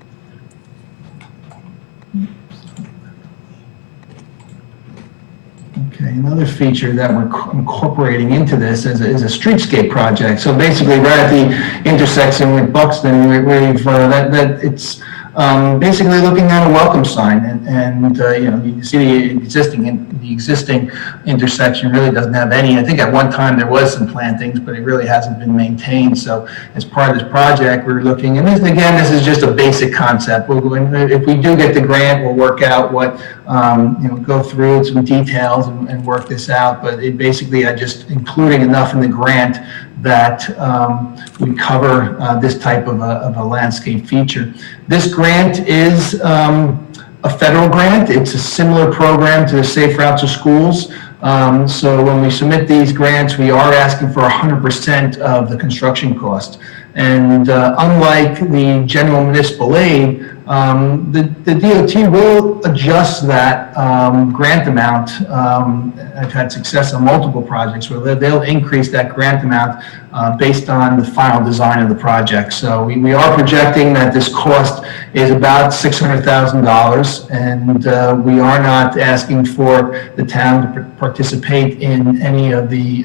Okay, another feature that we're incorporating into this is a streetscape project. So basically, right at the intersection with Buxton, it's basically looking at a welcome sign, and you know, you see the existing intersection really doesn't have any. I think at one time there was some plantings, but it really hasn't been maintained. So as part of this project, we're looking, and this is just a basic concept. We'll go in, if we do get the grant, we'll work out what go through some details and work this out. But it basically, just including enough in the grant that we cover this type of a landscape feature. This grant is a federal grant. It's a similar program to the Safe Routes to Schools. So when we submit these grants, we are asking for 100% of the construction cost. And unlike the general municipal aid, the DOT will adjust that grant amount. I've had success on multiple projects where they'll increase that grant amount based on the final design of the project. So we are projecting that this cost is about $600,000, and we are not asking for the town to participate in any of the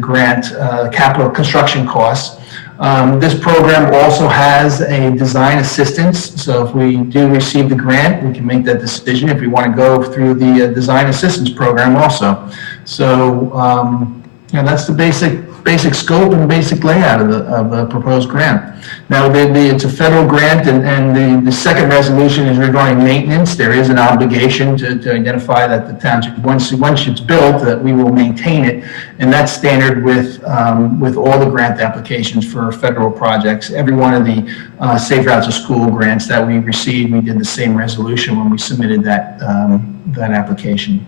grant capital construction costs. This program also has a design assistance, so if we do receive the grant, we can make that decision if we want to go through the design assistance program also. So that's the basic scope and basic layout of the proposed grant. Now, it's a federal grant, and the second resolution is regarding maintenance. There is an obligation to identify that the township, once it's built, that we will maintain it, and that's standard with all the grant applications for federal projects. Every one of the Safe Routes to School grants that we received, we did the same resolution when we submitted that application.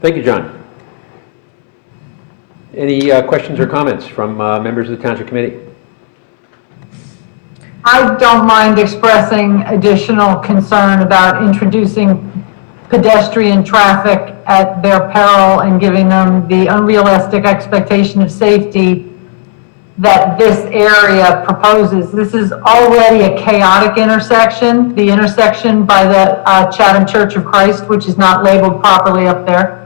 Thank you, John. Any questions or comments from members of the Township Committee? I don't mind expressing additional concern about introducing pedestrian traffic at their peril and giving them the unrealistic expectation of safety that this area proposes. This is already a chaotic intersection, the intersection by the Chatham Church of Christ, which is not labeled properly up there.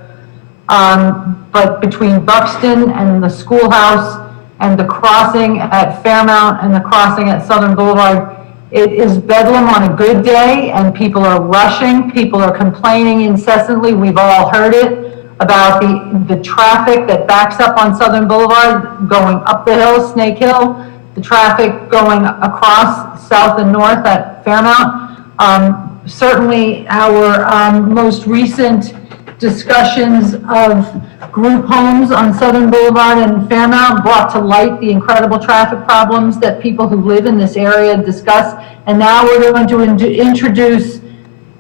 But between Buxton and the schoolhouse and the crossing at Fairmount and the crossing at Southern Boulevard, it is bedlam on a good day, and people are rushing, people are complaining incessantly. We've all heard it about the traffic that backs up on Southern Boulevard going up the hill, Snake Hill, the traffic going across south and north at Fairmount. Certainly our most recent discussions of group homes on Southern Boulevard and Fairmount brought to light the incredible traffic problems that people who live in this area discuss. And now we're going to introduce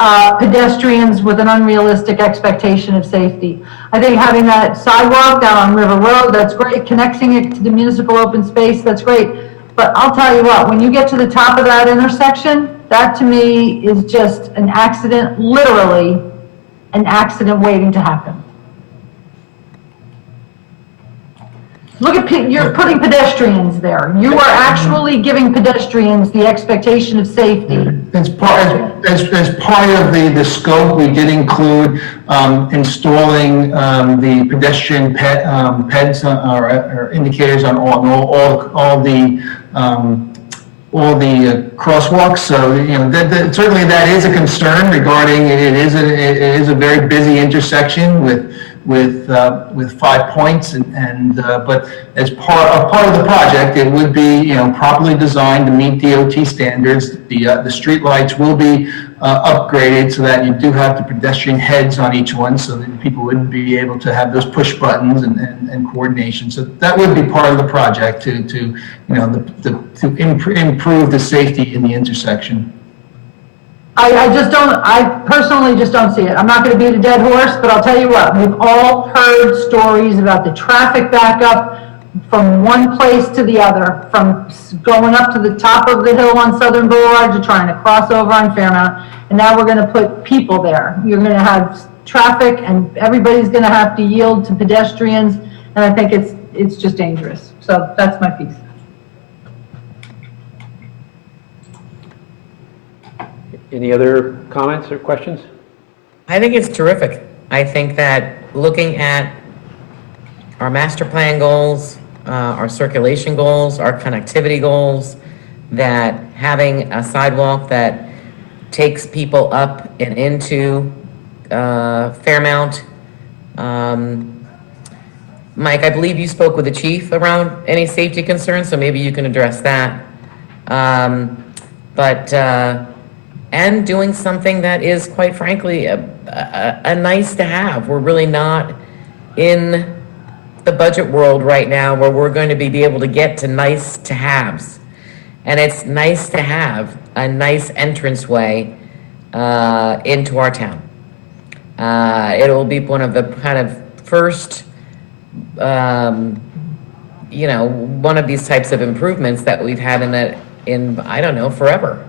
pedestrians with an unrealistic expectation of safety. I think having that sidewalk down on River Road, that's great. Connecting it to the municipal open space, that's great. But I'll tell you what, when you get to the top of that intersection, that to me is just an accident, literally an accident waiting to happen. Look at, you're putting pedestrians there. You are actually giving pedestrians the expectation of safety. As part of the scope, we did include installing the pedestrian PEDs or indicators on all the crosswalks. So, you know, certainly that is a concern regarding, it is a very busy intersection with 5 points, but as part of the project, it would be, you know, properly designed to meet DOT standards. The street lights will be upgraded so that you do have the pedestrian heads on each one, so that people would be able to have those push buttons and coordination. So that would be part of the project to improve the safety in the intersection. I personally just don't see it. I'm not going to beat a dead horse, but I'll tell you what, we've all heard stories about the traffic backup from one place to the other, from going up to the top of the hill on Southern Boulevard to trying to cross over on Fairmount, and now we're going to put people there. You're going to have traffic, and everybody's going to have to yield to pedestrians, and I think it's just dangerous. So that's my piece. Any other comments or questions? I think it's terrific. I think that looking at our master plan goals, our circulation goals, our connectivity goals, that having a sidewalk that takes people up and into Fairmount. Mike, I believe you spoke with the chief around any safety concerns, so maybe you can address that. And doing something that is, quite frankly, a nice to have. We're really not in the budget world right now where we're going to be able to get to nice to haves. And it's nice to have a nice entranceway into our town. It'll be one of the kind of first, one of these types of improvements that we've had in I don't know, forever.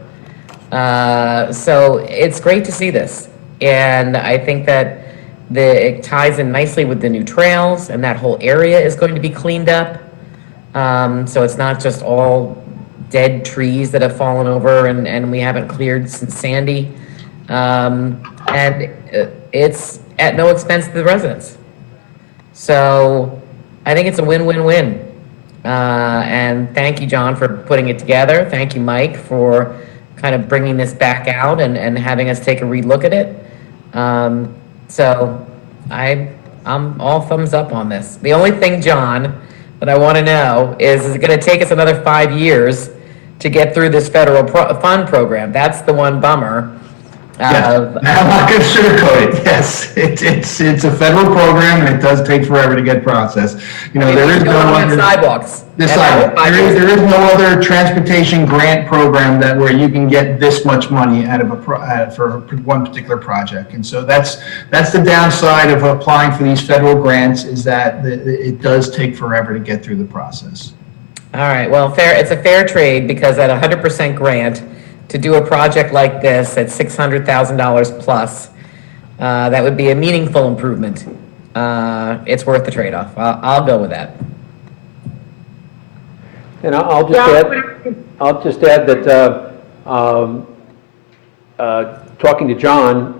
So it's great to see this. And I think that it ties in nicely with the new trails, and that whole area is going to be cleaned up. So it's not just all dead trees that have fallen over and we haven't cleared since Sandy. And it's at no expense to the residents. So I think it's a win-win-win. And thank you, John, for putting it together. Thank you, Mike, for kind of bringing this back out and having us take a relook at it. So I'm all thumbs up on this. The only thing, John, that I want to know is it going to take us another 5 years to get through this federal fund program? That's the one bummer. I'm not going to sugarcoat it. Yes, it's a federal program, and it does take forever to get processed. You know, there is no other sidewalks. There is no other transportation grant program where you can get this much money out of for one particular project. And so that's the downside of applying for these federal grants, is that it does take forever to get through the process. All right. Well, it's a fair trade, because at 100% grant, to do a project like this at $600,000 plus, that would be a meaningful improvement. It's worth the trade-off. I'll go with that. And I'll just add that talking to John,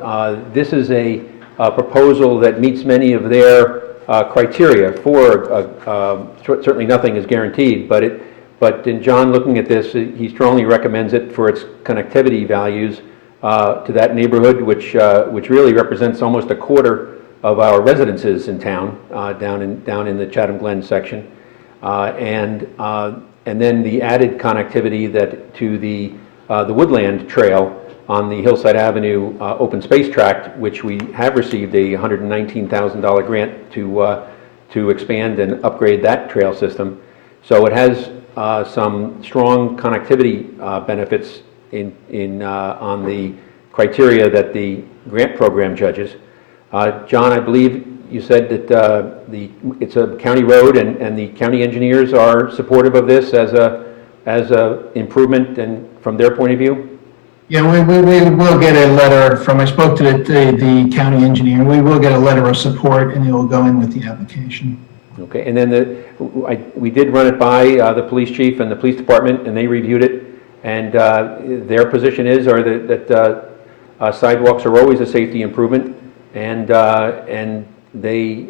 this is a proposal that meets many of their criteria for, certainly nothing is guaranteed, but in John looking at this, he strongly recommends it for its connectivity values to that neighborhood, which really represents almost a quarter of our residences in town, down in the Chatham Glen section, and then the added connectivity to the Woodland Trail on the Hillside Avenue open space tract, which we have received a $119,000 grant to expand and upgrade that trail system. So it has some strong connectivity benefits on the criteria that the grant program judges. John, I believe you said that it's a county road and the county engineers are supportive of this as a improvement and from their point of view? Yeah, we will get a letter from, I spoke to the county engineer, and we will get a letter of support, and it will go in with the application. Okay, and then we did run it by the police chief and the police department, and they reviewed it, and their position is that sidewalks are always a safety improvement, and they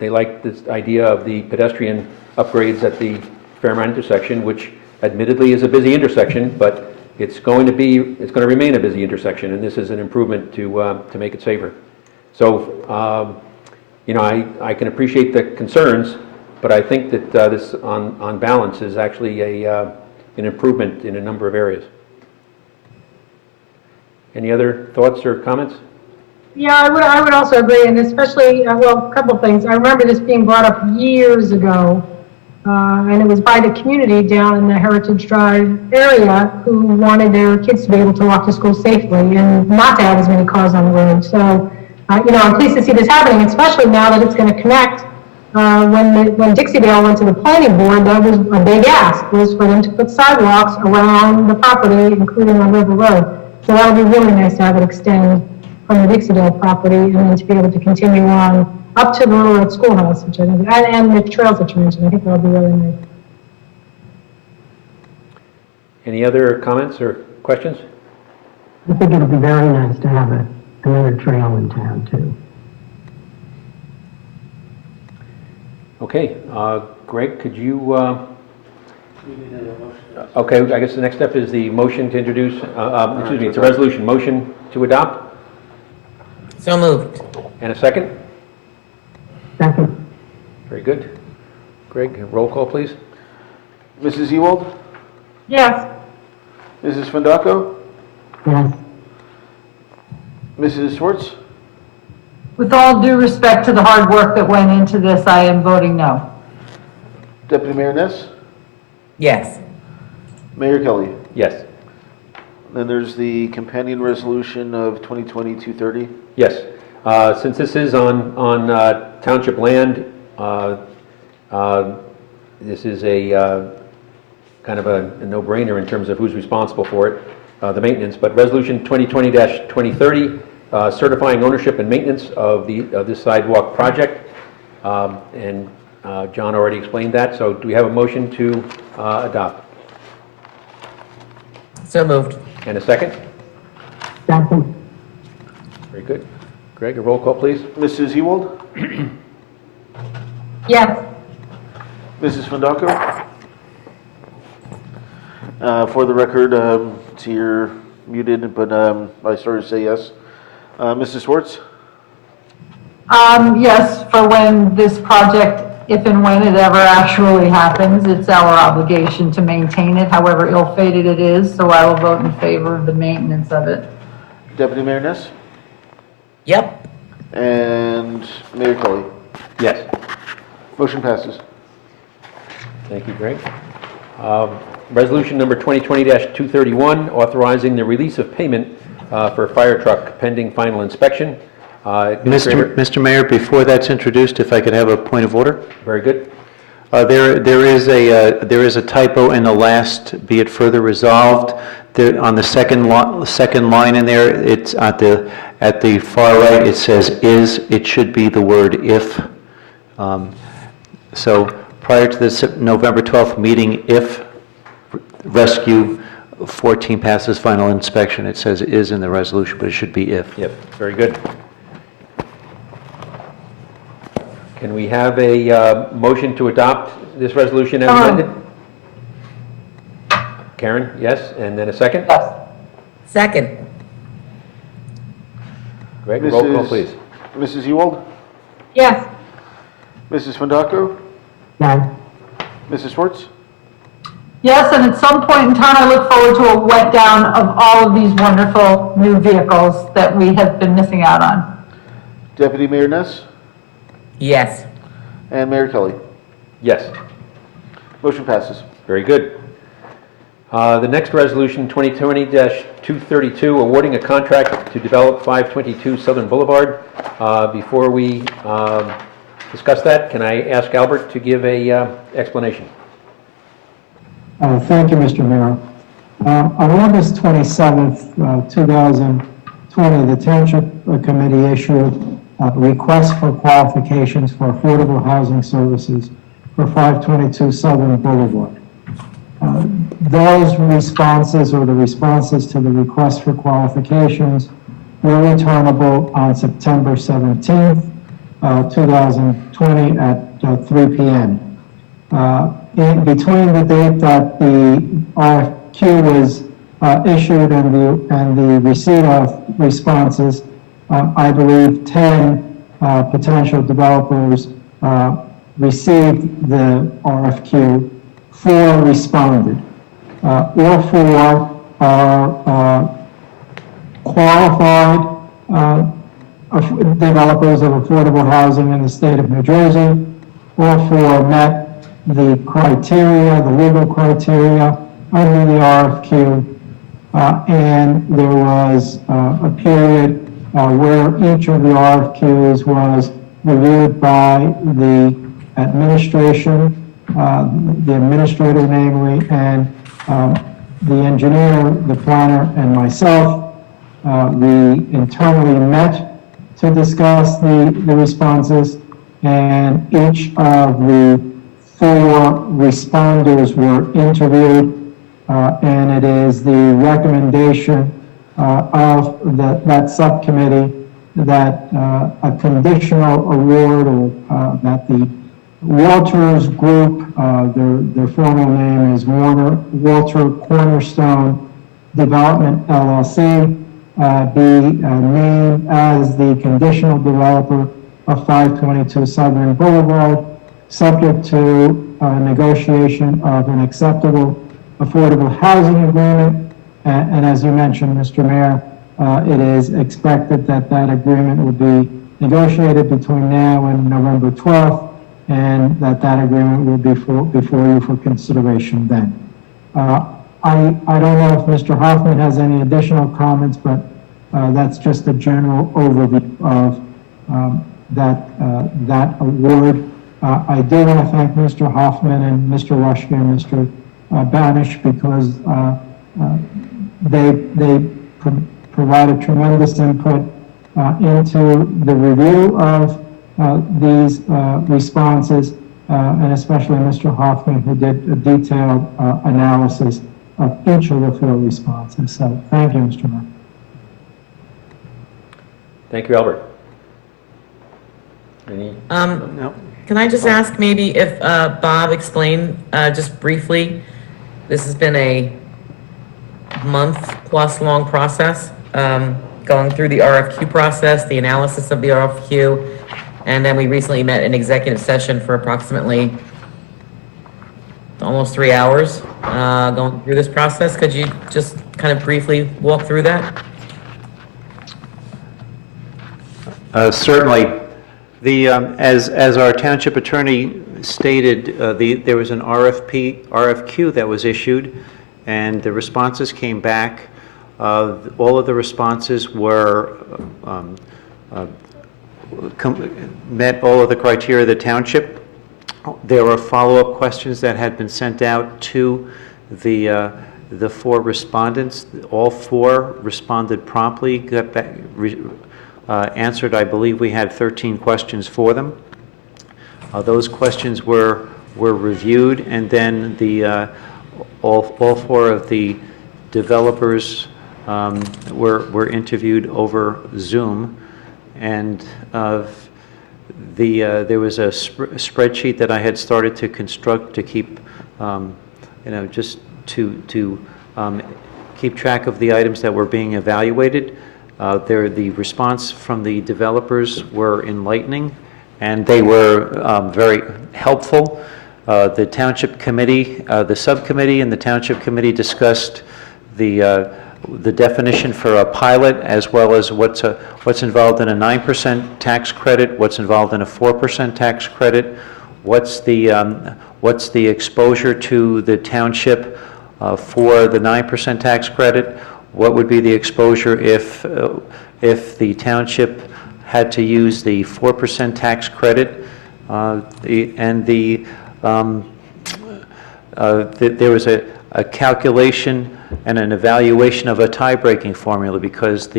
like this idea of the pedestrian upgrades at the Fairmount intersection, which admittedly is a busy intersection, but it's going to remain a busy intersection, and this is an improvement to make it safer. So, you know, I can appreciate the concerns, but I think that this, on balance, is actually an improvement in a number of areas. Any other thoughts or comments? Yeah, I would also agree, and especially, well, a couple of things. I remember this being brought up years ago, and it was by the community down in the Heritage Drive area who wanted their kids to be able to walk to school safely and not to have as many cars on the road. So, you know, I'm pleased to see this happening, especially now that it's going to connect. When Dixie-Dale went to the planning board, that was a big ask, was for them to put sidewalks around the property, including on River Road. So that would be really nice to have it extend from the Dixie-Dale property and then to be able to continue on up to the Little Red Schoolhouse, which I think, and the trails that you mentioned, I think that would be really nice. Any other comments or questions? I think it would be very nice to have another trail in town, too. Okay, Greg, could you, okay, I guess the next step is the motion to introduce, excuse me, it's a resolution, motion to adopt? So moved. And a second? Second. Very good. Greg, roll call, please. Mrs. Ewald? Yes. Mrs. Fondaco? Yes. Mrs. Schwartz? With all due respect to the hard work that went into this, I am voting no. Deputy Mayor Ness? Yes. Mayor Kelly? Yes. Then there's the companion resolution of 2020-230. Yes. Since this is on township land, this is a kind of a no-brainer in terms of who's responsible for it, the maintenance. But Resolution 2020-2030, certifying ownership and maintenance of this sidewalk project. And John already explained that. So do we have a motion to adopt? So moved. And a second? Second. Very good. Greg, a roll call, please. Mrs. Ewald? Yes. Mrs. Fondaco? For the record, see you're muted, but I started to say yes. Mrs. Schwartz? Yes, for when this project, if and when it ever actually happens, it's our obligation to maintain it, however ill-fated it is, so I will vote in favor of the maintenance of it. Deputy Mayor Ness? Yep. And Mayor Kelly? Yes. Motion passes. Thank you, Greg. Resolution number 2020-231, authorizing the release of payment for fire truck pending final inspection. Mr. Mayor, before that's introduced, if I could have a point of order? Very good. There is a typo in the last, be it further resolved. There, on the second line in there, it's at the far right, it says is, it should be the word if. So prior to the November 12th meeting, if Rescue 14 passes final inspection, it says is in the resolution, but it should be if. Yep, very good. Can we have a motion to adopt this resolution as amended? Karen, yes, and then a second? Yes. Second. Greg, roll call, please. Mrs. Ewald? Yes. Mrs. Fondaco? Yes. Mrs. Schwartz? Yes, and at some point in time, I look forward to a wet down of all of these wonderful new vehicles that we have been missing out on. Deputy Mayor Ness? Yes. And Mayor Kelly? Yes. Motion passes. Very good. The next resolution, 2020-232, 232, awarding a contract to develop 522 Southern Boulevard. Before we discuss that, can I ask Albert to give a explanation? Thank you, Mr. Mayor. On August 27th, 2020, the Township Committee issued a request for qualifications for affordable housing services for 522 Southern Boulevard. Those responses, or the responses to the request for qualifications, were returnable on September 17th, 2020 at 3 p.m. In between the date that the RFQ was issued and the receipt of responses, I believe 10 potential developers received the RFQ. 4 responded. All 4 are qualified developers of affordable housing in the state of New Jersey. All 4 met the criteria, the legal criteria under the RFQ, and there was a period where each of the RFQs was reviewed by the administration, the administrator namely, and the engineer, the planner, and myself. We internally met to discuss the responses, and each of the 4 responders were interviewed, and it is the recommendation of that subcommittee that a conditional award, or that the Walters Group, their formal name is Walter Cornerstone Development LLC, be named as the conditional developer of 522 Southern Boulevard, subject to negotiation of an acceptable affordable housing agreement. And as you mentioned, Mr. Mayor, it is expected that that agreement will be negotiated between now and November 12th, and that agreement will be before you for consideration then. I don't know if Mr. Hoffman has any additional comments, but that's just a general overview of that award. I do want to thank Mr. Hoffman and Mr. Rushke and Mr. Banish, because they provided tremendous input into the review of these responses, and especially Mr. Hoffman, who did a detailed analysis of each of the 4 responses. So thank you, Mr. Mayor. Thank you, Albert. Any? No. Can I just ask maybe if Bob explained just briefly, this has been a month-plus long process, going through the RFQ process, the analysis of the RFQ, and then we recently met in executive session for approximately almost 3 hours going through this process. Could you just kind of briefly walk through that? Certainly. As our township attorney stated, there was an RFQ that was issued, and the responses came back. All of the responses were met all of the criteria of the township. There were follow-up questions that had been sent out to the 4 respondents. All 4 responded promptly, got back, answered. I believe we had 13 questions for them. Those questions were reviewed, and then all 4 of the developers were interviewed over Zoom, and there was a spreadsheet that I had started to construct to keep, just to keep track of the items that were being evaluated. The response from the developers were enlightening, and they were very helpful. The Township Committee, the subcommittee and the Township Committee discussed the definition for a pilot, as well as what's involved in a 9% tax credit, what's involved in a 4% tax credit, what's the exposure to the township for the 9% tax credit, what would be the exposure if the township had to use the 4% tax credit, there was a calculation and an evaluation of a tie-breaking formula because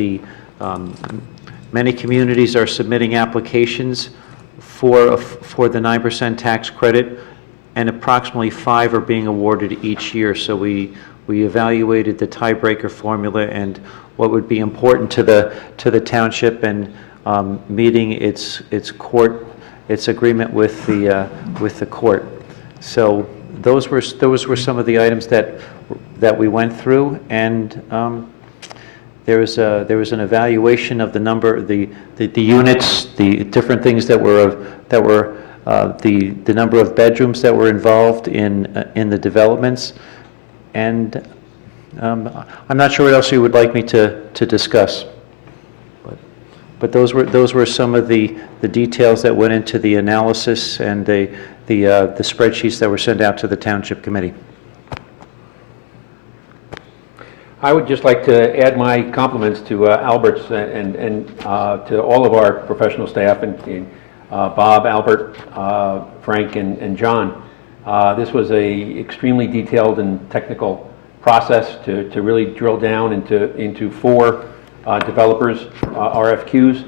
many communities are submitting applications for the 9% tax credit, and approximately 5 are being awarded each year. So we evaluated the tiebreaker formula and what would be important to the township, and meeting its agreement with the court. So those were some of the items that we went through, and there was an evaluation of the number, the units, the different things that were the number of bedrooms that were involved in the developments, and I'm not sure what else you would like me to discuss. But those were some of the details that went into the analysis and the spreadsheets that were sent out to the Township Committee. I would just like to add my compliments to Albert's and to all of our professional staff, and Bob, Albert, Frank, and John. This was a extremely detailed and technical process to really drill down into 4 developers' RFQs.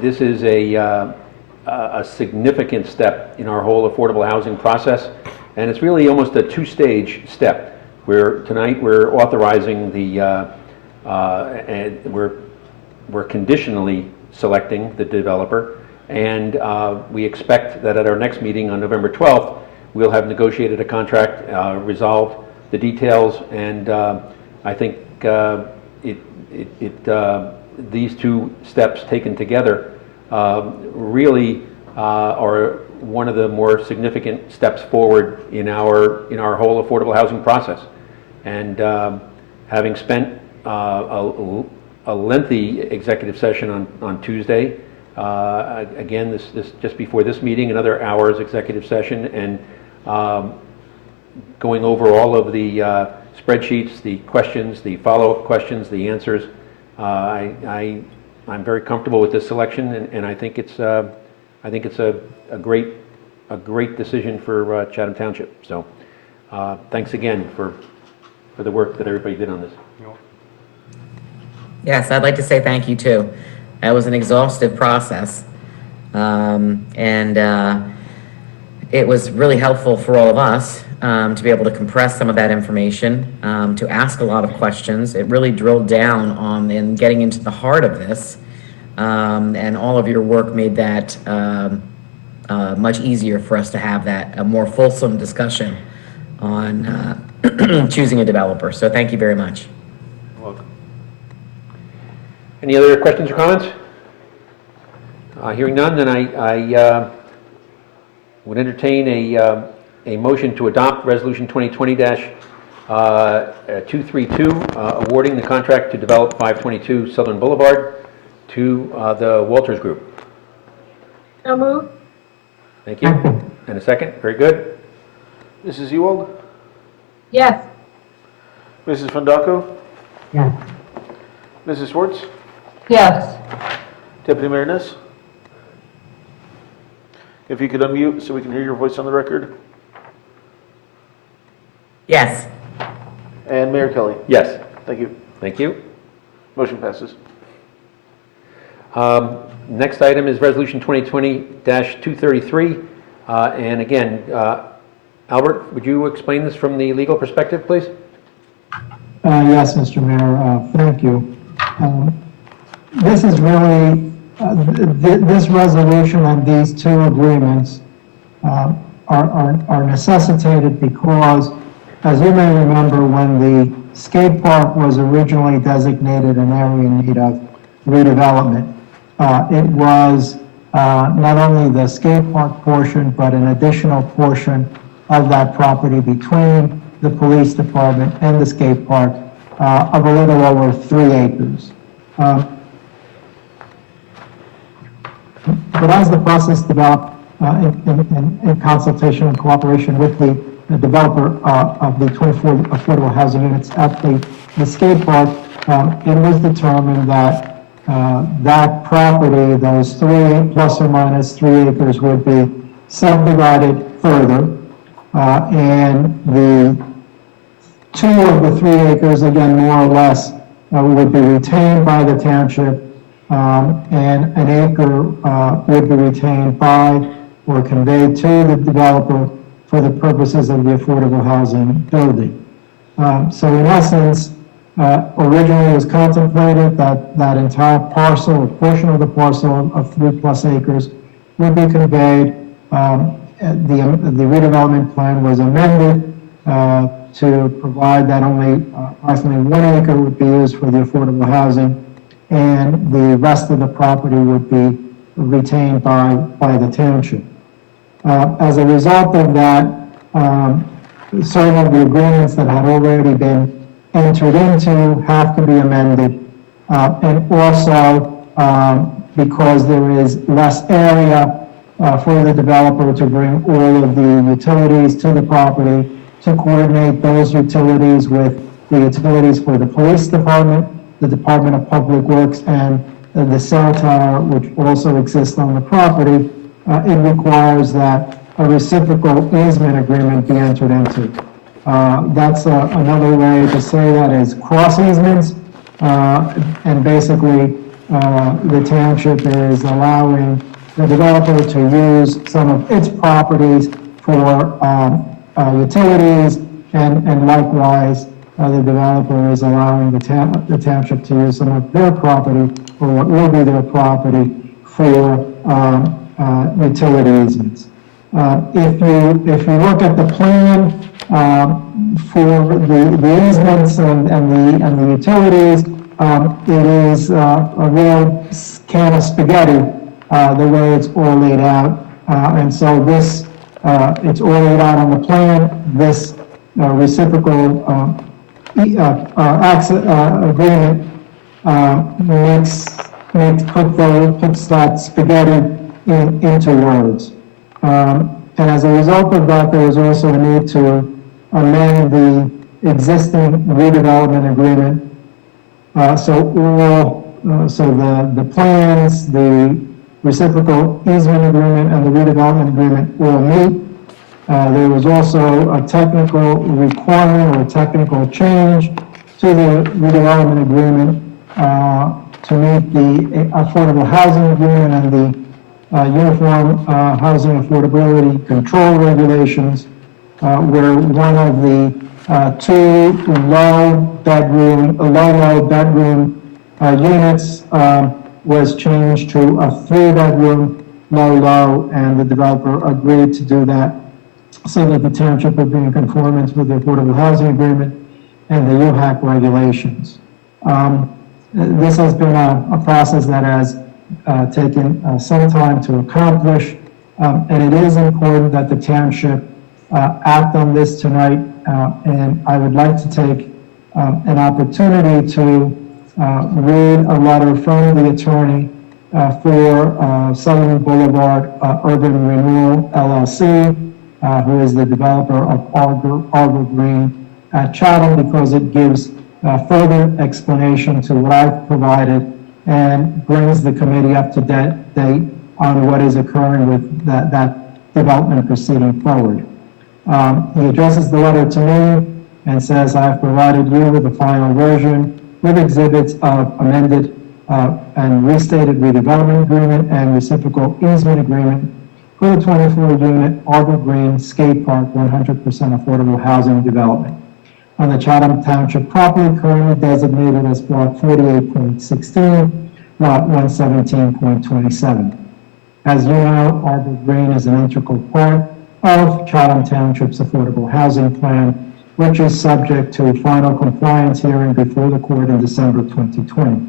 This is a significant step in our whole affordable housing process, and it's really almost a 2-stage step. Where tonight we're authorizing and we're conditionally selecting the developer, and we expect that at our next meeting on November 12th, we'll have negotiated a contract, resolved the details, and I think these 2 steps taken together really are one of the more significant steps forward in our whole affordable housing process. And having spent a lengthy executive session on Tuesday, again, this just before this meeting, another hour's executive session, and going over all of the spreadsheets, the questions, the follow-up questions, the answers, I'm very comfortable with this selection, and I think it's a great decision for Chatham Township. So thanks again for the work that everybody did on this. Yes, I'd like to say thank you too. That was an exhaustive process, and it was really helpful for all of us to be able to compress some of that information, to ask a lot of questions. It really drilled down on in getting into the heart of this, and all of your work made that much easier for us to have a more fulsome discussion on choosing a developer. So thank you very much. You're welcome. Any other questions or comments? Hearing none, then I would entertain a motion to adopt Resolution 2020-232, awarding the contract to develop 522 Southern Boulevard to the Walters Group. So moved. Thank you. And a second? Very good. Mrs. Ewald? Yes. Mrs. Fondaco? Yes. Mrs. Schwartz? Yes. Deputy Mayor Ness? If you could unmute so we can hear your voice on the record. Yes. And Mayor Kelly? Yes. Thank you. Thank you. Motion passes. Next item is Resolution 2020-233. And again, Albert, would you explain this from the legal perspective, please? Yes, Mr. Mayor, thank you. This is really, this resolution on these 2 agreements are necessitated because, as you may remember, when the skate park was originally designated an area in need of redevelopment, it was not only the skate park portion, but an additional portion of that property between the police department and the skate park of a little over 3 acres. But as the process developed in consultation and cooperation with the the developer of the 24 affordable housing units at the skate park, it was determined that that property, those 3 plus or minus 3 acres, would be subdivided further, and the 2 of the 3 acres, again, more or less, would be retained by the township, and an acre would be retained by or conveyed to the developer for the purposes of the affordable housing building. So in essence, originally it was contemplated that that entire parcel, or portion of the parcel of 3 plus acres would be conveyed. The redevelopment plan was amended to provide that only approximately 1 acre would be used for the affordable housing, and the rest of the property would be retained by the township. As a result of that, certain of the agreements that had already been entered into have to be amended, and also because there is less area for the developer to bring all of the utilities to the property, to coordinate those utilities with the utilities for the police department, the Department of Public Works, and the cell tower, which also exists on the property. It requires that a reciprocal easement agreement be entered into. That's another way to say that is cross easements, and basically the township is allowing the developer to use some of its properties for utilities, and likewise the developer is allowing the township to use some of their property, or what will be their property, for utility easements. If you look at the plan for the easements and the utilities, it is a real can of spaghetti the way it's all laid out, and so this it's all laid out on the plan. This reciprocal agreement puts that spaghetti into words. And as a result of that, there is also a need to amend the existing redevelopment agreement. So the plans, the reciprocal easement agreement, and the redevelopment agreement will meet. There was also a technical requirement or a technical change to the redevelopment agreement to meet the affordable housing agreement and the uniform housing affordability control regulations, where one of the 2 low bedroom units was changed to a 3-bedroom low, and the developer agreed to do that so that the township would be in conformance with the affordable housing agreement and the UHAC regulations. This has been a process that has taken some time to accomplish, and it is important that the township act on this tonight, and I would like to take an opportunity to read a letter from the attorney for Sutherland Boulevard Urban Renewal LLC, who is the developer of Arbor Green at Chatham, because it gives further explanation to what I've provided and brings the committee up to date on what is occurring with that development proceeding forward. He addresses the letter to me and says, I have provided you with a final version with exhibits of amended and restated redevelopment agreement and reciprocal easement agreement for the 24-unit Arbor Green Skate Park 100% affordable housing development on the Chatham Township property currently designated as Block 48.16, Lot 117.27. As you know, Arbor Green is an integral part of Chatham Township's affordable housing plan, which is subject to final compliance hearing before the court in December 2020.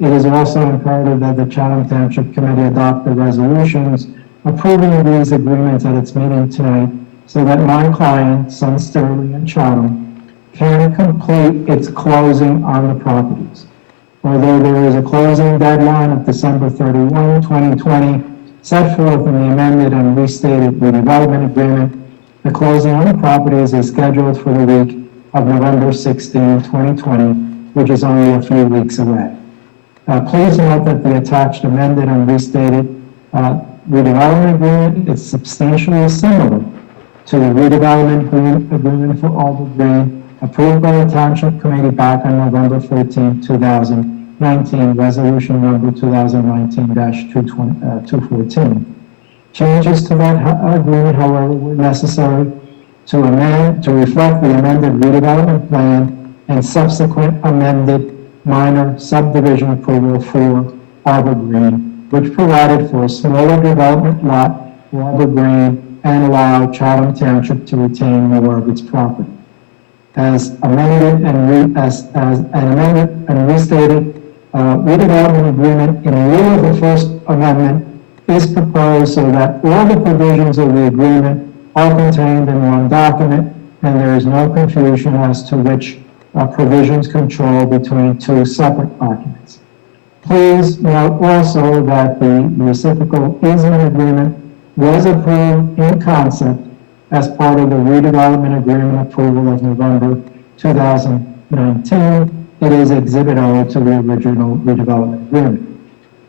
It is also imperative that the Chatham Township Committee adopt the resolutions approving these agreements at its meeting tonight so that my client, Sun Sterling and Chatham, can complete its closing on the properties. Although there is a closing deadline of December 31, 2020, set forth in the amended and restated redevelopment agreement, The closing on the property is scheduled for the week of November 16, 2020, which is only a few weeks away. Please note that the attached amended and restated redevelopment agreement is substantially similar to the redevelopment agreement for Arbor Green approved by the Township Committee back on November 14, 2019, resolution number 2019-214. Changes to that agreement, however, were necessary to reflect the amended redevelopment plan and subsequent amended minor subdivision approval for Arbor Green, which provided for a smaller development lot for Arbor Green and allowed Chatham Township to retain more of its property. As amended and restated redevelopment agreement in lieu of the first amendment is proposed so that all the provisions of the agreement are contained in one document and there is no confusion as to which provisions control between two separate documents. Please note also that the reciprocal easement agreement was approved in concept as part of the redevelopment agreement approval of November 2019. It is Exhibit O to the original redevelopment agreement.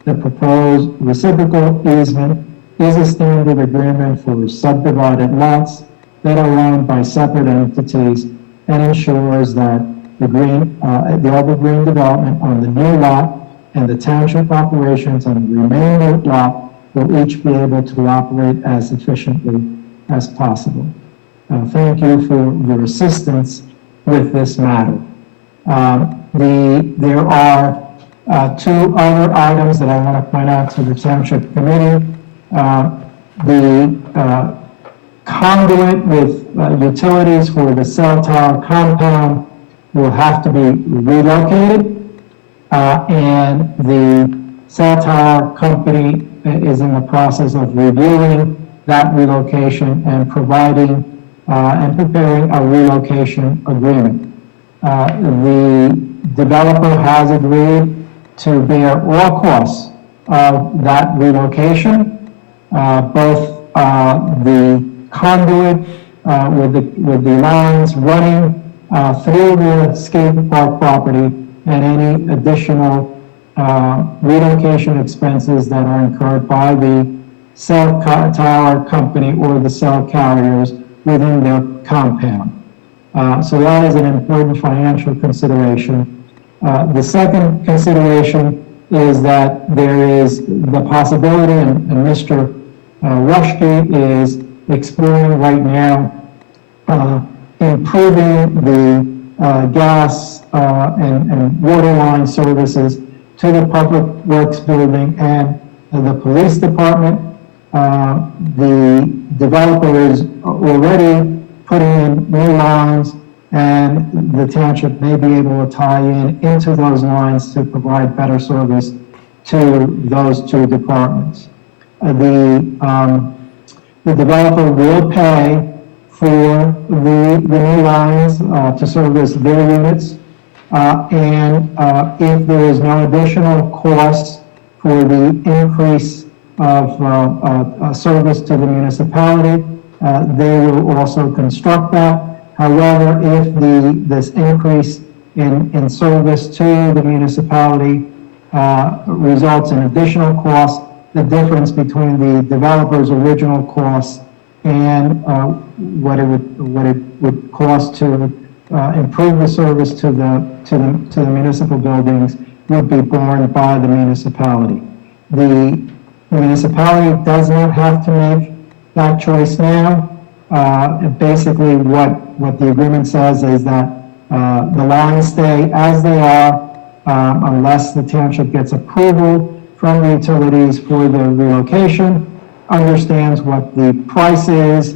The proposed reciprocal easement is a standard agreement for subdivided lots that are owned by separate entities and ensures that the Arbor Green development on the new lot and the township operations on the remaining lot will each be able to operate as efficiently as possible. Thank you for your assistance with this matter. There are two other items that I want to point out to the Township Committee. The conduit with utilities for the cell tower compound will have to be relocated, and the cell tower company is in the process of reviewing that relocation and providing and preparing a relocation agreement. The developer has agreed to bear all costs of that relocation, both the conduit with the lines running through the skate park property and any additional relocation expenses that are incurred by the cell tower company or the cell carriers within their compound. So that is an important financial consideration. The second consideration is that there is the possibility, and Mr. Rushke is exploring right now, improving the gas and water line services to the Public Works Building and the Police Department. The developer is already putting in new lines, and the township may be able to tie into those lines to provide better service to those two departments. The developer will pay for the new lines to service their units, and if there is no additional cost for the increase of service to the municipality, they will also construct that. However, if this increase in service to the municipality results in additional costs, the difference between the developer's original costs and what it would cost to improve the service to the municipal buildings would be borne by the municipality. The municipality does not have to make that choice now. Basically, what the agreement says is that the lines stay as they are unless the township gets approval from the utilities for the relocation, understands what the price is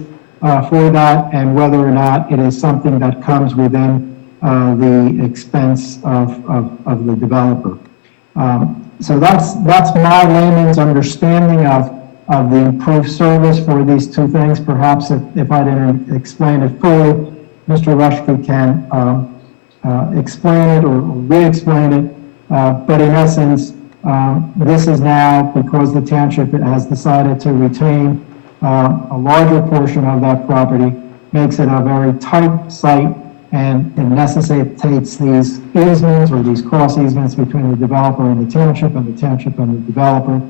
for that, and whether or not it is something that comes within the expense of the developer. So that's my layman's understanding of the improved service for these two things. Perhaps if I didn't explain it fully, Mr. Rushke can explain it or re-explain it. But in essence, this is now because the township has decided to retain a larger portion of that property. makes it a very tight site, and it necessitates these easements or these cross easements between the developer and the township and the developer,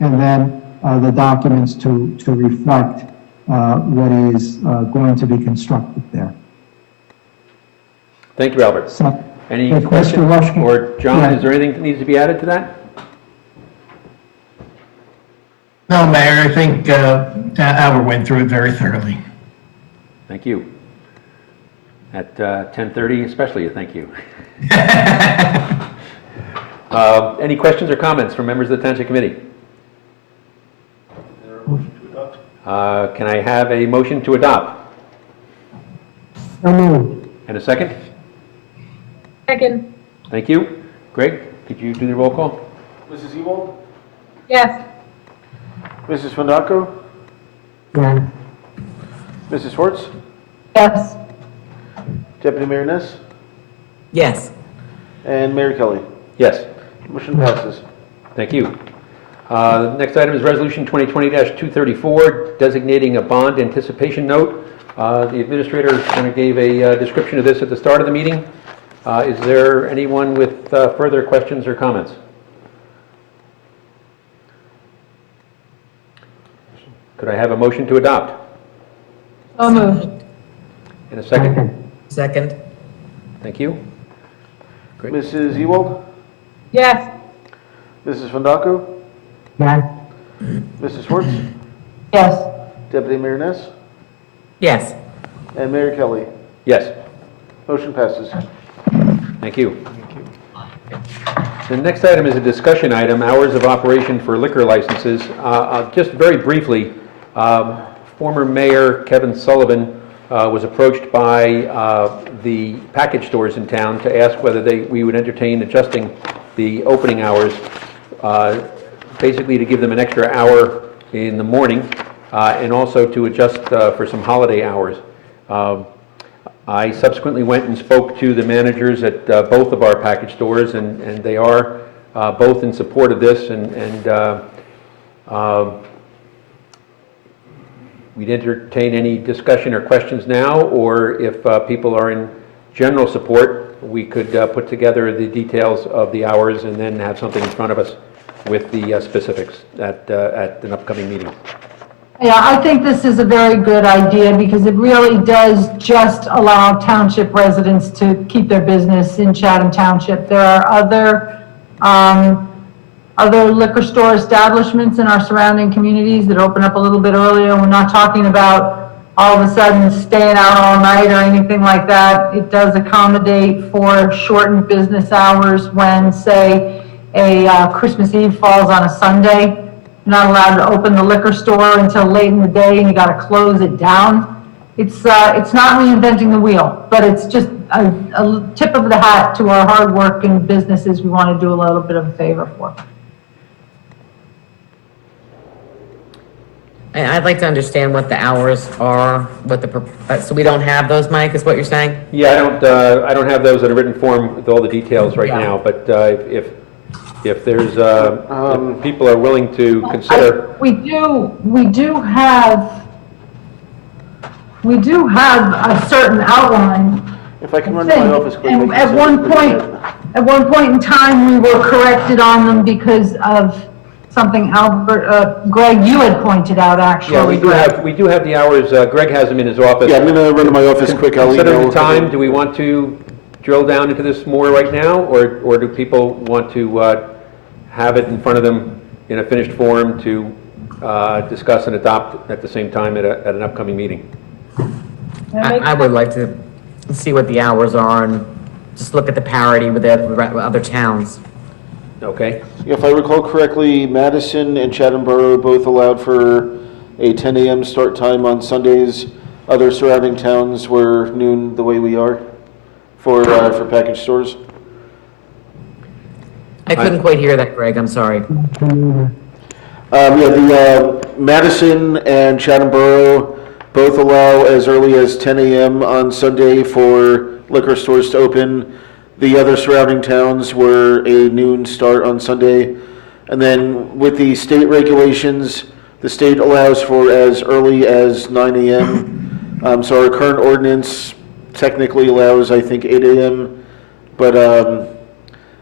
and then the documents to reflect what is going to be constructed there. Thank you, Albert. So, Any if Mr. questions? Lushkin- Or John, Yeah. is there anything that needs to be added to that? No, Mayor, I think Albert went through it very thoroughly. Thank you. At 10:30 especially, thank you. Any questions or comments from members of the Township Committee? Can I have a motion to adopt? So moved. And a second? Second. Thank you. Greg, could you do the roll call? Mrs. Ewald? Yes. Mrs. Fondaco? Yes. Mrs. Schwartz? Yes. Deputy Mayor Ness? Yes. And Mayor Kelly? Yes. Motion passes. Thank you. The next item is Resolution 2020-234, designating a bond anticipation note. The administrator kind of gave a description of this at the start of the meeting. Is there anyone with further questions or comments? Could I have a motion to adopt? So moved. In a second? Second. Thank you. Great. Mrs. Ewald? Yes. Mrs. Fondaco? Yes. Mrs. Schwartz? Yes. Deputy Mayor Ness? Yes. And Mayor Kelly? Yes. Motion passes. Thank you. The next item is a discussion item, hours of operation for liquor licenses. Just very briefly, former Mayor Kevin Sullivan was approached by the package stores in town to ask whether we would entertain adjusting the opening hours, basically to give them an extra hour in the morning, and also to adjust for some holiday hours. I subsequently went and spoke to the managers at both of our package stores, and they are both in support of this, and we'd entertain any discussion or questions now, or if people are in general support, we could put together the details of the hours and then have something in front of us with the specifics at an upcoming meeting. Yeah, I think this is a very good idea because it really does just allow township residents to keep their business in Chatham Township. There are other liquor store establishments in our surrounding communities that open up a little bit earlier. We're not talking about all of a sudden staying out all night or anything like that. It does accommodate for shortened business hours when, say, a Christmas Eve falls on a Sunday. You're not allowed to open the liquor store until late in the day, and you got to close it down. It's not reinventing the wheel, but it's just a tip of the hat to our hardworking businesses we want to do a little bit of a favor for. I'd like to understand what the hours are, so we don't have those, Mike, is what you're saying? Yeah, I don't have those in a written form with all the details right now, but if there's, if people are willing to consider. We do have a certain outline. If I can run to my office quickly. And at one point in time, we were corrected on them because of something Greg, you had pointed out, actually. Yeah, we do have the hours. Greg has them in his office. Yeah, I'm gonna run to my office quick. I'll Considering email. the time, do we want to drill down into this more right now, or do people want to have it in front of them in a finished form to discuss and adopt at the same time at an upcoming meeting? I would like to see what the hours are and just look at the parity with the other towns. Okay. If I recall correctly, Madison and Chatham Borough both allowed for a 10 a.m. start time on Sundays. Other surrounding towns were noon, the way we are, for package stores. I couldn't quite hear that, Greg, I'm sorry. Madison and Chatham Borough both allow as early as 10 a.m. on Sunday for liquor stores to open. The other surrounding towns were a noon start on Sunday. And then with the state regulations, the state allows for as early as 9 a.m. So our current ordinance technically allows, I think, 8 AM, but,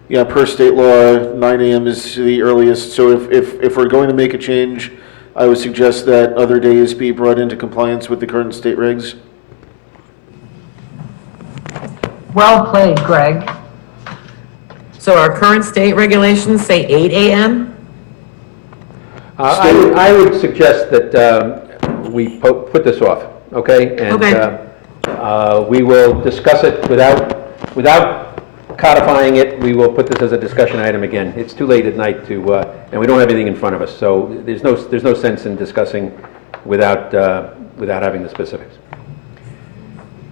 yeah, per state law, 9 AM is the earliest. So if we're going to make a change, I would suggest that other days be brought into compliance with the current state regs. Well played, Greg. So our current state regulations say 8 AM? I would suggest that we put this off, okay? And we will discuss it without codifying it. We will put this as a discussion item again. It's too late at night to, and we don't have anything in front of us, so there's no sense in discussing without having the specifics.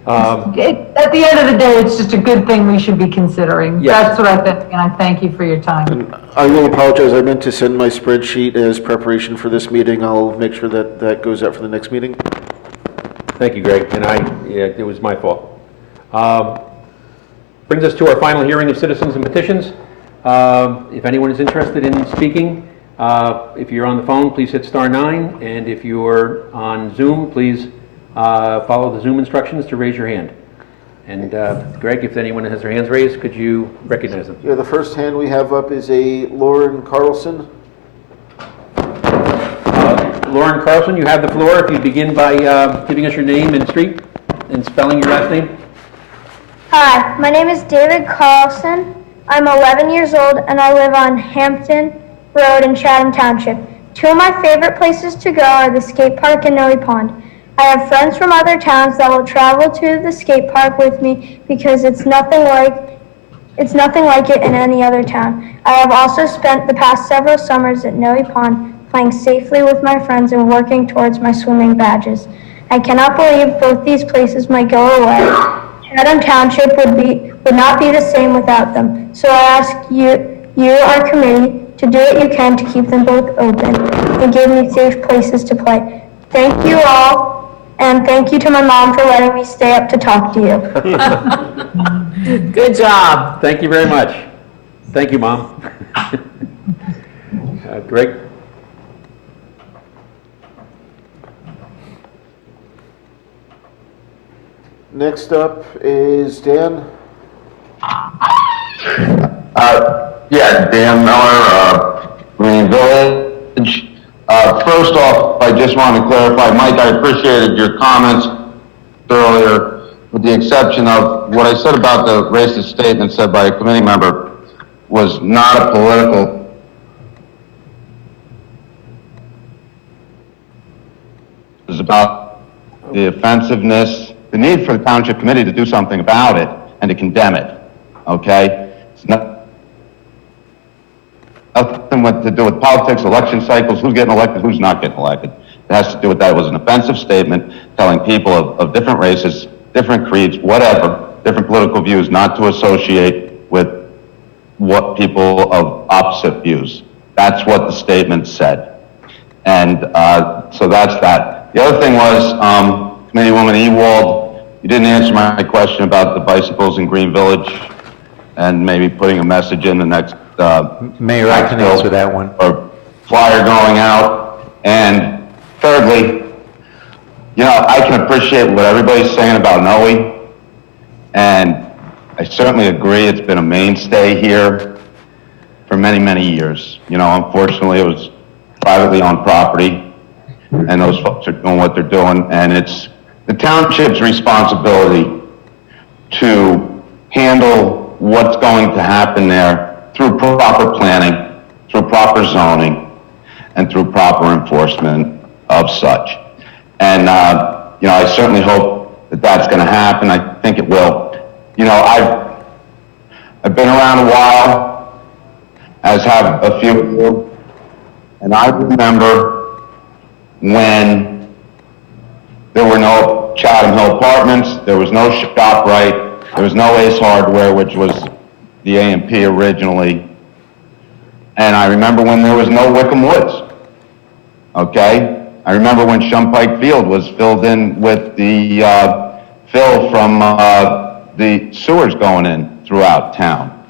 At the end of the day, it's just a good thing we should be considering. Yes. That's what I think, and I thank you for your time. I will apologize. I meant to send my spreadsheet as preparation for this meeting. I'll make sure that that goes out for the next meeting. Thank you, Greg, and it was my fault. Brings us to our final hearing of citizens and petitions. If anyone is interested in speaking, if you're on the phone, please hit *9, and if you're on Zoom, please follow the Zoom instructions to raise your hand. And Greg, if anyone has their hands raised, could you recognize them? Yeah, the first hand we have up is a Lauren Carlson. Lauren Carlson, you have the floor. If you begin by giving us your name and street and spelling your last name. Hi, my name is David Carlson. I'm 11 years old and I live on Hampton Road in Chatham Township. Two of my favorite places to go are the skate park and Noe Pond. I have friends from other towns that will travel to the skate park with me because it's nothing like it in any other town. I have also spent the past several summers at Noe Pond playing safely with my friends and working towards my swimming badges. I cannot believe both these places might go away. Chatham Township would not be the same without them. So I ask you, our committee, to do what you can to keep them both open and give me safe places to play. Thank you all, and thank you to my mom for letting me stay up to talk to you. Good job. Thank you very much. Thank you, Mom. Greg? Next up is Dan. Yeah, Dan Miller, Green Village. First off, I just want to clarify, Mike, I appreciated your comments earlier, with the exception of what I said about the racist statement said by a committee member was not a political. It was about the offensiveness, the need for the Township Committee to do something about it and to condemn it, okay? It's not nothing to do with politics, election cycles, who's getting elected, who's not getting elected. It has to do with that. It was an offensive statement telling people of different races, different creeds, whatever, different political views, not to associate with what people of opposite views. That's what the statement said. And so that's that. The other thing was, Committeewoman Ewald, you didn't answer my question about the bicycles in Green Village and maybe putting a message in the next Mayor, I can answer that one. Or flyer going out. And thirdly, you know, I can appreciate what everybody's saying about Noe, and I certainly agree it's been a mainstay here for many, many years. You know, unfortunately, it was privately owned property, and those folks are doing what they're doing, and it's the township's responsibility to handle what's going to happen there through proper planning, through proper zoning, and through proper enforcement of such. And, you know, I certainly hope that that's going to happen. I think it will. You know, I've been around a while, as have a few of you, and I remember when there were no Chatham Hill Apartments, there was no ShopRite, there was no Ace Hardware, which was the A&P originally. And I remember when there was no Wickham Woods, okay? I remember when Shumpike Field was filled in with the fill from the sewers going in throughout town,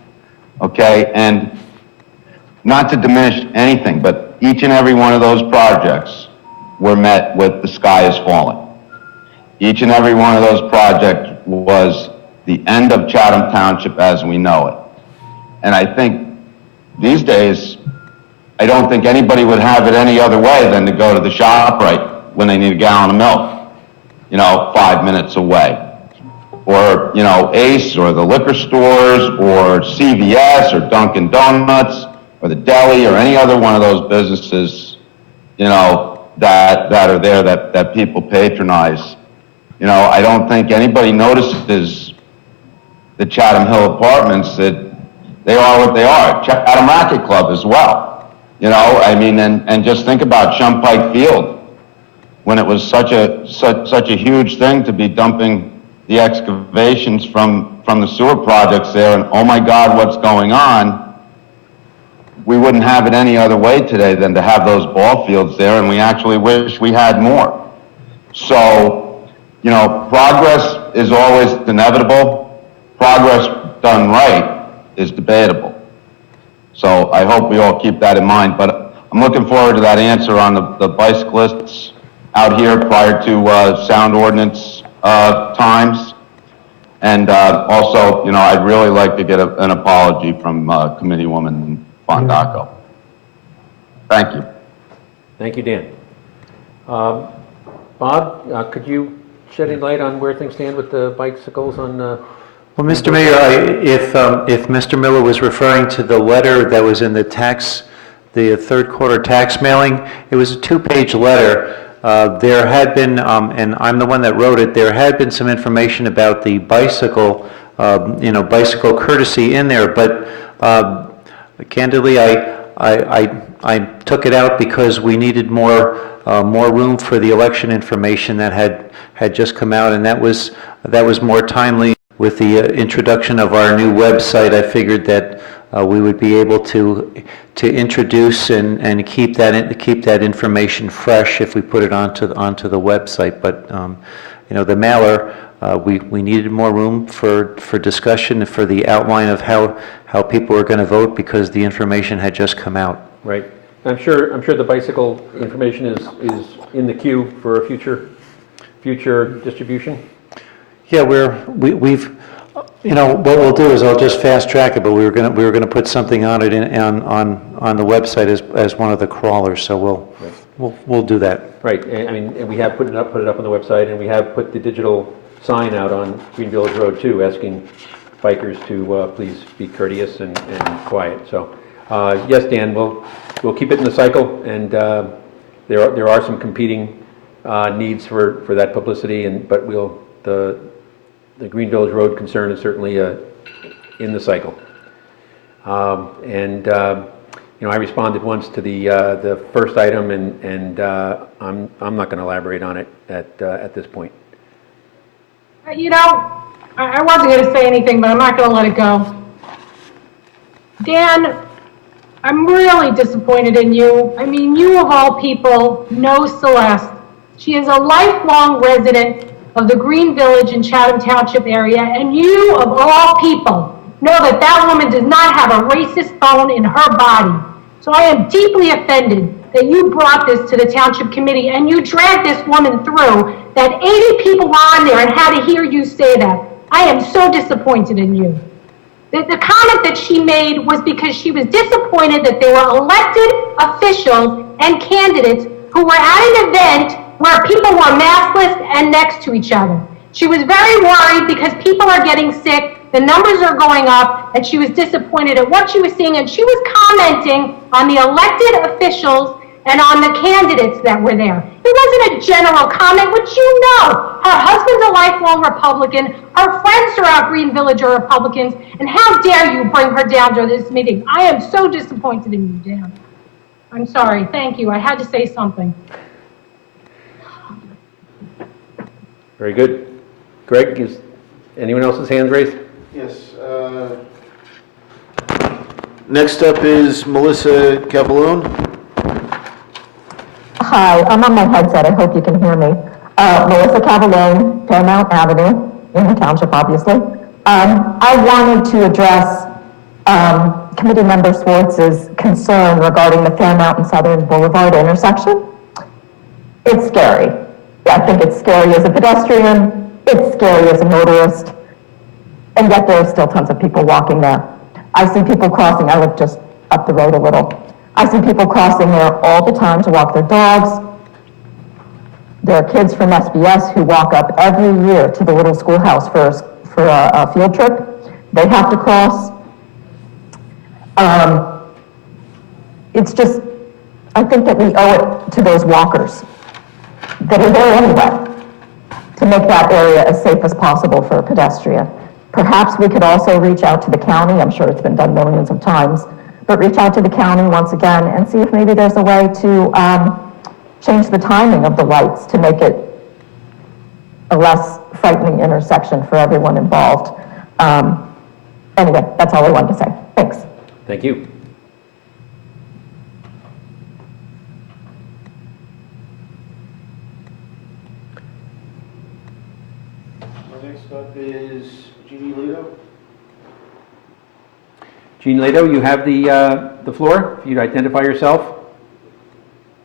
okay? And not to diminish anything, but each and every one of those projects were met with the sky is falling. each and every one of those projects was the end of Chatham Township as we know it. And I think these days, I don't think anybody would have it any other way than to go to the ShopRite when they need a gallon of milk, 5 minutes away. Or, Ace or the liquor stores or CVS or Dunkin' Donuts or the deli or any other one of those businesses, that are there that people patronize. I don't think anybody notices the Chatham Hill Apartments, that they are what they are. Chatham Racket Club as well. And just think about Shumpike Field, when it was such a huge thing to be dumping the excavations from the sewer projects there, and oh my God, what's going on? We wouldn't have it any other way today than to have those ball fields there, and we actually wish we had more. So, progress is always inevitable. Progress done right is debatable. So I hope we all keep that in mind, but I'm looking forward to that answer on the bicyclists out here prior to sound ordinance times. And also, I'd really like to get an apology from Committeewoman Fondaco. Thank you. Thank you, Dan. Bob, could you shed any light on where things stand with the bicycles on? Well, Mr. Mayor, if Mr. Miller was referring to the letter that was in the third quarter tax mailing, it was a 2-page letter. There had been, and I'm the one that wrote it, there had been some information about the bicycle, bicycle courtesy in there, but candidly, I took it out because we needed more room for the election information that had just come out, and that was more timely. With the introduction of our new website, I figured that we would be able to introduce and keep that information fresh if we put it onto the website. But the mailer, we needed more room for discussion, for the outline of how people were going to vote, because the information had just come out. Right. I'm sure the bicycle information is in the queue for a future distribution. Yeah, we've what we'll do is I'll just fast track it, but we were gonna put something on it on the website as one of the crawlers, so we'll do that. Right. And we have put it up on the website, and we have put the digital sign out on Green Village Road too, asking bikers to please be courteous and quiet. So yes, Dan, we'll keep it in the cycle, and there are some competing needs for that publicity, but the Green Village Road concern is certainly in the cycle. I responded once to the first item, and I'm not going to elaborate on it at this point. I wasn't going to say anything, but I'm not going to let it go. Dan, I'm really disappointed in you. I mean, you of all people know Celeste. She is a lifelong resident of the Green Village and Chatham Township area, and you of all people know that that woman does not have a racist bone in her body. So I am deeply offended that you brought this to the Township Committee and you dragged this woman through, that 80 people were on there and had to hear you say that. I am so disappointed in you. The comment that she made was because she was disappointed that there were elected officials and candidates who were at an event where people were maskless and next to each other. She was very worried because people are getting sick, the numbers are going up, and she was disappointed at what she was seeing, and she was commenting on the elected officials and on the candidates that were there. It wasn't a general comment, which you know. Her husband's a lifelong Republican, her friends throughout Green Village are Republicans, and how dare you bring her down to this meeting? I am so disappointed in you, Dan. I'm sorry, thank you, I had to say something. Very good. Greg, is anyone else's hands raised? Yes. Next up is Melissa Capelone. Hi, I'm on my headset. I hope you can hear me. Melissa Cavallone, Fairmount Avenue, in the township, obviously. I wanted to address Committee Member Swartz's concern regarding the Fairmount and Southern Boulevard intersection. It's scary. I think it's scary as a pedestrian, it's scary as a motorist, and yet there are still tons of people walking there. I see people crossing, I live just up the road a little. I see people crossing there all the time to walk their dogs. There are kids from SBS who walk up every year to the little schoolhouse for a field trip. They have to cross. It's just, I think that we owe it to those walkers that are there anyway to make that area as safe as possible for a pedestrian. Perhaps we could also reach out to the county, I'm sure it's been done millions of times, but reach out to the county once again and see if maybe there's a way to change the timing of the lights to make it a less frightening intersection for everyone involved. Anyway, that's all I wanted to say. Thanks. Thank you. Next up is Jeannie Lito. Jean Lato, you have the floor. If you'd identify yourself.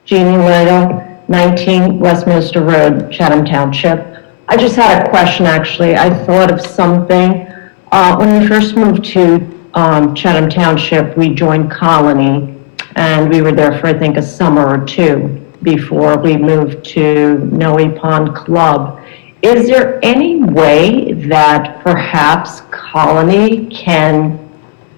Jeannie Leda, 19 Westminster Road, Chatham Township. I just had a question, actually. I thought of something. When we first moved to Chatham Township, we joined Colony, and we were there for, I think, a summer or two before we moved to Noe Pond Club. Is there any way that perhaps Colony can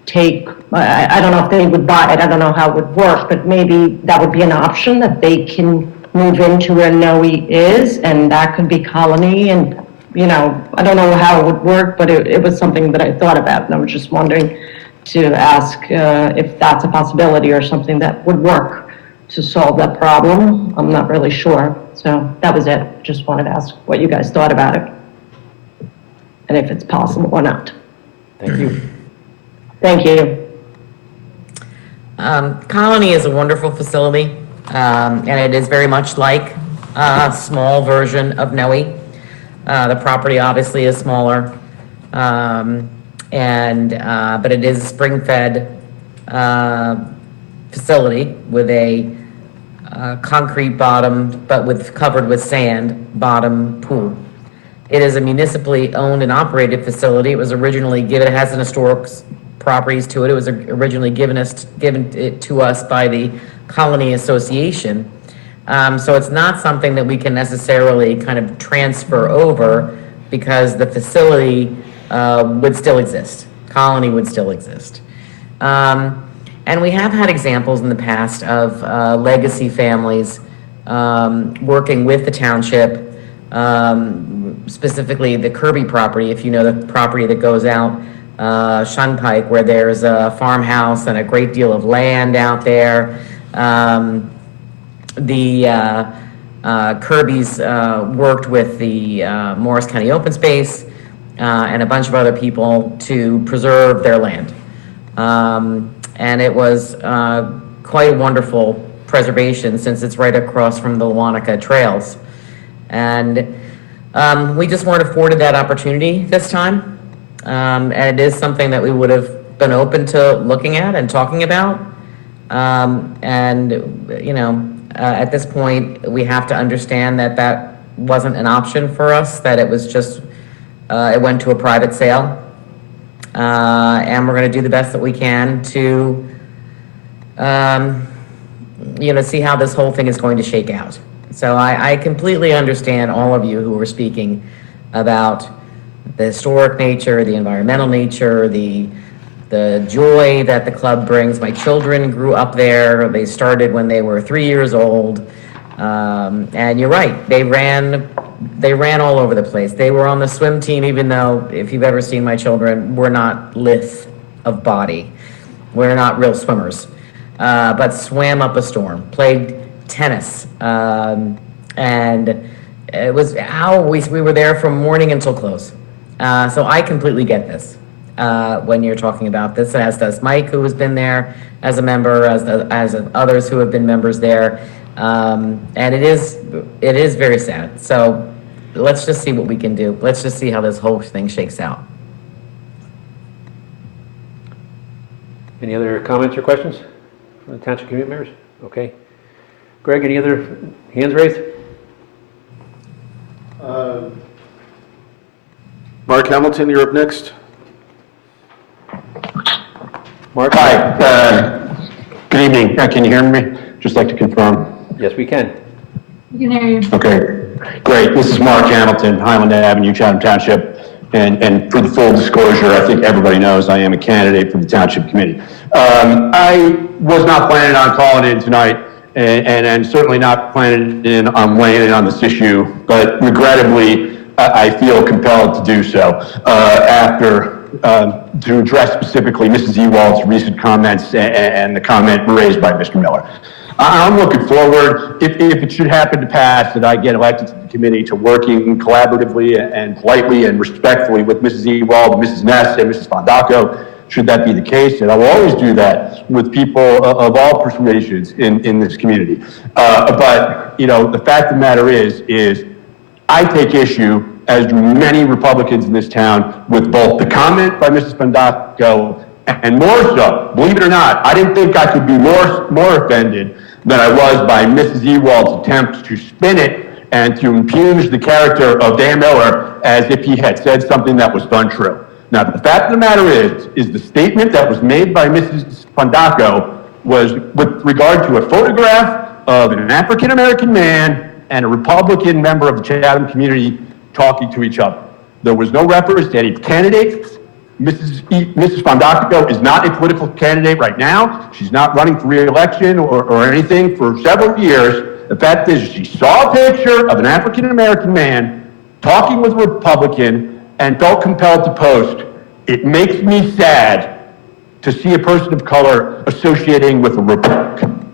take, I don't know if they would buy it, I don't know how it would work, but maybe that would be an option that they can move into where Noe is, and that could be Colony, and, you know, I don't know how it would work, but it was something that I thought about, and I was just wondering to ask if that's a possibility or something that would work to solve that problem. I'm not really sure, so that was it. Just wanted to ask what you guys thought about it, and if it's possible or not. Thank you. Thank you. Colony is a wonderful facility, and it is very much like a small version of Noe. The property obviously is smaller, but it is a spring-fed facility with a concrete bottom, but covered with sand bottom pool. It is a municipally owned and operated facility. It was originally given, it has an historic properties to it. It was originally given it to us by the Colony Association. So it's not something that we can necessarily kind of transfer over because the facility would still exist. Colony would still exist. And we have had examples in the past of legacy families working with the township, specifically the Kirby property, if you know the property that goes out Shunpike, where there's a farmhouse and a great deal of land out there. The Kirbys worked with the Morris County Open Space and a bunch of other people to preserve their land. And it was quite a wonderful preservation since it's right across from the Wanaka trails. And we just weren't afforded that opportunity this time. And it is something that we would have been open to looking at and talking about. And, you know, at this point, we have to understand that that wasn't an option for us, that it was just, it went to a private sale. And we're going to do the best that we can to, you know, see how this whole thing is going to shake out. So I completely understand all of you who were speaking about the historic nature, the environmental nature, the joy that the club brings. My children grew up there. They started when they were 3 years old. And you're right, they ran all over the place. They were on the swim team, even though, if you've ever seen my children, we're not lithe of body. We're not real swimmers. But swam up a storm, played tennis. And it was how we were there from morning until close. So I completely get this when you're talking about this, as does Mike, who has been there as a member, as others who have been members there. And it is very sad. So let's just see what we can do. Let's just see how this whole thing shakes out. Any other comments or questions from the Township community members? Okay. Greg, any other hands raised? Mark Hamilton, you're up next. Mark? Hi, good evening. Can you hear me? Just like to confirm. Yes, we can. We can hear you. Okay, great. This is Mark Hamilton, Highland Avenue, Chatham Township. And for the full disclosure, I think everybody knows I am a candidate for the Township Committee. I was not planning on calling in tonight, and certainly not planning in on weighing in on this issue, but regrettably, I feel compelled to do so to address specifically Mrs. Ewald's recent comments and the comment raised by Mr. Miller. I'm looking forward, if it should happen to pass, that I get elected to the committee, to working collaboratively and politely and respectfully with Mrs. Ewald, Mrs. Ness, and Mrs. Fondaco, should that be the case. And I will always do that with people of all persuasions in this community. But, you know, the fact of the matter is I take issue, as do many Republicans in this town, with both the comment by Mrs. Fondaco and more so, believe it or not, I didn't think I could be more offended than I was by Mrs. Ewald's attempt to spin it and to impugn the character of Dan Miller as if he had said something that was untrue. Now, the fact of the matter is the statement that was made by Mrs. Fondaco was with regard to a photograph of an African-American man and a Republican member of the Chatham community talking to each other. There was no reference to any candidates. Mrs. Fondaco is not a political candidate right now. She's not running for re-election or anything for several years. The fact is, she saw a picture of an African-American man talking with a Republican and felt compelled to post, "It makes me sad to see a person of color associating with a Republican."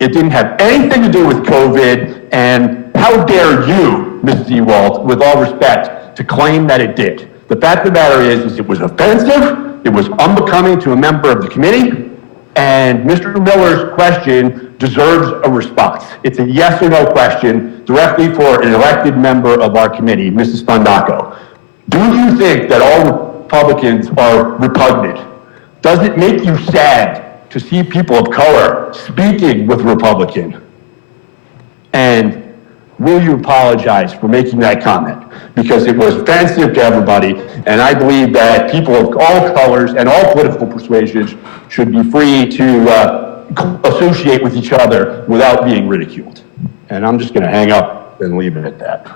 It didn't have anything to do with COVID, and how dare you, Mrs. Ewald, with all respect, to claim that it did. The fact of the matter is it was offensive, it was unbecoming to a member of the committee, and Mr. Miller's question deserves a response. It's a yes or no question directly for an elected member of our committee, Mrs. Fondaco. Do you think that all Republicans are repugnant? Does it make you sad to see people of color speaking with a Republican? And will you apologize for making that comment? Because it was offensive to everybody, and I believe that people of all colors and all political persuasions should be free to associate with each other without being ridiculed. And I'm just going to hang up and leave it at that.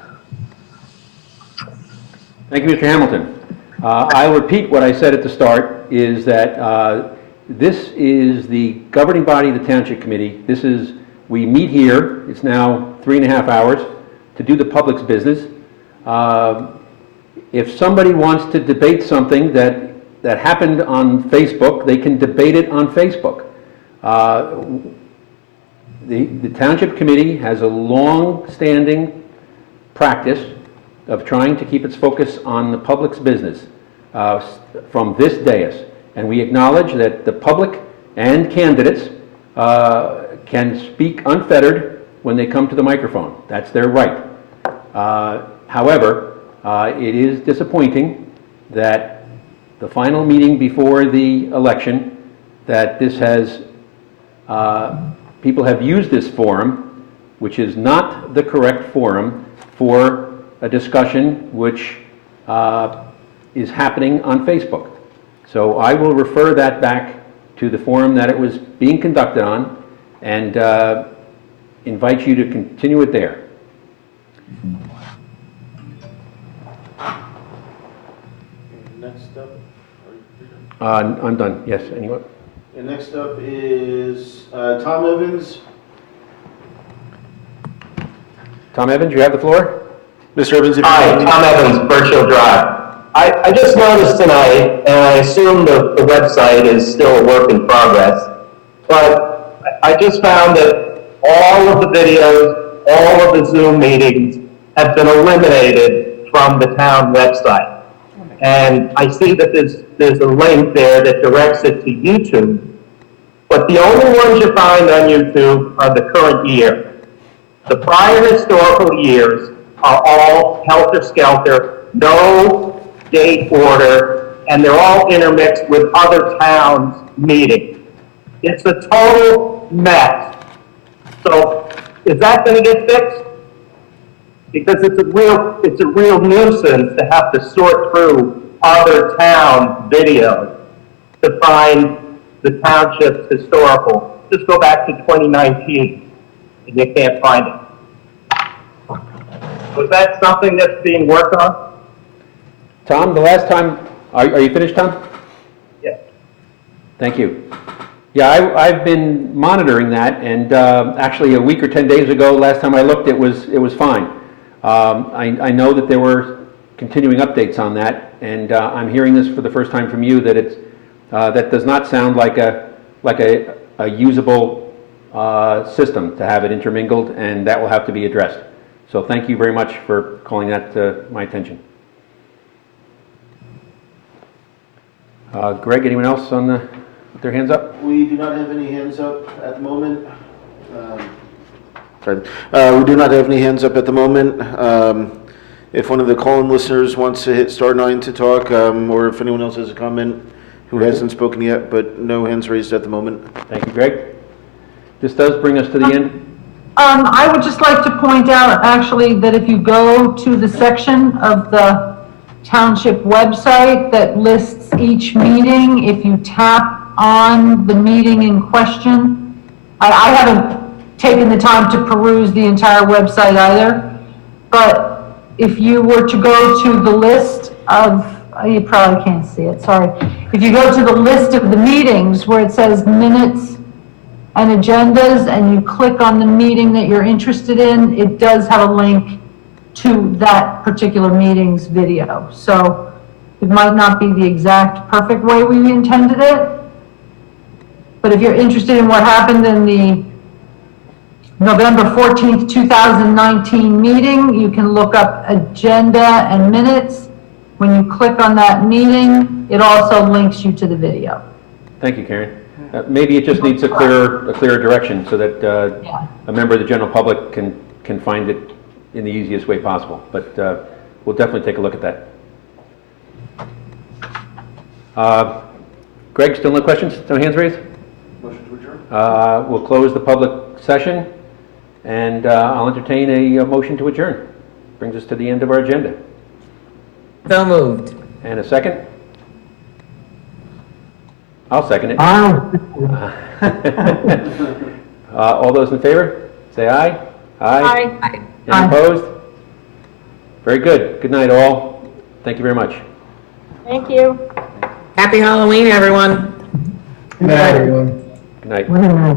Thank you, Mr. Hamilton. I'll repeat what I said at the start, is that this is the governing body of the Township Committee. We meet here, it's now 3.5 hours, to do the public's business. If somebody wants to debate something that happened on Facebook, they can debate it on Facebook. The Township Committee has a long-standing practice of trying to keep its focus on the public's business from this dais. And we acknowledge that the public and candidates can speak unfettered when they come to the microphone. That's their right. However, it is disappointing that the final meeting before the election, that this has, people have used this forum, which is not the correct forum for a discussion which is happening on Facebook. So I will refer that back to the forum that it was being conducted on, and invite you to continue it there. Next up, I'm done. Yes, anyone? and next up is Tom Evans. Tom Evans, you have the floor. Mr. Evans, if Hi, Tom Evans, Birchill Drive. I just noticed tonight, and I assume the website is still a work in progress, but I just found that all of the videos, all of the Zoom meetings have been eliminated from the town website. And I see that there's a link there that directs it to YouTube, but the only ones you find on YouTube are the current year. The prior historical years are all helter-skelter, no date order, and they're all intermixed with other towns' meetings. It's a total mess. So is that going to get fixed? Because it's a real nuisance to have to sort through other towns' videos to find the township's historical. Just go back to 2019 and you can't find it. Was that something that's being worked on? Tom, the last time, are you finished, Tom? Yes. Thank you. Yeah, I've been monitoring that, and actually a week or 10 days ago, last time I looked, it was fine. I know that there were continuing updates on that, and I'm hearing this for the first time from you, that it's that does not sound like a usable system to have it intermingled, and that will have to be addressed. So thank you very much for calling that to my attention. Greg, anyone else with their hands up? We do not have any hands up at the moment. Sorry. We do not have any hands up at the moment. If one of the call-in listeners wants to hit star 9 to talk, or if anyone else has a comment who hasn't spoken yet, but no hands raised at the moment. Thank you, Greg. This does bring us to the end. I would just like to point out, actually, that if you go to the section of the township website that lists each meeting, if you tap on the meeting in question, I haven't taken the time to peruse the entire website either, but if you were to go to the list of, you probably can't see it, sorry. If you go to the list of the meetings where it says minutes and agendas, and you click on the meeting that you're interested in, it does have a link to that particular meeting's video. So it might not be the exact perfect way we intended it, but if you're interested in what happened in the November 14th, 2019 meeting, you can look up agenda and minutes. When you click on that meeting, it also links you to the video. Thank you, Karen. Maybe it just needs a clearer direction so that a member of the general public can find it in the easiest way possible. But we'll definitely take a look at that. Greg, still no questions? No hands raised? Motion to adjourn. We'll close the public session, and I'll entertain a motion to adjourn. Brings us to the end of our agenda. So moved. And a second? I'll second it. All those in favor, say aye. Aye. Aye. Any opposed? Very good. Good night, all. Thank you very much. Thank you. Happy Halloween, everyone. Good night, everyone. Good night. What am I?